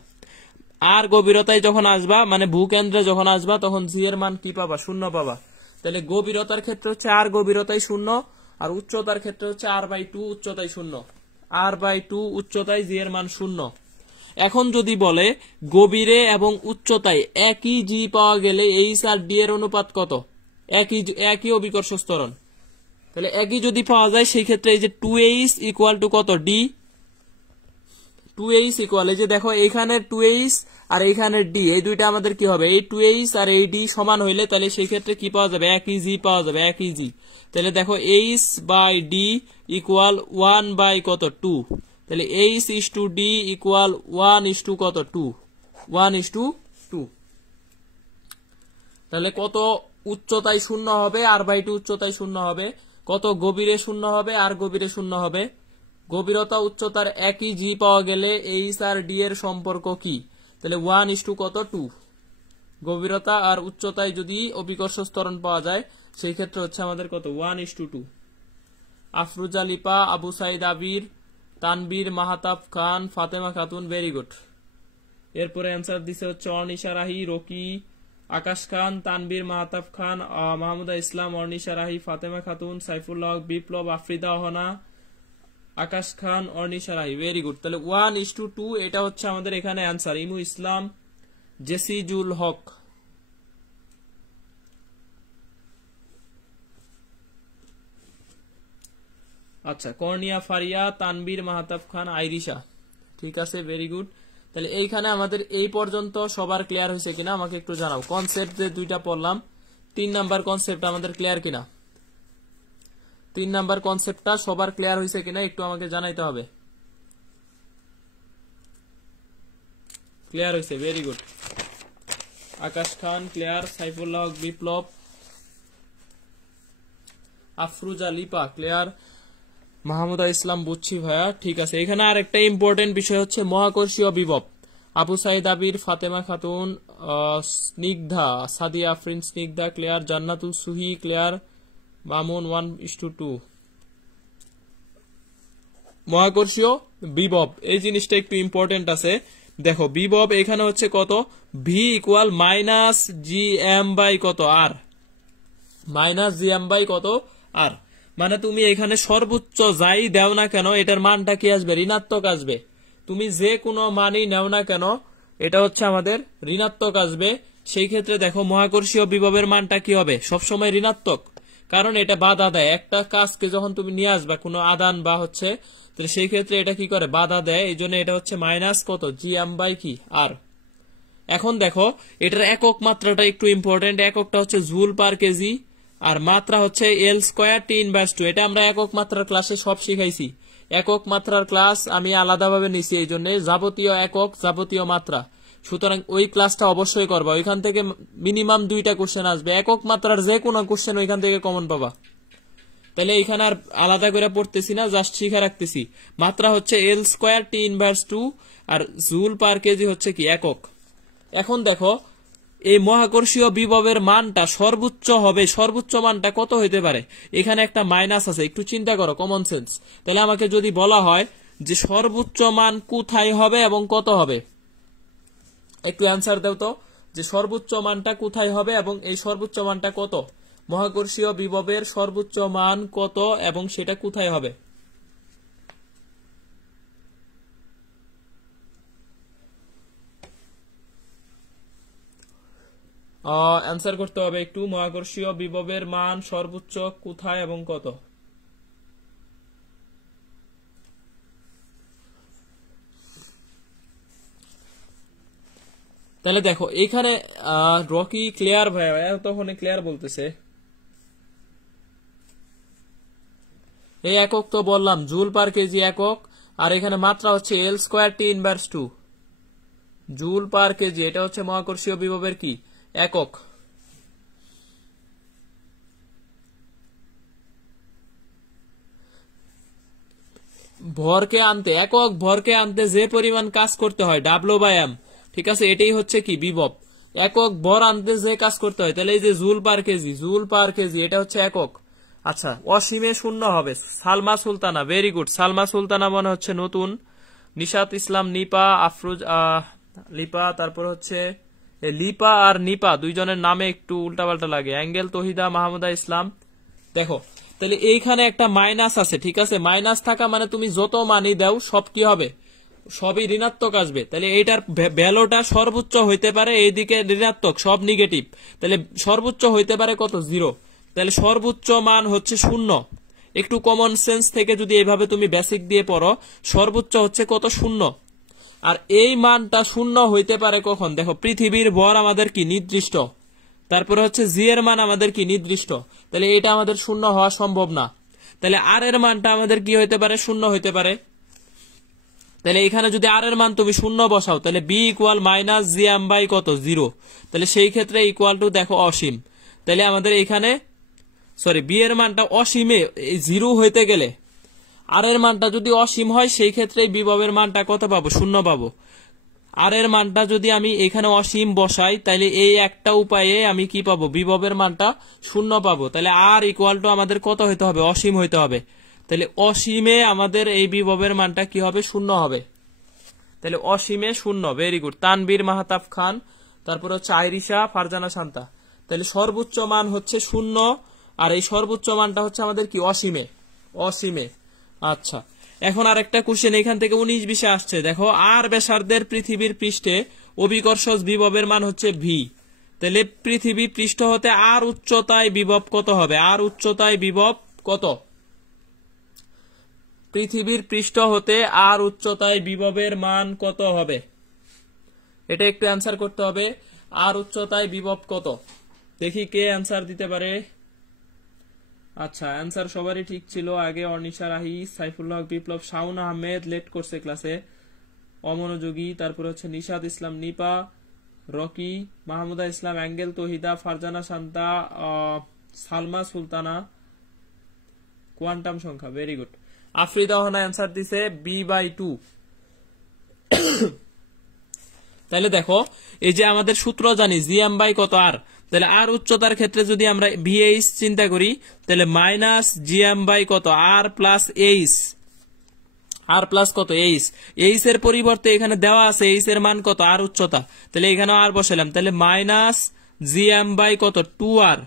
আর গভীরতায় যখন আসবা, মানে ভূকেন্দ্রে যখন আসবা, তখন জি এর মান কি পাবা? শূন্য পাবা। তাহলে গভীরতার ক্ষেত্রে হচ্ছে আর গভীরতায় শূন্য, আর উচ্চতার ক্ষেত্রে হচ্ছে r/2 উচ্চতায় শূন্য। r/2 উচ্চতায় জি এর মান শূন্য। এখন যদি বলে গভীরে এবং উচ্চতায় একই জি পাওয়া গেলে এইচ আর ডি এর অনুপাত কত? একই অভিকর্ষজ ত্বরণ। তাহলে একই যদি পাওয়া যায় সেই ক্ষেত্রে এই যে 2h ইকুয়াল টু কত? ডি। 2h ইকুয়াল, এই যে দেখো এইখানে 2h আর এইখানে ডি, এই দুইটা আমাদের কি হবে? এই 2h আর এই ডি সমান হইলে তাহলে সেই ক্ষেত্রে কি পাওয়া যাবে? একই জি পাওয়া যাবে, একই জি। তাহলে দেখো h by D equal 1 by কত? 2। তাহলে h is to d equal 1 is to কত? 2। 1 is to 2। তাহলে কত উচ্চতায় শূন্য হবে? r/2 উচ্চতায় শূন্য হবে। কত গভীরে শূন্য হবে? আর গভীরে শূন্য হবে। গভীরতা উচ্চতার একই জি পাওয়া গেলে এইচ আর ডি এর সম্পর্ক কি? তাহলে 1 is to কত? 2। গভীরতা আর উচ্চতায় যদি অভিকর্ষজ ত্বরণ পাওয়া যায় সেই ক্ষেত্রে হচ্ছে আমাদের কত? 1 is to 2। Afroza Lipa, Abu Saeed Abir, Tanvir Mahtab Khan, Fatema Khatun. Very good. এরপরে অ্যান্সার দিছে হচ্ছে অর্নিশা রাহি, রকি, আকাশ খান, তানবীর মাহতাব খান, মাহমুদা ইসলাম, অর্নিশা রাহি, ফাতেমা খাতুন, সাইফুল্লাহ, বিপ্লব, আফ্রিদা অহনা, আকাশ খান, অর্নিশা রাহি। Very good. তাহলে 1 is to 2 এটা হচ্ছে আমাদের এখানে অ্যান্সার। ইমু ইসলাম, জেসিজুল হক। আচ্ছা, কর্নিয়া ফারিয়া, তানবীর মাহতাব খান, আইরিশা। ঠিক আছে, ভেরি গুড। তাহলে এইখানে আমাদের এই পর্যন্ত সবার ক্লিয়ার হয়েছে কিনা আমাকে একটু জানাও। কনসেপ্ট যে দুইটা পড়লাম, 3 নাম্বার কনসেপ্ট আমাদের ক্লিয়ার কিনা? 3 নাম্বার কনসেপ্টটা সবার ক্লিয়ার হয়েছে কিনা একটু আমাকে জানাইতে হবে। ক্লিয়ার হয়েছে, ভেরি গুড। আকাশ খান ক্লিয়ার, সাইফুল্লাহ বিপ্লব, আফরুজা লিপা ক্লিয়ার, মাহমুদা ইসলাম বুঝছি ভাইয়া। ঠিক আছে, এখানে আর একটা ইম্পর্টেন্ট বিষয় হচ্ছে মহাকর্ষীয় বিভব। Abu Saeed Abir, Fatema Khatun, Snigdha, Sadia Afrin Snigdha clear, Jannatul Suhi clear, Mamun 1 is to 2। মহাকর্ষীয় বিভব এই জিনিসটা একটু ইম্পর্টেন্ট আছে। দেখো বিভব এখানে হচ্ছে কত? V equal minus G M by কত? R. Minus G M by কত? আর। মানে তুমি এখানে সর্বোচ্চ যাই দেও না কেন এটার মানটা কি আসবে? ঋণাত্মক আসবে। তুমি যে কোনো মানই নেও না কেন এটা হচ্ছে আমাদের ঋণাত্মক আসবে। সেই ক্ষেত্রে দেখো মহাকর্ষীয় বিভবের মানটা কি হবে? সবসময় ঋণাত্মক, কারণ এটা বাধা দেয়। একটা কাজকে যখন তুমি নিয়ে আসবা কোনো আদান বা হচ্ছে, তাহলে সেই ক্ষেত্রে এটা কি করে? বাধা দেয়। এই জন্য এটা হচ্ছে মাইনাস কত? জি এম বাই কি? আর। এখন দেখো এটার একক মাত্রাটা একটু ইম্পর্টেন্ট। এককটা হচ্ছে জুল পার কেজি, আর মাত্রা হচ্ছে এল স্কোয়ার টি ইনভার্স 2। এটা আমরা একক মাত্রার ক্লাসে সব শিখাইছি। একক মাত্রার ক্লাস আমি আলাদাভাবে নিছি, এই জন্য যাবতীয় একক, যাবতীয় মাত্রা। সুতরাং ওই ক্লাসটা অবশ্যই করবা। ওইখান থেকে মিনিমাম 2টা কোশ্চেন আসবে। একক মাত্রার যে কোনো কোশ্চেন ওইখান থেকে কমন পাবা। তাহলে এখানে আর আলাদা করে পড়তেছি না, জাস্ট শিখে রাখতেছি। মাত্রা হচ্ছে এল স্কোয়ার টি ইনভার্স 2, আর জুল পার কেজি হচ্ছে কি? একক। এখন দেখো এই মহাকর্ষীয় বিভবের মানটা সর্বোচ্চ হবে। সর্বোচ্চ মানটা কত হইতে পারে? এখানে একটা মাইনাস আছে, একটু চিন্তা করো, কমন সেন্স। তাহলে আমাকে যদি বলা হয় যে সর্বোচ্চ মান কোথায় হবে এবং কত হবে, একটু অ্যান্সার দাও তো, যে সর্বোচ্চ মানটা কোথায় হবে এবং এই সর্বোচ্চ মানটা কত? মহাকর্ষীয় বিভবের সর্বোচ্চ মান কত এবং সেটা কোথায় হবে? অ্যান্সার করতে হবে একটু। মহাকর্ষীয় বিভবের মান সর্বোচ্চ কোথায় এবং কত? তাহলে দেখো এখানে রকি ক্লিয়ার ভাইয়া তখন ক্লিয়ার বলতেছে এই একক তো বললাম জুল পার কেজি একক, আর এখানে মাত্রা হচ্ছে L square T inverse 2 joule per KG. এটা হচ্ছে মহাকর্ষীয় বিভবের কি একক। ভরকে আনতে একক ভরকে আনতে যে পরিমাণ কাজ করতে হয় ডাব্লিউ/এম, ঠিক আছে, এটাই হচ্ছে কি বিভব। একক ভর আনতে যে কাজ করতে হয়, তাহলে এই যে জুল পার কেজি এটা হচ্ছে একক। আচ্ছা, অসীমে শূন্য হবে। Salma Sultana, very good. সালমা সুলতানা মনে হচ্ছে নতুন। নিশাত ইসলাম নিপা, আফরোজ লিপা, তারপর হচ্ছে লিপা আর নিপা দুইজনের নামে একটু উল্টাপাল্টা লাগে। অ্যাঙ্গেল তহিদা মাহমুদা ইসলাম। দেখো তাহলে এইখানে একটা মাইনাস আছে, ঠিক আছে, মাইনাস থাকা মানে তুমি যত মানি দাও সব কি হবে, সবই ঋণাত্মক আসবে। তাহলে এইটার ভ্যালুটা সর্বোচ্চ হইতে পারে এইদিকে ঋণাত্মক, সব নেগেটিভ, তাহলে সর্বোচ্চ হইতে পারে কত 0, তাহলে সর্বোচ্চ মান হচ্ছে 0। একটু কমন সেন্স থেকে যদি এইভাবে তুমি বেসিক দিয়ে পড়ো, সর্বোচ্চ হচ্ছে কত 0। আর এই মানটা 0 হইতে পারে কখন, দেখো পৃথিবীর ভর আমাদের কি নির্দিষ্ট, তারপরে হচ্ছে জি এর মান আমাদের কি নির্দিষ্ট, তাহলে এটা আমাদের 0 হওয়া সম্ভব না। তাহলে আর এর মানটা আমাদের কি হইতে পারে, 0 হইতে পারে। তাহলে এখানে যদি আর এর মান তুমি 0 বসাও, তাহলে V equal minus G M by কত 0, তাহলে সেই ক্ষেত্রে ইকুয়াল টু দেখো অসীম। তাহলে আমাদের এখানে বি এর মানটা অসীমে 0 হইতে গেলে আর এর মানটা যদি অসীম হয়, সেই ক্ষেত্রে বিভবের মানটা কত পাবো, 0 পাবো। আর এর মানটা যদি আমি এখানে অসীম বসাই, তাহলে এই একটা উপায়ে আমি কি পাবো, বিভবের মানটা 0 পাবো। তাহলে আর ইকুয়াল টু আমাদের কত হইতে হবে, অসীম হইতে হবে। তাহলে অসীমে আমাদের এই বিভবের মানটা কি হবে, 0 হবে। তাহলে অসীমে 0, ভেরি গুড। তানবীর মাহতাব খান, তারপর হচ্ছে আইরিশা ফারজানা শান্তা। তাহলে সর্বোচ্চ মান হচ্ছে 0, আর এই সর্বোচ্চ মানটা হচ্ছে আমাদের কি অসীমে। আচ্ছা, এখন আর একটা কোশ্চেন এখান থেকে 19-20 আসছে। দেখো আর ব্যাসার্ধের পৃথিবীর পৃষ্ঠে অভিকর্ষজ বিভবের মান হচ্ছে ভি। তাহলে পৃথিবী পৃষ্ঠ হতে আর উচ্চতায় বিভব কত হবে, আর উচ্চতায় বিভব কত, পৃথিবীর পৃষ্ঠ হতে আর উচ্চতায় বিভবের মান কত হবে, এটা একটু অ্যান্সার করতে হবে। আর উচ্চতায় বিভব কত, দেখি কে অ্যান্সার দিতে পারে। আচ্ছা, অ্যান্সার সবারই ঠিক ছিল আগে। অর্নিশা রাহি, সাইফুল্লাহ হক বিপ্লব, শাওন আহমেদ লেট করছে ক্লাসে, অমনোযোগী, তারপর হচ্ছে নিশাদ ইসলাম নিপা, রকি, মাহমুদা ইসলাম, অ্যাঙ্গেল তহিদা, ফারজানা শান্তা, সালমা সুলতানা, কোয়ান্টাম সংখ্যা, ভেরি গুড। আফরিদা হনা অ্যান্সার দিছে B/2। তাহলে দেখো এই যে আমাদের সূত্র জানি জিএম বাই কত আর, তাহলে আর উচ্চতার ক্ষেত্রে যদি আমরা ভিএইচ চিন্তা করি, তাহলে মাইনাস জিএম বাই কত R plus H, R plus কত এইচ এর পরিবর্তে এখানে দেওয়া আছে এইচ এর মান কত, আর উচ্চতা, তাহলে এখানে আর বসালাম, তাহলে মাইনাস জিএম বাই কত 2r।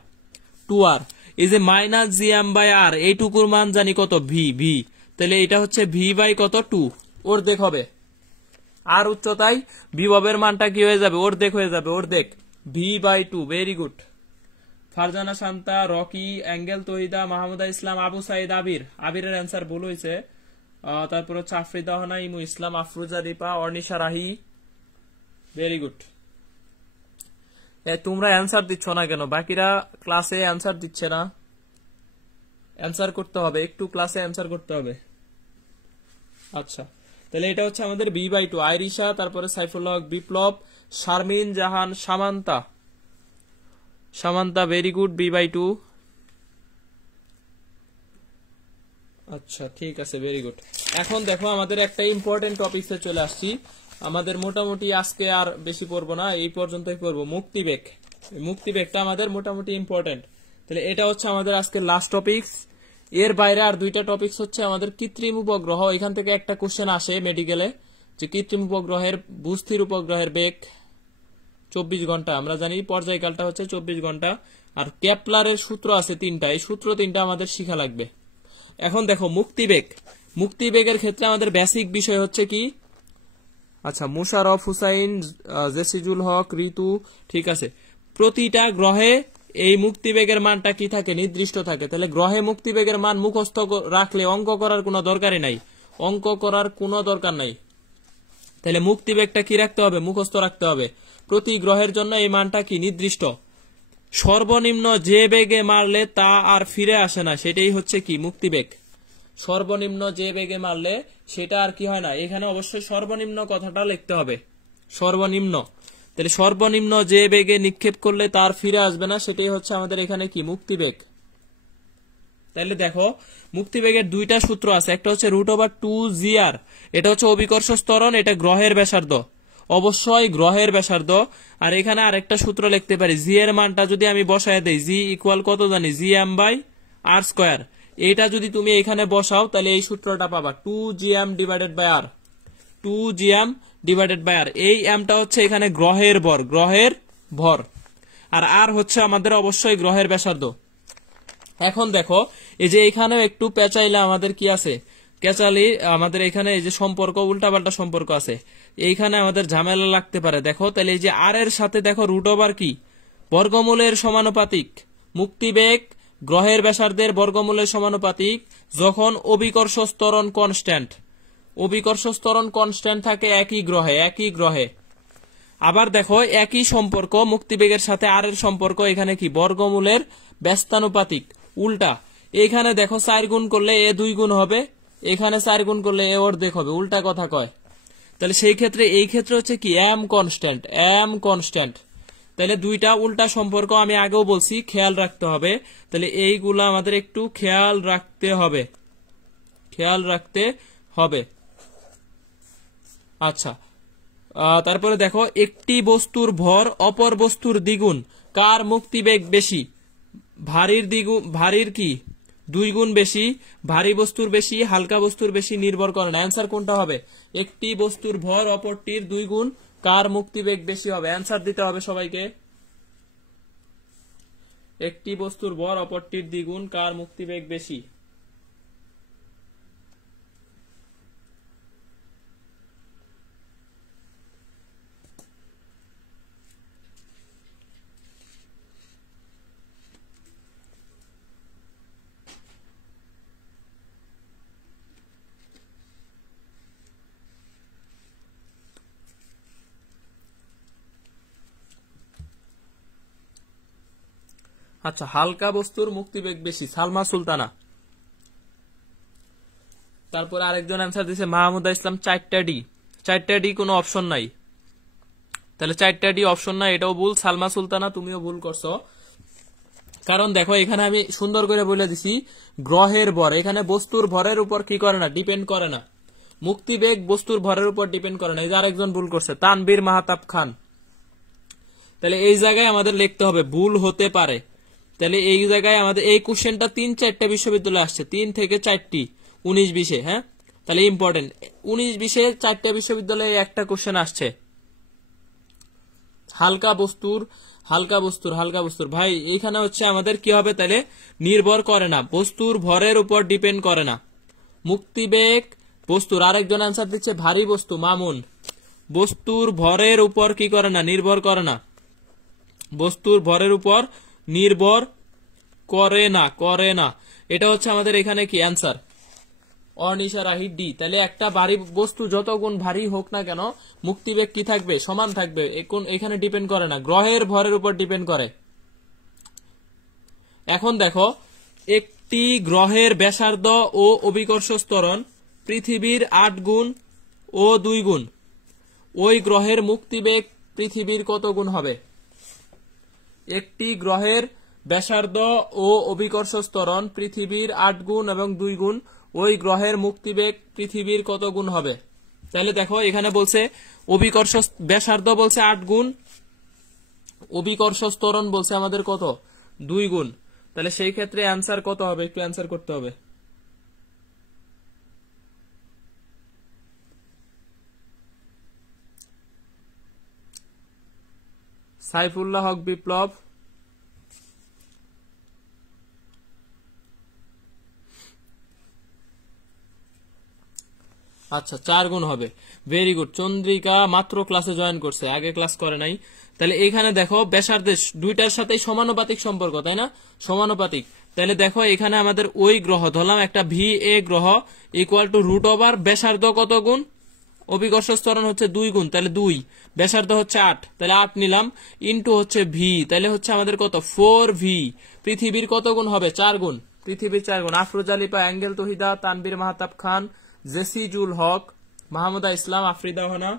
এই যে মাইনাস জিএম বাই আর এইটুকুর মান জানি কত ভি, তাহলে এটা হচ্ছে ভি বাই কত 2, অর্ধেক হবে। আর উচ্চতায় বিভবের মানটা কি হয়ে যাবে, অর্ধেক হয়ে যাবে, অর্ধেক, V/2, very good. Farzana Shanta, Rocky, Angel Tahida, Mahmuda Islam, Abu Saeed, আবিরের অ্যান্সার ভুল হয়েছে। তারপর হচ্ছে আফরিদা হনা, ইমু ইসলাম, আফরুজা রিপা, অর্নিশা রাহি, ভেরি গুড। তোমরা অ্যান্সার দিচ্ছ না কেন, বাকিরা ক্লাসে অ্যান্সার দিচ্ছে না? অ্যান্সার করতে হবে, একটু ক্লাসে অ্যান্সার করতে হবে। আচ্ছা, তাহলে এটা হচ্ছে আমাদের B/2। আইরিশা, তারপরে সাইফুল্লাহ হক বিপ্লব, Sharmin Jahan, Samantha, very good, B/2। আচ্ছা, ঠিক আছে, ভেরি গুড। এখন দেখো আমাদের একটা ইম্পর্টেন্ট টপিকসে চলে আসছি। আমাদের মোটামুটি আজকে আর বেশি পড়বো না, এই পর্যন্তই পড়বো। মুক্তিবেগটা আমাদের মোটামুটি ইম্পর্টেন্ট। তাহলে এটা হচ্ছে আমাদের আজকে লাস্ট টপিকস। এর বাইরে আর দুইটা টপিকস হচ্ছে আমাদের কৃত্রিম উপগ্রহ। এখান থেকে একটা কোশ্চেন আসে মেডিকেলে, যে কৃত্রিম উপগ্রহের বুস্থির উপগ্রহের বেগ 24 ঘন্টা। আমরা জানি পর্যায়কালটা হচ্ছে 24 ঘন্টা। আর কেপলারের সূত্র আছে 3টা, এই সূত্র 3টা আমাদের শিখা লাগবে। এখন দেখো মুক্তিবেগের ক্ষেত্রে আমাদের বেসিক বিষয় হচ্ছে কি, আচ্ছা, মুশারফ হুসাইন, জেসিজুল হক, ঋতু, ঠিক আছে। প্রতিটা গ্রহে এই মুক্তিবেগের মানটা কি থাকে, নির্দিষ্ট থাকে। তাহলে গ্রহে মুক্তিবেগের মান মুখস্থ রাখলে অঙ্ক করার কোনো দরকারই নাই, তাহলে মুক্তিবেগটা কি রাখতে হবে, মুখস্থ রাখতে হবে। প্রতি গ্রহের জন্য এই মানটা কি নির্দিষ্ট। সর্বনিম্ন যে বেগে মারলে তা আর ফিরে আসে না, সেটাই হচ্ছে কি মুক্তিবেগ। সর্বনিম্ন যে বেগে মারলে সেটা আর কি হয় না, এখানে অবশ্যই সর্বনিম্ন কথাটা লিখতে হবে, সর্বনিম্ন। তাহলে সর্বনিম্ন যে বেগে নিক্ষেপ করলে তার ফিরে আসবে না, সেটাই হচ্ছে আমাদের এখানে কি মুক্তিবেগ। তাহলে দেখো মুক্তিবেগের দুইটা সূত্র আছে, একটা হচ্ছে √2gr, এটা হচ্ছে অভিকর্ষ ত্বরণ, এটা গ্রহের ব্যাসার্ধ, অবশ্যই গ্রহের ব্যাসার্ধ। আর এখানে আরেকটা সূত্র লিখতে পারি, জি এর মানটা যদি আমি বসায় দেই, জি ইকুয়াল কত জানি, gm/r²। এইটা যদি তুমি এখানে বসাও তাহলে এই সূত্রটা পাবা, 2gm/r, 2gm/r। এই এমটা হচ্ছে এখানে গ্রহের ভর, গ্রহের ভর, আর আর হচ্ছে আমাদের অবশ্যই গ্রহের ব্যাসার্ধ। এখন দেখো এই যে এখানেও একটু পেঁচাইলে আমাদের কি আছে, কেচালি আমাদের এখানে এই যে সম্পর্ক উল্টাপাল্টা সম্পর্ক আছে, এইখানে আমাদের ঝামেলা লাগতে পারে। দেখো তাহলে এই যে আর এর সাথে দেখো √ওভার কি বর্গমূলের সমানুপাতিক, মুক্তিবেগ গ্রহের ব্যাসার্ধের বর্গমূলের সমানুপাতিক যখন অভিকর্ষ ত্বরণ কনস্ট্যান্ট, অভিকর্ষ ত্বরণ কনস্ট্যান্ট থাকে একই গ্রহে, একই গ্রহে। আবার দেখো একই সম্পর্ক মুক্তিবেগের সাথে আর এর সম্পর্ক এখানে কি বর্গমূলের ব্যস্তানুপাতিক, উল্টা। এখানে দেখো 4 গুণ করলে এ 2 গুণ হবে, এখানে 4 গুণ করলে এ অর্ধেক হবে, উল্টা কথা কয়। তাহলে সেই ক্ষেত্রে এই ক্ষেত্রে হচ্ছে কি এম কনস্ট্যান্ট, এম কনস্ট্যান্ট। তাহলে দুইটা উল্টা সম্পর্ক আমি আগেও বলছি, খেয়াল রাখতে হবে। তাহলে এইগুলো আমাদের একটু খেয়াল রাখতে হবে, খেয়াল রাখতে হবে। আচ্ছা, তারপরে দেখো একটি বস্তুর ভর অপর বস্তুর দ্বিগুণ, কার মুক্তিবেগ বেশি? ভারীর দ্বিগুণ, ভারীর কি 2 গুণ বেশি, ভারী বস্তুর বেশি, হালকা বস্তুর বেশি নির্ভর করে না। অ্যান্সার কোনটা হবে? একটি বস্তুর ভর অপরটির 2 গুণ, কার মুক্তিবেগ বেশি হবে? অ্যান্সার দিতে হবে সবাইকে। একটি বস্তুর ভর অপরটির 2 গুণ, কার মুক্তিবেগ বেশি? আচ্ছা, হালকা বস্তুর মুক্তিবেগ বেশি, সালমা সুলতানা। তারপর আরেকজন অ্যান্সার দিয়েছে মাহমুদা ইসলাম 4টা ডি, 4টা ডি কোনো অপশন নাই, তাহলে 4টা ডি অপশন নাই, এটাও ভুল। সালমা সুলতানা তুমিও ভুল করছো, কারণ দেখো এখানে আমি সুন্দর করে বলে দিছি গ্রহের ভর, এখানে বস্তুর ভরের উপর কি করে না, ডিপেন্ড করে না। মুক্তিবেগ বস্তুর ভরের উপর ডিপেন্ড করে না। এই যে আরেকজন ভুল করছে, তানবীর মাহতাব খান। তাহলে এই জায়গায় আমাদের লিখতে হবে ভুল হতে পারে। তাহলে এই জায়গায় আমাদের এই কোশ্চেনটা 3-4টা বিশ্ববিদ্যালয়ে আসছে, 3 থেকে 4টি 19-20-এ। হ্যাঁ, তাহলে ইম্পর্টেন্ট 19-20-এ 4টা বিশ্ববিদ্যালয়ে একটা কোশ্চেন আসছে। হালকা বস্তুর, হালকা বস্তুর, হালকা বস্তুর ভাই এইখানে হচ্ছে আমাদের কি হবে, তাহলে নির্ভর করে না, বস্তুর ভরের উপর ডিপেন্ড করে না। মুক্তিবেগ বস্তুর, আরেকজন অ্যান্সার দিচ্ছে ভারী বস্তু, মামুন। বস্তুর ভরের উপর কি করে না, নির্ভর করে না, বস্তুর ভরের উপর নির্ভর করে না, করে না। এটা হচ্ছে আমাদের এখানে কি অ্যান্সার, অনিশা রাহি ডি। তাহলে একটা ভারী বস্তু যত গুণ ভারী হোক না কেন মুক্তিবেগ কি থাকবে, সমান থাকবে, এখানে ডিপেন্ড করে না, গ্রহের ভরের উপর ডিপেন্ড করে। এখন দেখো একটি গ্রহের ব্যাসার্ধ ও অভিকর্ষ ত্বরণ পৃথিবীর 8 গুণ ও 2 গুণ, ওই গ্রহের মুক্তিবেগ পৃথিবীর কত গুণ হবে? একটি গ্রহের ব্যাসার্ধ ও অভিকর্ষ ত্বরণ পৃথিবীর 8 গুণ এবং 2 গুণ, ওই গ্রহের মুক্তিবেগ পৃথিবীর কত গুণ হবে? তাহলে দেখো এখানে বলছে অভিকর্ষ ব্যাসার্ধ বলছে 8 গুণ, অভিকর্ষ ত্বরণ বলছে আমাদের কত, 2 গুণ। তাহলে সেই ক্ষেত্রে অ্যান্সার কত হবে, একটু অ্যান্সার করতে হবে। সাইফুল্লাহ হক বিপ্লব, আচ্ছা 4 গুণ হবে, ভেরি গুড। চন্দ্রিকা মাত্র ক্লাসে জয়েন করছে, আগে ক্লাস করে নাই। তাহলে এখানে দেখো ব্যাসার্ধের দুইটার সাথে সমানুপাতিক সম্পর্ক, তাই না, সমানুপাতিক। তাহলে দেখো এখানে আমাদের ওই গ্রহ ধরলাম একটা ভি এ গ্রহ ইকুয়াল টু √ওভার ব্যাসার্ধ কত গুণ, অভিকর্ষজ ত্বরণ হচ্ছে 2 গুণ, তাহলে 2, ব্যাসার্ধ হচ্ছে 8, তাহলে 8 নিলাম, ইনটু হচ্ছে ভি, তাহলে হচ্ছে আমাদের কত 4v। পৃথিবীর কত গুণ হবে? 4 গুণ, পৃথিবীর 4 গুণ। আফরোজা লিপা, অ্যাঙ্গেল তহিদা, তানবীর মাহতাব খান, জেসি জুল হক, মাহমুদা ইসলাম, আফরিদা হানা,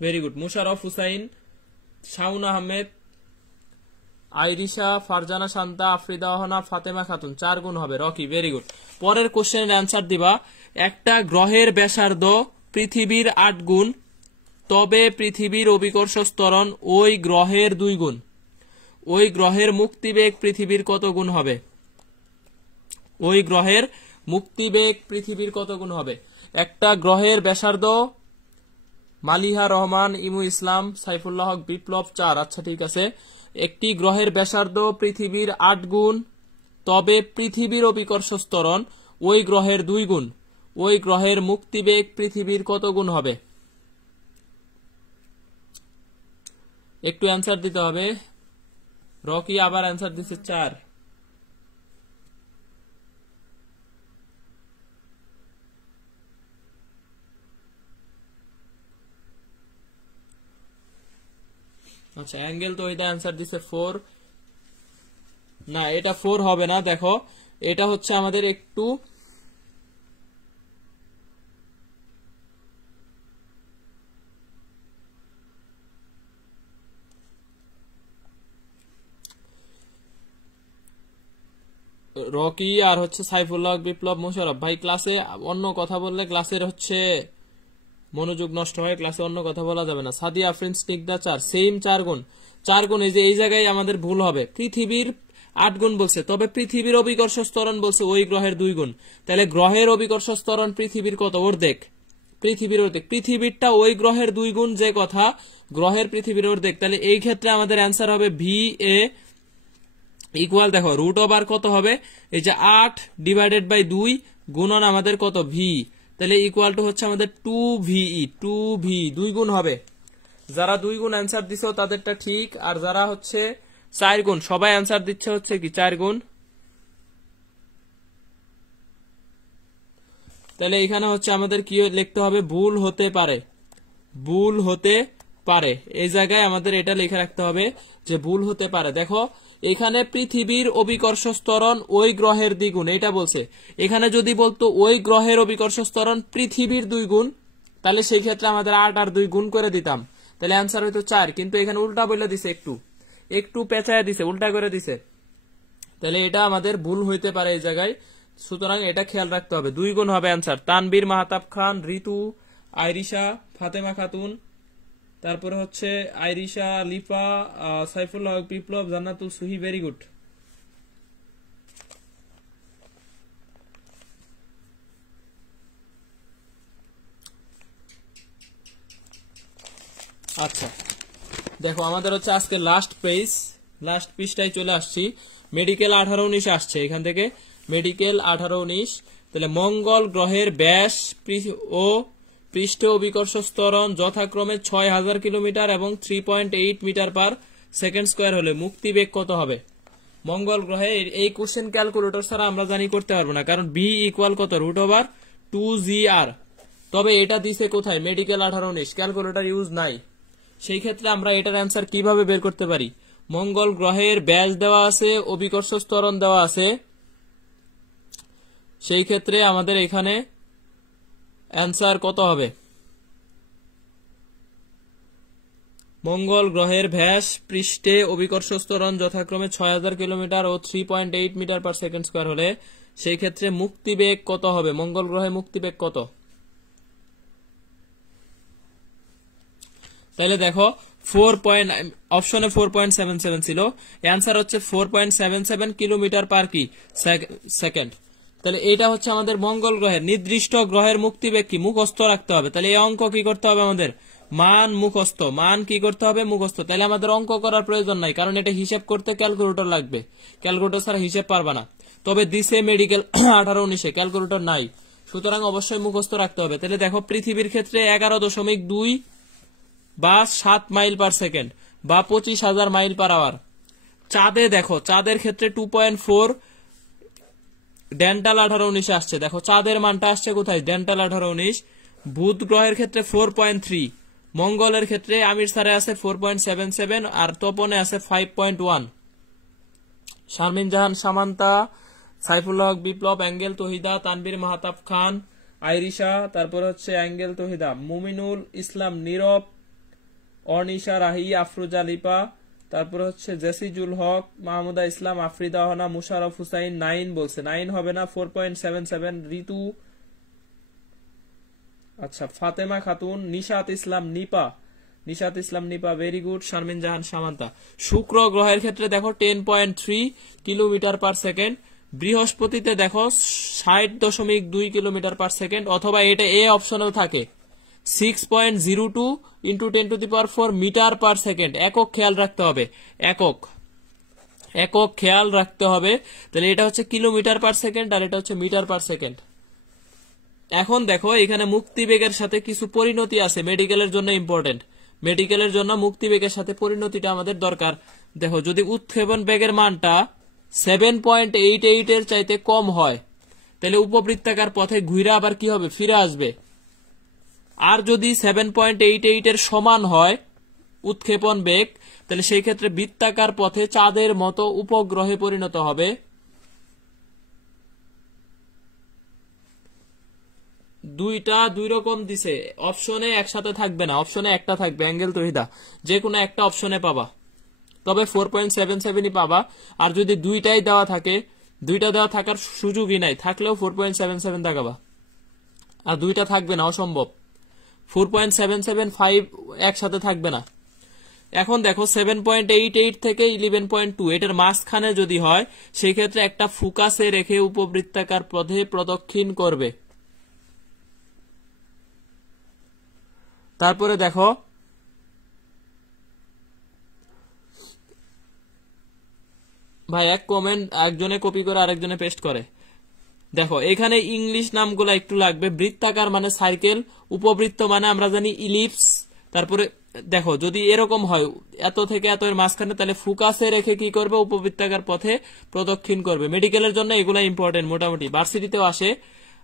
ভেরি গুড, মুশারফ হুসাইন, শাউন আহমেদ, আইরিশা, ফারজানা শান্তা, আফরিদা হানা, ফাতেমা খাতুন, 4 গুণ হবে। Rocky, very good. পরের কোশ্চেনের অ্যান্সার দিবা, একটা গ্রহের ব্যাসার্ধ পৃথিবীর 8 গুণ, তবে পৃথিবীর অভিকর্ষজ ত্বরণ ওই গ্রহের 2 গুণ। ওই গ্রহের মুক্তিবেগ পৃথিবীর কত গুণ হবে? ওই গ্রহের মুক্তিবেগ পৃথিবীর কত গুণ হবে? একটা গ্রহের ব্যাসার্ধ, মালিহা রহমান, ইমু ইসলাম, সাইফুল্লাহ হক, বিপ্লব, 4। আচ্ছা ঠিক আছে, একটি গ্রহের ব্যাসার্ধ পৃথিবীর 8 গুণ, তবে পৃথিবীর অভিকর্ষজ ত্বরণ ওই গ্রহের 2 গুণ। ওই গ্রহের মুক্তিবেগ পৃথিবীর কত গুণ হবে? একটু অ্যান্সার দিতে হবে। রকি আবার অ্যান্সার দিচ্ছে 4। আচ্ছা, অ্যাঙ্গেল তো এটা অ্যান্সার দিচ্ছে 4। না, এটা 4 হবে না, দেখো এটা হচ্ছে আমাদের একটু রকি আর হচ্ছে সাইফুল্লাহ, বিপ্লব, মোশারফ ভাই, ক্লাসে অন্য কথা বললে ক্লাসের হচ্ছে মনোযোগ নষ্ট হয়, ক্লাসে অন্য কথা বলা যাবে না। সাদিয়া আফরিন, স্নিগ্ধা, 4, সেম 4 গুণ। 4 গুণ, এই জায়গায় আমাদের ভুল হবে। পৃথিবীর 8 গুণ বলছে, তবে পৃথিবীর অভিকর্ষজ ত্বরণ বলছে ওই গ্রহের 2 গুণ। তাহলে গ্রহের অভিকর্ষজ ত্বরণ পৃথিবীর কত? অর্ধেক। পৃথিবীর অর্ধেক, পৃথিবীরটা ওই গ্রহের 2 গুণ যে কথা, গ্রহের পৃথিবীর অর্ধেক। তাহলে এই ক্ষেত্রে আমাদের অ্যান্সার হবে ভি এ ইকুয়াল, দেখো রুট ওভার কত হবে? এই যে 8 ডিভাইডেড বাই 2 গুণন আমাদের কত? ভি। তাহলে ইকুয়াল টু হচ্ছে আমাদের 2VE, 2V, 2 গুণ হবে। যারা 2 গুণ অ্যান্সার দিছো তাদেরটা ঠিক, আর যারা হচ্ছে 4 গুণ, সবাই অ্যান্সার দিচ্ছে হচ্ছে কি 4 গুণ। তাহলে এখানে হচ্ছে আমাদের কি লিখতে হবে? ভুল হতে পারে, ভুল হতে পারে। এই জায়গায় আমাদের এটা লিখে রাখতে হবে যে ভুল হতে পারে। দেখো এখানে পৃথিবীর অভিকর্ষজ ত্বরণ ওই গ্রহের 2 গুণ, এটা বলছে। এখানে যদি বলতো ওই গ্রহের অভিকর্ষজ ত্বরণ পৃথিবীর 2 গুণ, তাহলে সেই ক্ষেত্রে আমাদের 8 আর 2 গুণ করে দিতাম, তাহলে অ্যান্সার হয়তো 4। কিন্তু এখানে উল্টা বলে দিছে, একটু পেঁচায় দিছে, উল্টা করে দিছে, তাহলে এটা আমাদের ভুল হইতে পারে এই জায়গায়। সুতরাং এটা খেয়াল রাখতে হবে, 2 গুণ হবে অ্যান্সার। তানবীর মাহতাব খান, ঋতু, আইরিশা, ফাতেমা খাতুন, তারপরে হচ্ছে আইরিশা, লিফা, সাইফুল্লাহ, বিপ্লব, জান্নাতুল সুহি, ভেরি গুড। আচ্ছা দেখো আমাদের হচ্ছে আজকে লাস্ট পৃষ্ঠায় চলে আসছি। মেডিকেল 18-19 আসছে এখান থেকে, মেডিকেল 18-19। তাহলে মঙ্গল গ্রহের ব্যাস ও পৃষ্ঠে অভিকর্ষজ ত্বরণ যথাক্রমে 6000 কিলোমিটার এবং 3.8 মিটার পার সেকেন্ড স্কয়ার হলে মুক্তিবেগ কত হবে? মঙ্গল গ্রহে এই কোশ্চেন ক্যালকুলেটর ছাড়া আমরা জানি করতে পারবো না, কারণ বি ইকুয়াল কত? Root over 2GR। তবে এটা দিছে কোথায়? মেডিকেল 18-19, ক্যালকুলেটর ইউজ নাই। সেই ক্ষেত্রে আমরা এটার অ্যান্সার কিভাবে বের করতে পারি? মঙ্গল গ্রহের ব্যাস দেওয়া আছে, অভিকর্ষজ ত্বরণ দেওয়া আছে, সেই ক্ষেত্রে আমাদের এখানে অ্যান্সার কত হবে? মঙ্গল গ্রহের ব্যাস পৃষ্ঠে অভিকর্ষজ ত্বরণ যথাক্রমে 6000 কিলোমিটার ও 3.8 মিটার পার সেকেন্ড স্কয়ার হলে সেই ক্ষেত্রে মুক্তিবেগ কত হবে? মঙ্গল গ্রহে মুক্তিবেগ কত? তাহলে দেখো অপশনে 4.77 ছিল, অ্যান্সার হচ্ছে 4.77 কিলোমিটার পার কি সেকেন্ড। তাহলে এটা হচ্ছে আমাদের মঙ্গল গ্রহের নির্দিষ্ট গ্রহের মুক্তিবেগ কি মুখস্থ রাখতে হবে। তাহলে এই অঙ্ক কি করতে হবে আমাদের? মান মুখস্থ, মান কি করতে হবে? মুখস্থ। তাহলে আমাদের অঙ্ক করার প্রয়োজন নাই, কারণ এটা হিসাব করতে ক্যালকুলেটর লাগবে, ক্যালকুলেটর ছাড়া হিসাব পারবা না। তবে দিছে মেডিকেল 18-19, ক্যালকুলেটর নাই, সুতরাং অবশ্যই মুখস্থ রাখতে হবে। তাহলে দেখো পৃথিবীর ক্ষেত্রে 11.2 বা 7 মাইল পার সেকেন্ড বা 25,000 মাইল পার আওয়ার। চাঁদে দেখো, চাঁদের ক্ষেত্রে 2.4 ডেন্টাল 18-19 আসছে। দেখো চাঁদের মানটা আসছে কোথায়? ডেন্টাল 18-19। বুধ গ্রহের ক্ষেত্রে 4.3, মঙ্গলের ক্ষেত্রে আমির স্যারে আছে 4.77 আর তপনে আছে 5.1। শারমিন জাহান সামান্তা, সাইফুল্লাহ হক বিপ্লব, অ্যাঙ্গেল তহিদা, তানভীর মাহতাব খান, আইরিশা, তারপর হচ্ছে অ্যাঙ্গেল তহিদা, মুমিনুল ইসলাম নীরব, অর্নিশা রাহি, আফরোজা লিপা, তারপর হচ্ছে জেসিজুল হক, মাহমুদা ইসলাম, আফরিদা হনা, মুশারফ হুসাইন 9 বলছে, 9 হবে না, 4.77। ঋতু, আচ্ছা ফাতেমা খাতুন, নিশাত ইসলাম নিপা ভেরি গুড। শারমিন জাহান সামান্তা। শুক্র গ্রহের ক্ষেত্রে দেখো 10.3 কিলোমিটার পার সেকেন্ড, বৃহস্পতিতে দেখো 60.2 কিলোমিটার পার সেকেন্ড, অথবা এটা এ অপশনেও থাকে 6.02 ইন্টু 10⁴ মিটার পার সেকেন্ড। একক খেয়াল রাখতে হবে, একক খেয়াল রাখতে হবে। তাহলে এটা হচ্ছে কিলোমিটার পার সেকেন্ড আর এটা হচ্ছে মিটার পার সেকেন্ড। এখন দেখো এখানে মুক্তিবেগের সাথে কিছু পরিণতি আছে, মেডিকেলের জন্য ইম্পর্টেন্ট। মেডিকেলের জন্য মুক্তিবেগের সাথে পরিণতিটা আমাদের দরকার। দেখো যদি উৎক্ষেপণ বেগের মানটা 7.88 এর চাইতে কম হয় তাহলে উপবৃত্তাকার পথে ঘুরে আবার কি হবে, ফিরে আসবে। আর যদি 7.88 এর সমান হয় উৎক্ষেপণ বেগ, তাহলে সেই ক্ষেত্রে বৃত্তাকার পথে চাঁদের মতো উপগ্রহে পরিণত হবে। দুইটা দুই রকম দিছে, অপশনে একসাথে থাকবে না, অপশনে একটা থাকবে, অ্যাঙ্গেল তহিদা যে কোনো একটা অপশনে পাবা, তবে 4.77ই পাবা। আর যদি দুইটাই দেওয়া থাকে, দুইটা দেওয়া থাকার সুযোগই নাই, থাকলেও 4.77 দেখাবা, আর দুইটা থাকবে না, অসম্ভব। 4.775 একসাথে থাকবে না। এখন দেখো 7.88 থেকে 11.2 এটার মাঝখানে যদি হয় সেই ক্ষেত্রে একটা ফোকাসে রেখে উপবৃত্তাকার পথে প্রদক্ষিণ করবে। তারপরে দেখো ভাই এক কমেন্ট একজনে কপি করে আরেকজনে পেস্ট করে। দেখো এখানে ইংলিশ নামগুলো একটু লাগবে। বৃত্তাকার মানে সার্কেল, উপবৃত্ত মানে আমরা জানি ইলিপস। তারপরে দেখো যদি এরকম হয় এত থেকে এত এর মাঝখানে, তাহলে ফোকাসে রেখে কি করবে, উপবৃত্তাকার পথে প্রদক্ষিণ করবে। মেডিকেলের জন্য এগুলা ইম্পর্টেন্ট, মোটামুটি ভার্সিটিতেও আসে।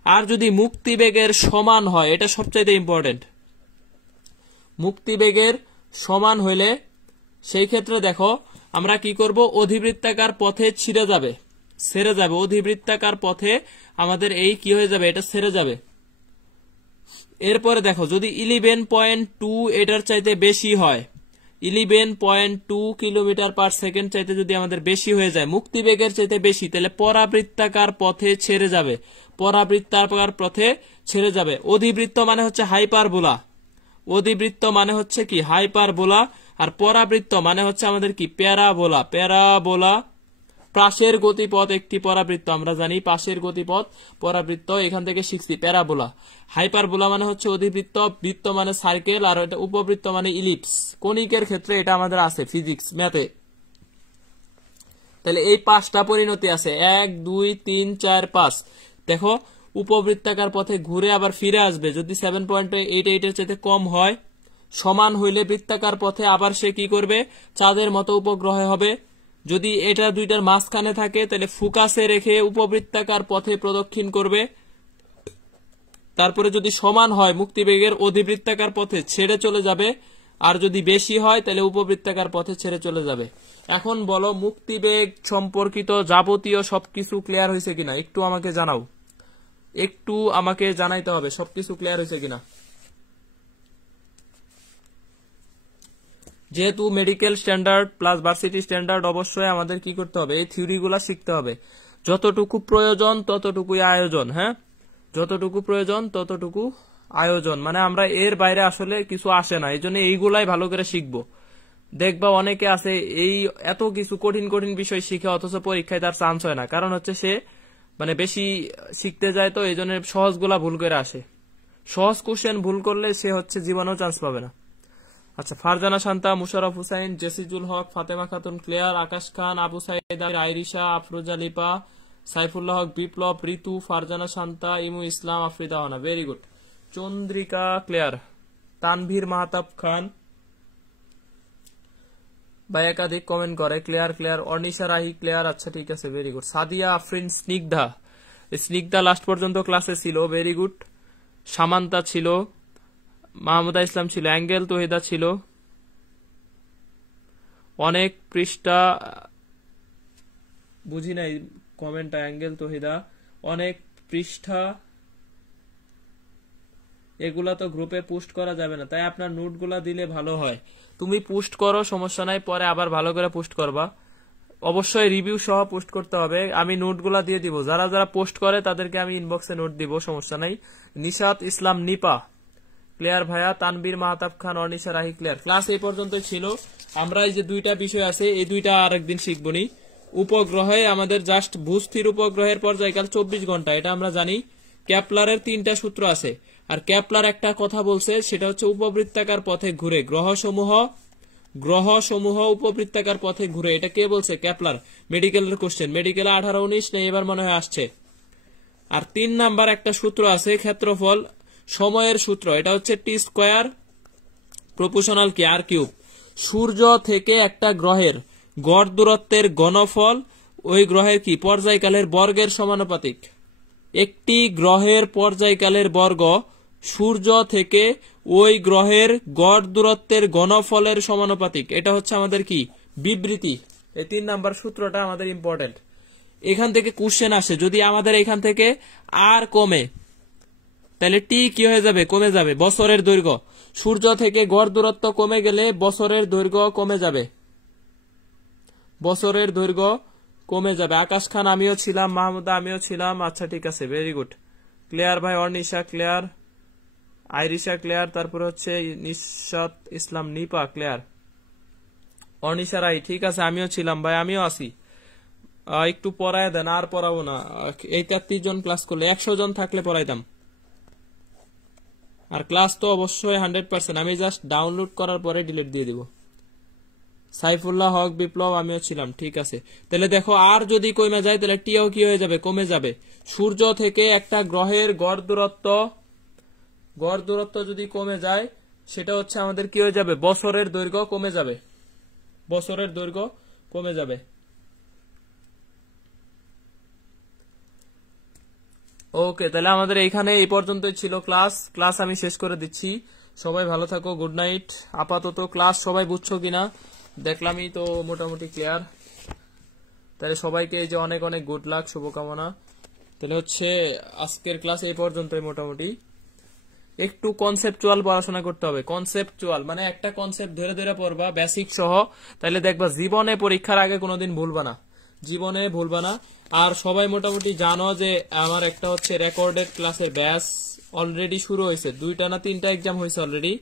আর যদি মুক্তিবেগের সমান হয়, এটা সবচাইতে ইম্পর্টেন্ট। মুক্তিবেগের সমান হইলে সেই ক্ষেত্রে দেখো আমরা কি করব, অধিবৃত্তাকার পথে ছেড়ে যাবে, অধিবৃত্তাকার পথে আমাদের এই কি হয়ে যাবে, এটা ছেড়ে যাবে। এরপরে দেখো যদি 11.2 এটার চাইতে বেশি হয়, 11.2 কিলোমিটার পার সেকেন্ড চাইতে যদি আমাদের বেশি হয়ে যায়, মুক্তিবেগের চাইতে বেশি, তাহলে পরাবৃত্তাকার পথে ছেড়ে যাবে, পরাবৃত্তাকার পথে ছেড়ে যাবে। অধিবৃত্ত মানে হচ্ছে হাইপারবোলা, অধিবৃত্ত মানে হচ্ছে কি হাইপারবোলা, আর পরাবৃত্ত মানে হচ্ছে আমাদের কি প্যারাবোলা। প্যারাবোলা পাশের গতিপথ একটি পরাবৃত্ত, আমরা জানি পাশের গতিপথ পরাবৃত্ত, এখান থেকে শিখছি প্যারাবোলা। হাইপারবোলা মানে হচ্ছে অধিবৃত্ত, বৃত্ত মানে সার্কেল, আর এটা উপবৃত্ত মানে ইলিপস। কণিকের ক্ষেত্রে এটা আমাদের আছে ফিজিক্স ম্যাথে। তাহলে এই 5টা পরিণতি আছে, 1 2 3 4 5। দেখো উপবৃত্তাকার পথে ঘুরে আবার ফিরে আসবে যদি 7.88 এর চাইতে কম হয়। সমান হইলে বৃত্তাকার পথে আবার সে কি করবে, চাঁদের মতো উপগ্রহে হবে। যদি এটা দুইটার মাঝখানে থাকে তাহলে ফোকাসে রেখে উপবৃত্তাকার পথে প্রদক্ষিণ করবে। তারপরে যদি সমান হয় মুক্তিবেগের, অধিবৃত্তাকার পথে ছেড়ে চলে যাবে। আর যদি বেশি হয় তাহলে উপবৃত্তাকার পথে ছেড়ে চলে যাবে। এখন বলো মুক্তিবেগ সম্পর্কিত যাবতীয় সবকিছু ক্লিয়ার হয়েছে কিনা, একটু আমাকে জানাও, একটু আমাকে জানাইতে হবে সবকিছু ক্লিয়ার হয়েছে কিনা। যেহেতু medical standard plus varsity standard, অবশ্যই আমাদের কি করতে হবে, এই থিওরিগুলা শিখতে হবে। যতটুকু প্রয়োজন ততটুকুই আয়োজন। হ্যাঁ, যতটুকু প্রয়োজন ততটুকু আয়োজন, মানে আমরা এর বাইরে আসলে কিছু আসে না, এই জন্য এইগুলাই ভালো করে শিখবো। দেখবা অনেকে আছে এই এত কিছু কঠিন কঠিন বিষয় শিখে অথচ পরীক্ষায় তার চান্স হয় না, কারণ হচ্ছে সে মানে বেশি শিখতে যায়, তো এই জন্য সহজগুলা ভুল করে আসে। সহজ কোশ্চেন ভুল করলে সে হচ্ছে জীবনেও চান্স পাবে না। আচ্ছা, Farzana Shanta, Musharraf Hussain, Jesijul Haque, Fatema Khatun clear, Akash Khan, Abu Saeed, Irisha, Afroza Lipa, Saifullah Haque Biplob, Ritu, Farzana Shanta, Imu Islam, Afrida Hana very good. Chandrika clear, Tanvir Mahtab Khan ভাই একাধিক কমেন্ট করে ক্লিয়ার, অর্নিশা রাহি ক্লিয়ার, আচ্ছা ঠিক আছে very good. Sadia Afrin, Snigdha last পর্যন্ত ক্লাসে ছিল, ভেরি গুড। সামান্তা ছিল, মাহমুদা ইসলাম ছিল, অ্যাঙ্গেল তহিদা ছিল, অনেক পৃষ্ঠা, বুঝি নাই কমেন্টটা, অ্যাঙ্গেল তহিদা, অনেক পৃষ্ঠা, এগুলা তো গ্রুপে পোস্ট করা যাবে না, তাই আপনার নোটগুলা দিলে ভালো হয়। তুমি পোস্ট করো, সমস্যা নাই, পরে আবার ভালো করে পোস্ট করবা। অবশ্যই রিভিউ সহ পোস্ট করতে হবে। আমি নোটগুলা দিয়ে দিব, যারা যারা পোস্ট করে তাদেরকে আমি ইনবক্সে নোট দিব, সমস্যা নাই। নিশাত ইসলাম নিপা ক্লিয়ার ভাইয়া, তানবীর মাহতাব খান, অনিশা রাহি ক্লিয়ার। ক্লাস এই পর্যন্ত ছিল। আমরা এই যে দুইটা বিষয় আছে, এই দুইটা আরেকদিন শিখবনি। উপগ্রহে আমাদের জাস্ট ভূস্থির উপগ্রহের পর্যায়কাল 24 ঘন্টা, এটা আমরা জানি। ক্যাপলারের 3টা সূত্র আছে, আর ক্যাপলার একটা কথা বলছে, সেটা হচ্ছে উপবৃত্তাকার পথে ঘুরে গ্রহসমূহ উপবৃত্তাকার পথে ঘুরে। এটা কে বলছে? ক্যাপলার। মেডিকেলের কোশ্চেন, মেডিকেলে 18-19 নেই, এবার মনে হয় আসছে। আর 3 নাম্বার একটা সূত্র আছে, ক্ষেত্রফল সময়ের সূত্র, এটা হচ্ছে T² প্রপোর্শনাল কি R কিউব। সূর্য থেকে একটা গ্রহের গড় দূরত্বের ঘনফল ওই গ্রহের কি পর্যায়কালের বর্গের সমানুপাতিক। একটি গ্রহের পর্যায়কালের বর্গ সূর্য থেকে ওই গ্রহের গড় দূরত্বের ঘনফলের সমানুপাতিক। এটা হচ্ছে আমাদের কি বিবৃতি। এই 3 নাম্বার সূত্রটা আমাদের ইম্পর্টেন্ট। এখান থেকে কোশ্চেন আসে, যদি আমাদের এখান থেকে আর কমে, তাহলে টি কি হয়ে যাবে? কমে যাবে। বছরের দৈর্ঘ্য, সূর্য থেকে গড় দূরত্ব কমে গেলে বছরের দৈর্ঘ্য কমে যাবে, বছরের দৈর্ঘ্য কমে যাবে। আকাশ খান আমিও ছিলাম, মাহমুদা আমিও ছিলাম। আচ্ছা ঠিক আছে, ভেরি গুড। ক্লিয়ার ভাই, অর্নিশা ক্লিয়ার, আইরিশা ক্লিয়ার, তারপরে হচ্ছে নিশাত ইসলাম নিপা ক্লিয়ার, অর্নিশা রাই ঠিক আছে, আমিও ছিলাম ভাই, আমিও আছি। একটু পড়ায় দেন, আর পড়াবো না। এই 33 জন ক্লাস করলে, 100 জন থাকলে পড়াইতাম। আর ক্লাস তো অবশ্যই 100%, আমি জাস্ট ডাউনলোড করার পরে ডিলিট দিয়ে দিব। সাইফুল্লাহ হক বিপ্লব আমিও ছিলাম, ঠিক আছে। তাহলে দেখো, আর যদি কমে যায় তাহলে টিও কি হয়ে যাবে? কমে যাবে। সূর্য থেকে একটা গ্রহের গড় দূরত্ব যদি কমে যায়, সেটা হচ্ছে আমাদের কি হয়ে যাবে? বছরের দৈর্ঘ্য কমে যাবে, বছরের দৈর্ঘ্য কমে যাবে। ওকে, তাহলে আমাদের এইখানে এই পর্যন্তই ছিল ক্লাস আমি শেষ করে দিচ্ছি। সবাই ভালো থাকো, গুড নাইট। আপাতত ক্লাস সবাই বুঝছো কিনা দেখলামই তো, মোটামুটি ক্লিয়ার। তাহলে সবাইকে এই যে অনেক অনেক গুড লাক, শুভকামনা। তাহলে হচ্ছে আজকের ক্লাস এই পর্যন্তই মোটামুটি। একটু কনসেপচুয়াল পড়াশোনা করতে হবে। কনসেপচুয়াল মানে একটা কনসেপ্ট ধরে ধরে পড়বা, বেসিক সহ, তাহলে দেখবা জীবনে পরীক্ষার আগে কোনোদিন ভুলবা না, জীবনে ভুলবা না। আর সবাই মোটামুটি জানো যে আমার একটা হচ্ছে রেকর্ডেড ক্লাসের ব্যাচ অলরেডি শুরু হয়েছে, 2টা না 3টা এক্সাম হয়েছে অলরেডি।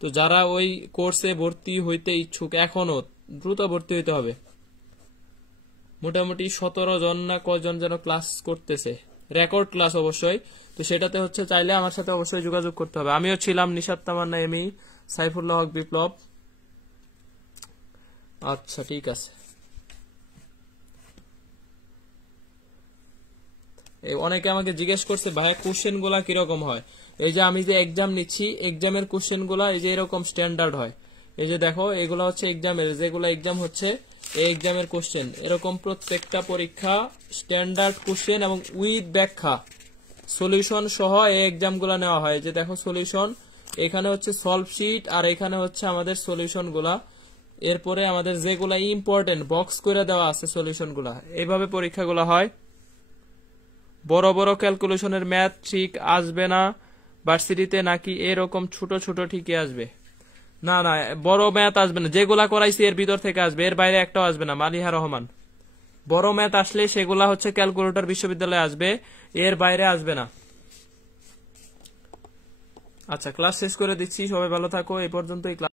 তো যারা ওই কোর্সে ভর্তি হইতে ইচ্ছুক, এখনো দ্রুত ভর্তি হইতে হবে। মোটামুটি 17 জন না কজন যেন ক্লাস করতেছে, রেকর্ড ক্লাস অবশ্যই। তো সেটাতে হচ্ছে চাইলে আমার সাথে অবশ্যই যোগাযোগ করতে হবে। আমিও ছিলাম, নিশাত তামান্না এমি, সাইফুল্লাহ হক বিপ্লব। আচ্ছা ঠিক আছে। অনেকে আমাকে জিজ্ঞেস করছে, ভাই কোশ্চেন গুলা কিরকম হয়? এই যে আমি যে এক্সাম নিচ্ছি, এক্সামের কোশ্চেন গুলা এই যে এরকম স্ট্যান্ডার্ড হয়। এই যে দেখো, এগুলা হচ্ছে এক্সামের, যেগুলো এক্সাম হচ্ছে এই এক্সামের কোশ্চেন, এরকম প্রত্যেকটা পরীক্ষা স্ট্যান্ডার্ড কোশ্চেন এবং উইথ ব্যাখ্যা সলিউশন সহ এই এক্সাম গুলা নেওয়া হয়। যে দেখো সলিউশন, এখানে হচ্ছে সলভ শিট, আর এখানে হচ্ছে আমাদের সলিউশন গুলা। এরপরে আমাদের যেগুলা ইম্পর্টেন্ট বক্স করে দেওয়া আছে সলিউশন গুলা, এইভাবে পরীক্ষাগুলো হয়। বড় বড় ক্যালকুলেশনের ম্যাথ ঠিক আসবে না ভার্সিটিতে, নাকি এরকম ছোট ছোট ঠিকই আসবে? না না, বড় ম্যাথ আসবে না, যেগুলা করাইছি এর ভিতর থেকে আসবে, এর বাইরে একটাও আসবে না। মালিহা রহমান, বড় ম্যাথ আসলে সেগুলা হচ্ছে ক্যালকুলেটর বিশ্ববিদ্যালয়ে আসবে, এর বাইরে আসবে না। আচ্ছা, ক্লাস শেষ করে দিচ্ছি, সবাই ভালো থাকো। এই পর্যন্তই ক্লাস।